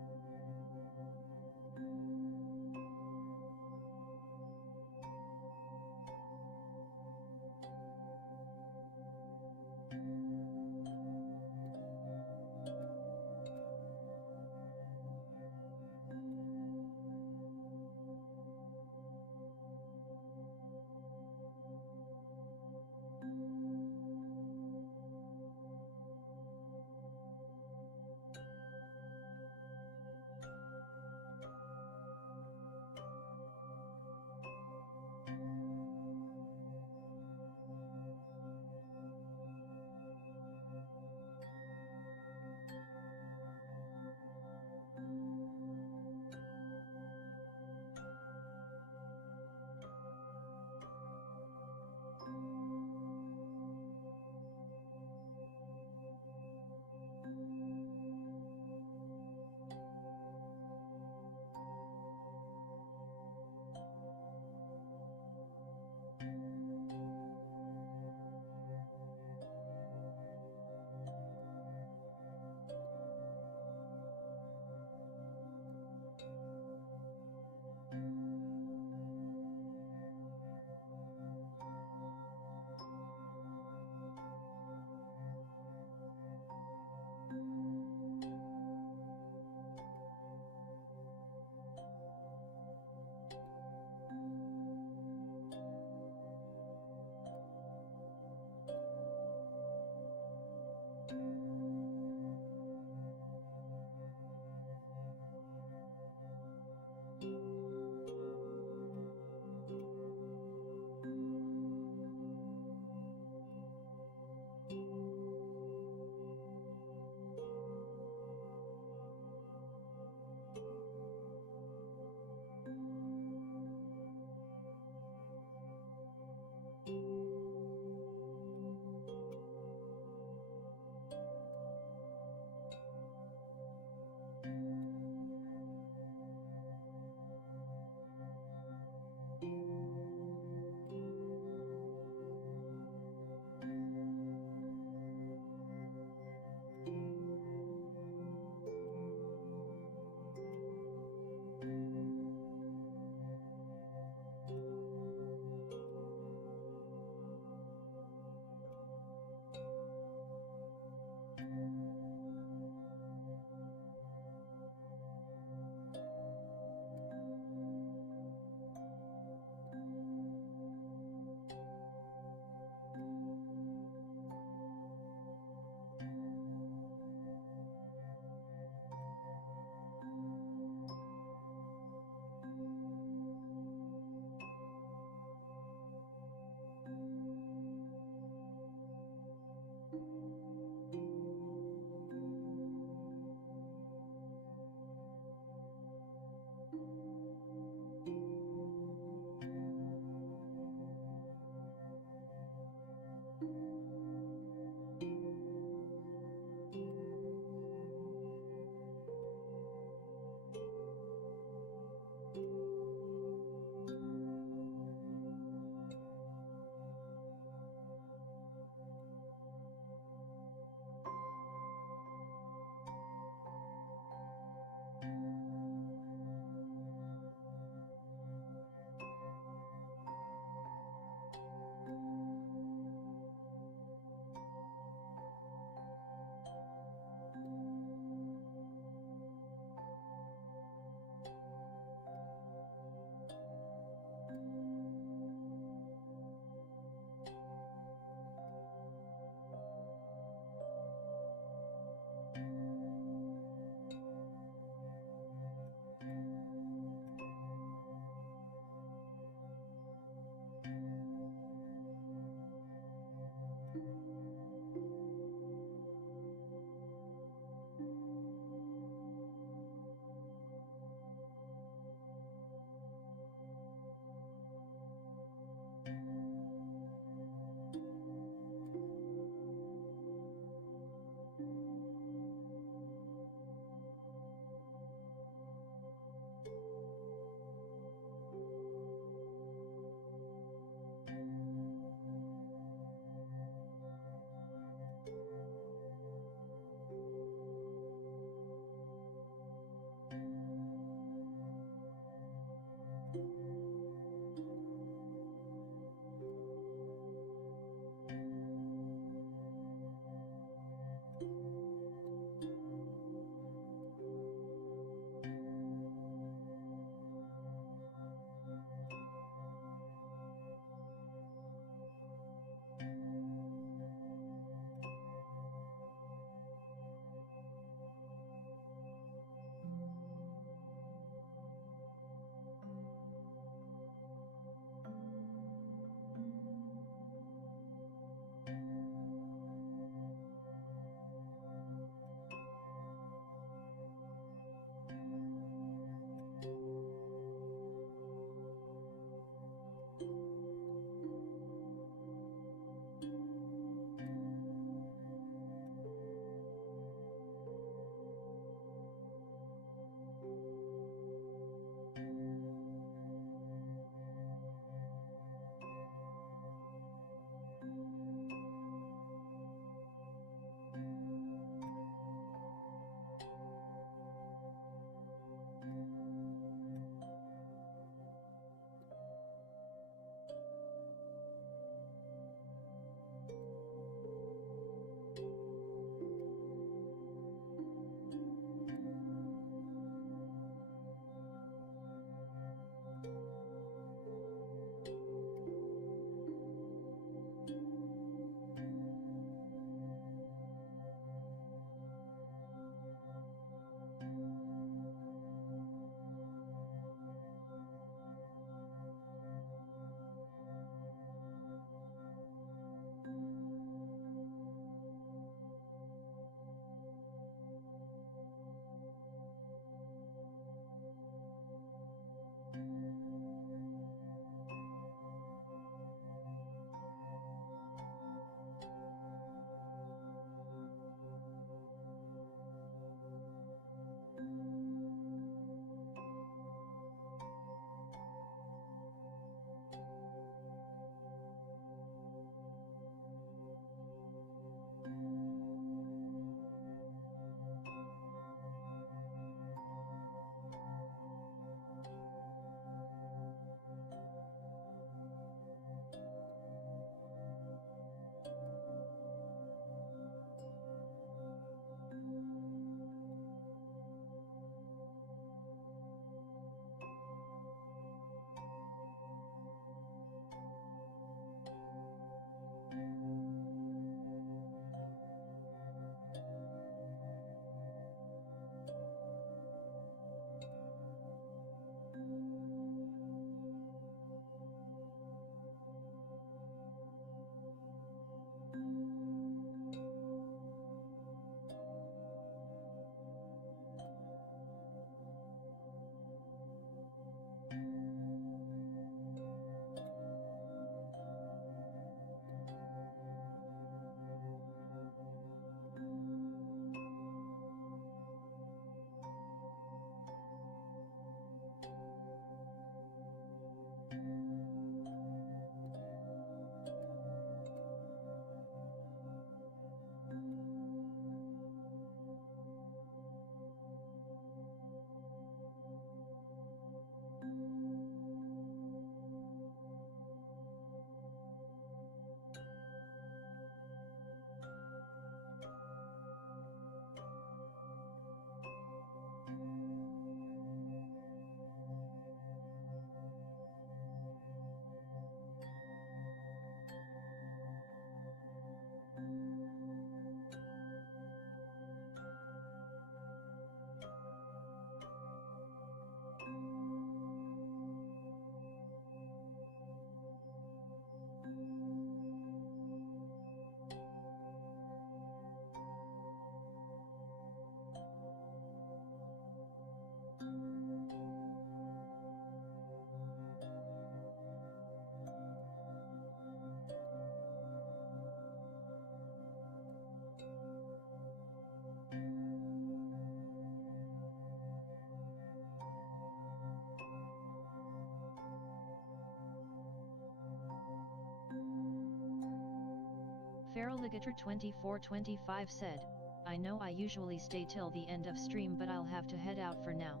Feraligator2425 said, I know I usually stay till the end of stream, but I'll have to head out for now.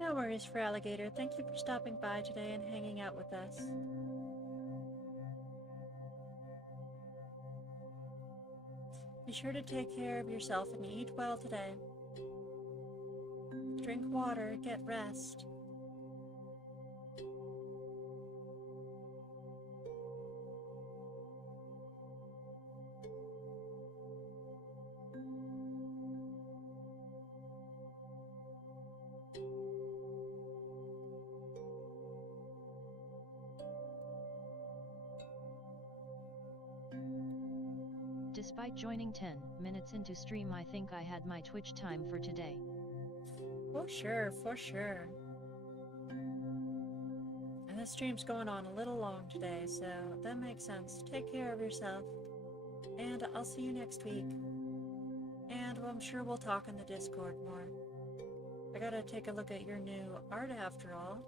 No worries, for Alligator. Thank you for stopping by today and hanging out with us. Be sure to take care of yourself and eat well today. Drink water, get rest. Despite joining 10 minutes into stream, I think I had my Twitch time for today. For sure, for sure. And the stream's going on a little long today, so that makes sense. Take care of yourself. And I'll see you next week. And I'm sure we'll talk in the Discord more. I gotta take a look at your new art after all.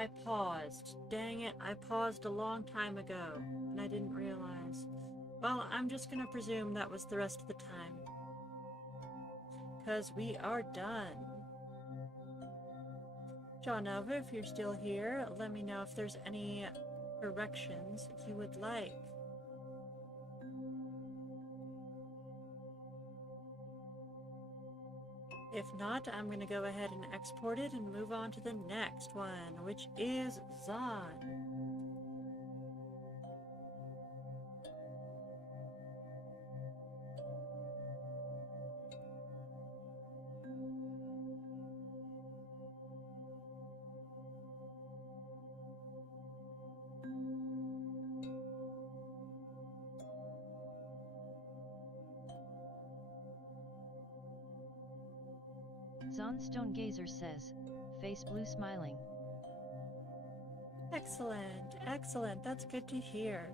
I paused. Dang it, I paused a long time ago, and I didn't realize. Well, I'm just gonna presume that was the rest of the time. Because we are done. John Nova, if you're still here, let me know if there's any corrections you would like. If not, I'm going to go ahead and export it and move on to the next one, which is Zon. Zonstone Gazer says, face blue smiling. Excellent, excellent, that's good to hear.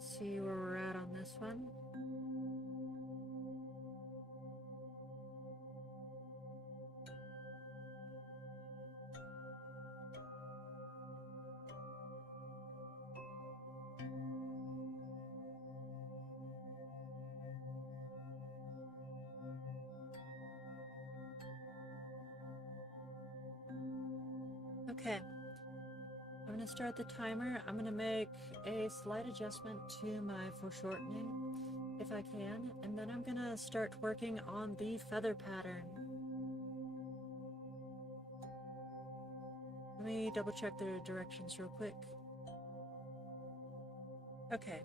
See where we're at on this one. Okay, I'm going to start the timer. I'm going to make a slight adjustment to my foreshortening, if I can, and then I'm going to start working on the feather pattern. Let me double check the directions real quick. Okay.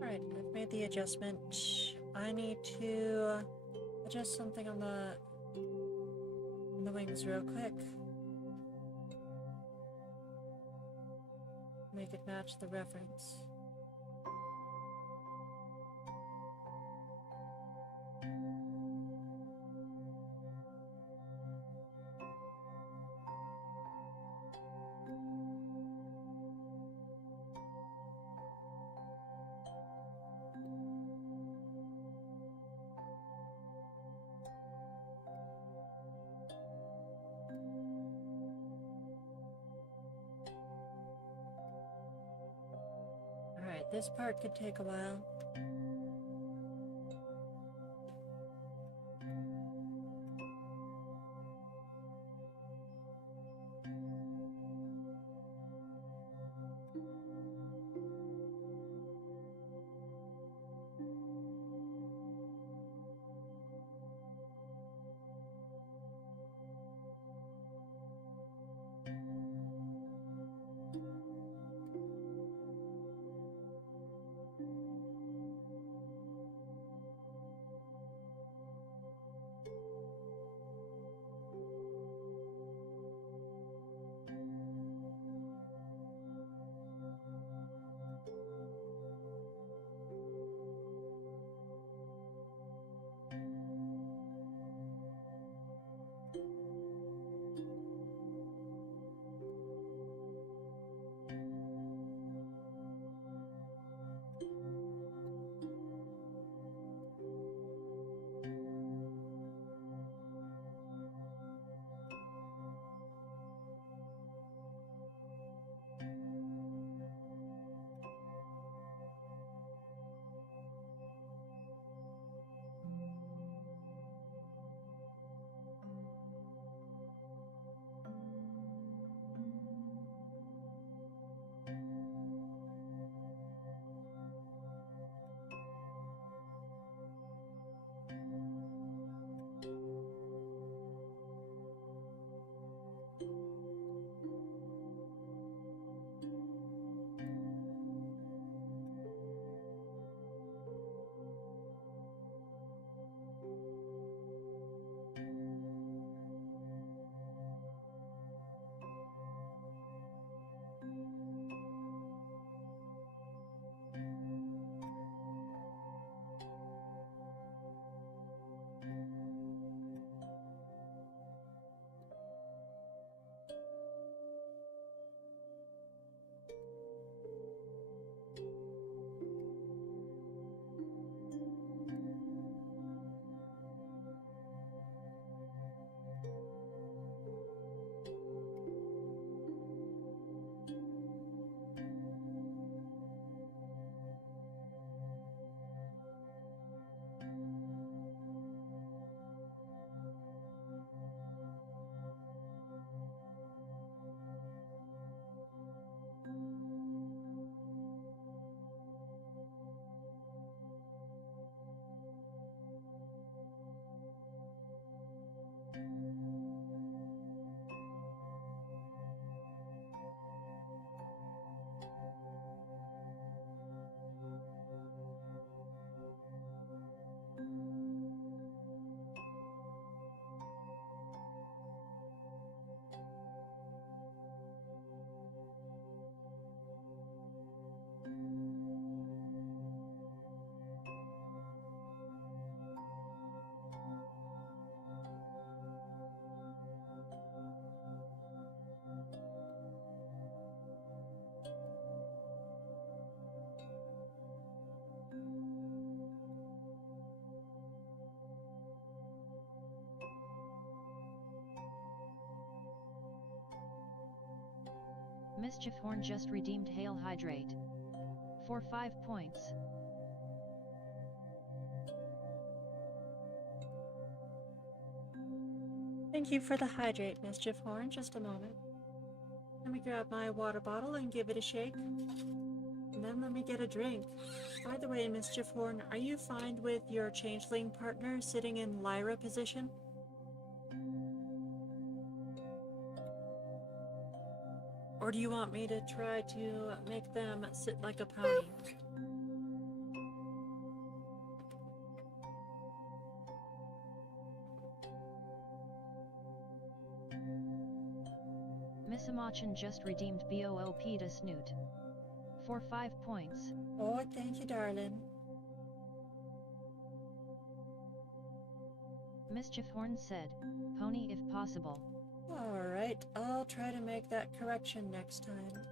Alright, I've made the adjustment. I need to adjust something on the wings real quick. Make it match the reference. this part could take a while. Mischief Horn just redeemed Hail Hydrate. For 5 points. Thank you for the hydrate, Mischief Horn. Just a moment. Let me grab my water bottle and give it a shake. And then let me get a drink. By the way, Mischief Horn, are you fine with your changeling partner sitting in Lyra position? Or do you want me to try to make them sit like a pony? Miss Amachan just redeemed BOOP to Snoot. For 5 points. Oh, thank you, darling. Mischief Horn said, pony if possible. Alright, I'll try to make that correction next time.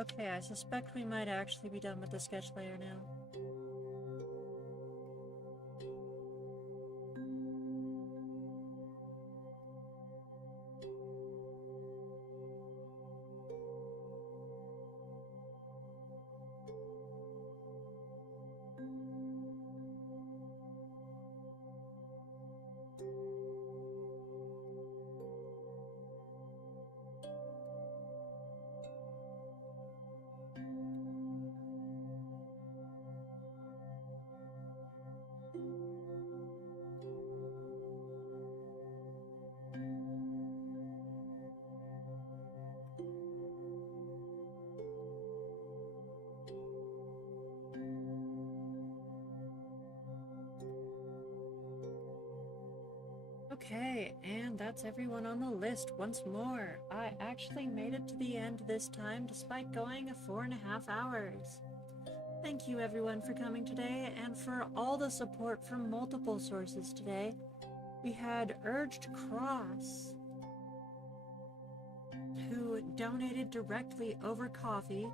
Okay, I suspect we might actually be done with the sketch layer now. Okay, and that's everyone on the list once more. I actually made it to the end this time despite going 4.5 hours. Thank you everyone for coming today and for all the support from multiple sources today. We had Urged Cross, who donated directly over coffee.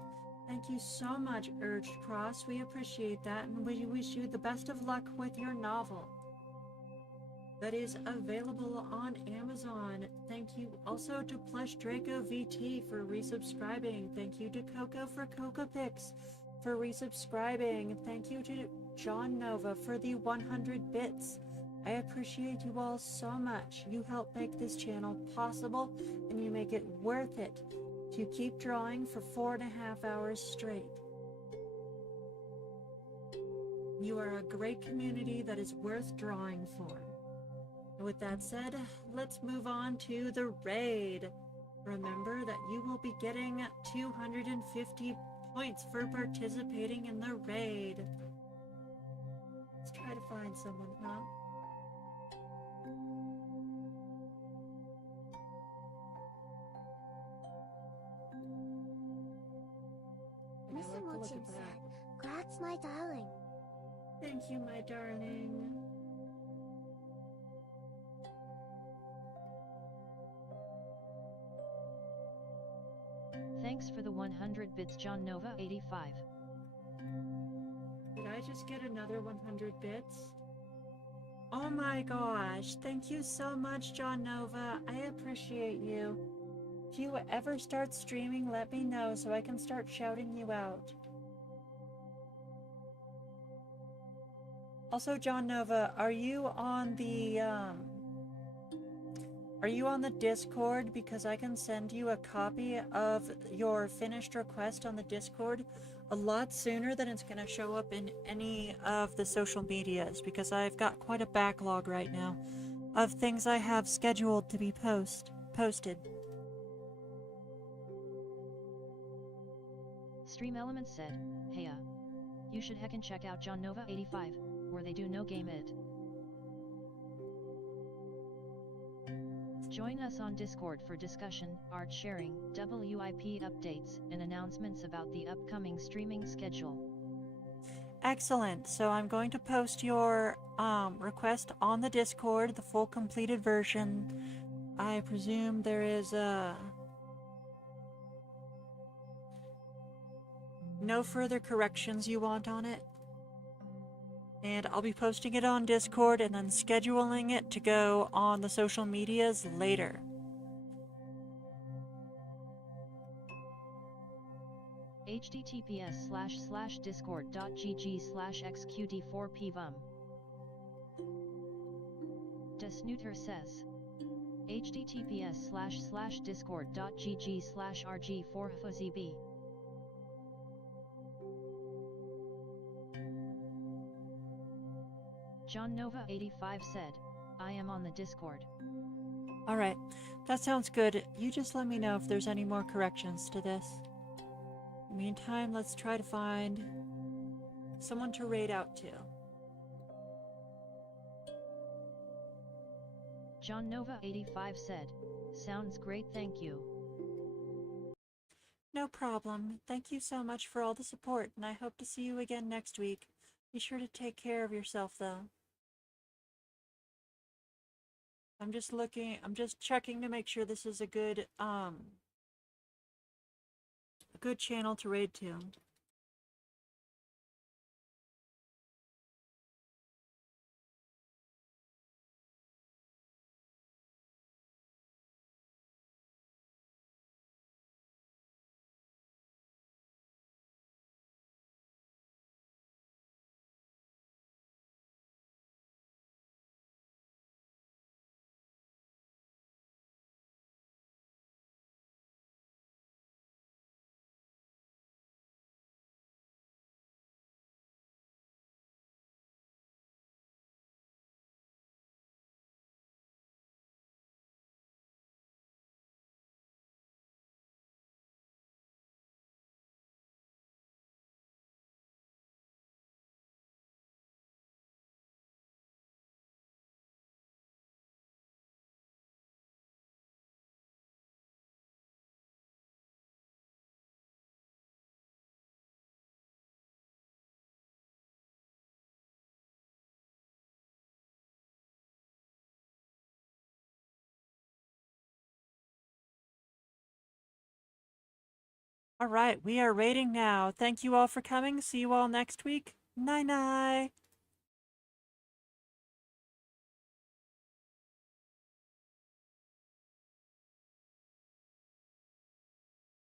Thank you so much, Urged Cross. We appreciate that, and we wish you the best of luck with your novel that is available on Amazon. Thank you also to Plush Draco VT for resubscribing. Thank you to Coco for Coco Picks for resubscribing. Thank you to John Nova for the 100 bits. I appreciate you all so much. You help make this channel possible, and you make it worth it to keep drawing for 4.5 hours straight. You are a great community that is worth drawing for. With that said, let's move on to the raid. Remember that you will be getting 250 points for participating in the raid. Let's try to find someone, huh? Okay, Mr. we'll have to look Mochin at said, that. "Congrats, my darling." Thank you, my darling. Thanks for the 100 bits, John Nova 85. Did I just get another 100 bits? Oh my gosh, thank you so much, John Nova. I appreciate you. If you ever start streaming, let me know so I can start shouting you out. Also, John Nova, are you on the Discord? Because I can send you a copy of your finished request on the Discord a lot sooner than it's going to show up in any of the social medias, because I've got quite a backlog right now of things I have scheduled to be posted. Stream Elements said, "Heya. You should heckin' check out John Nova 85, where they do no game it. Join us on Discord for discussion, art sharing, WIP updates, and announcements about the upcoming streaming schedule." Excellent. So I'm going to post your request on the Discord, the full completed version. I presume there is no further corrections you want on it. And I'll be posting it on Discord and then scheduling it to go on the social medias later. https://discord.gg/xqd4pvum. Desnooter says, https://discord.gg/rg4fozb. John Nova 85 said, "I am on the Discord." Alright, that sounds good. You just let me know if there's any more corrections to this. In the meantime, let's try to find someone to raid out to. John Nova 85 said, "Sounds great, thank you." No problem. Thank you so much for all the support, and I hope to see you again next week. Be sure to take care of yourself, though. I'm just checking to make sure this is a good good channel to raid to. All right, we are raiding now. Thank you all for coming. See you all next week. Night night.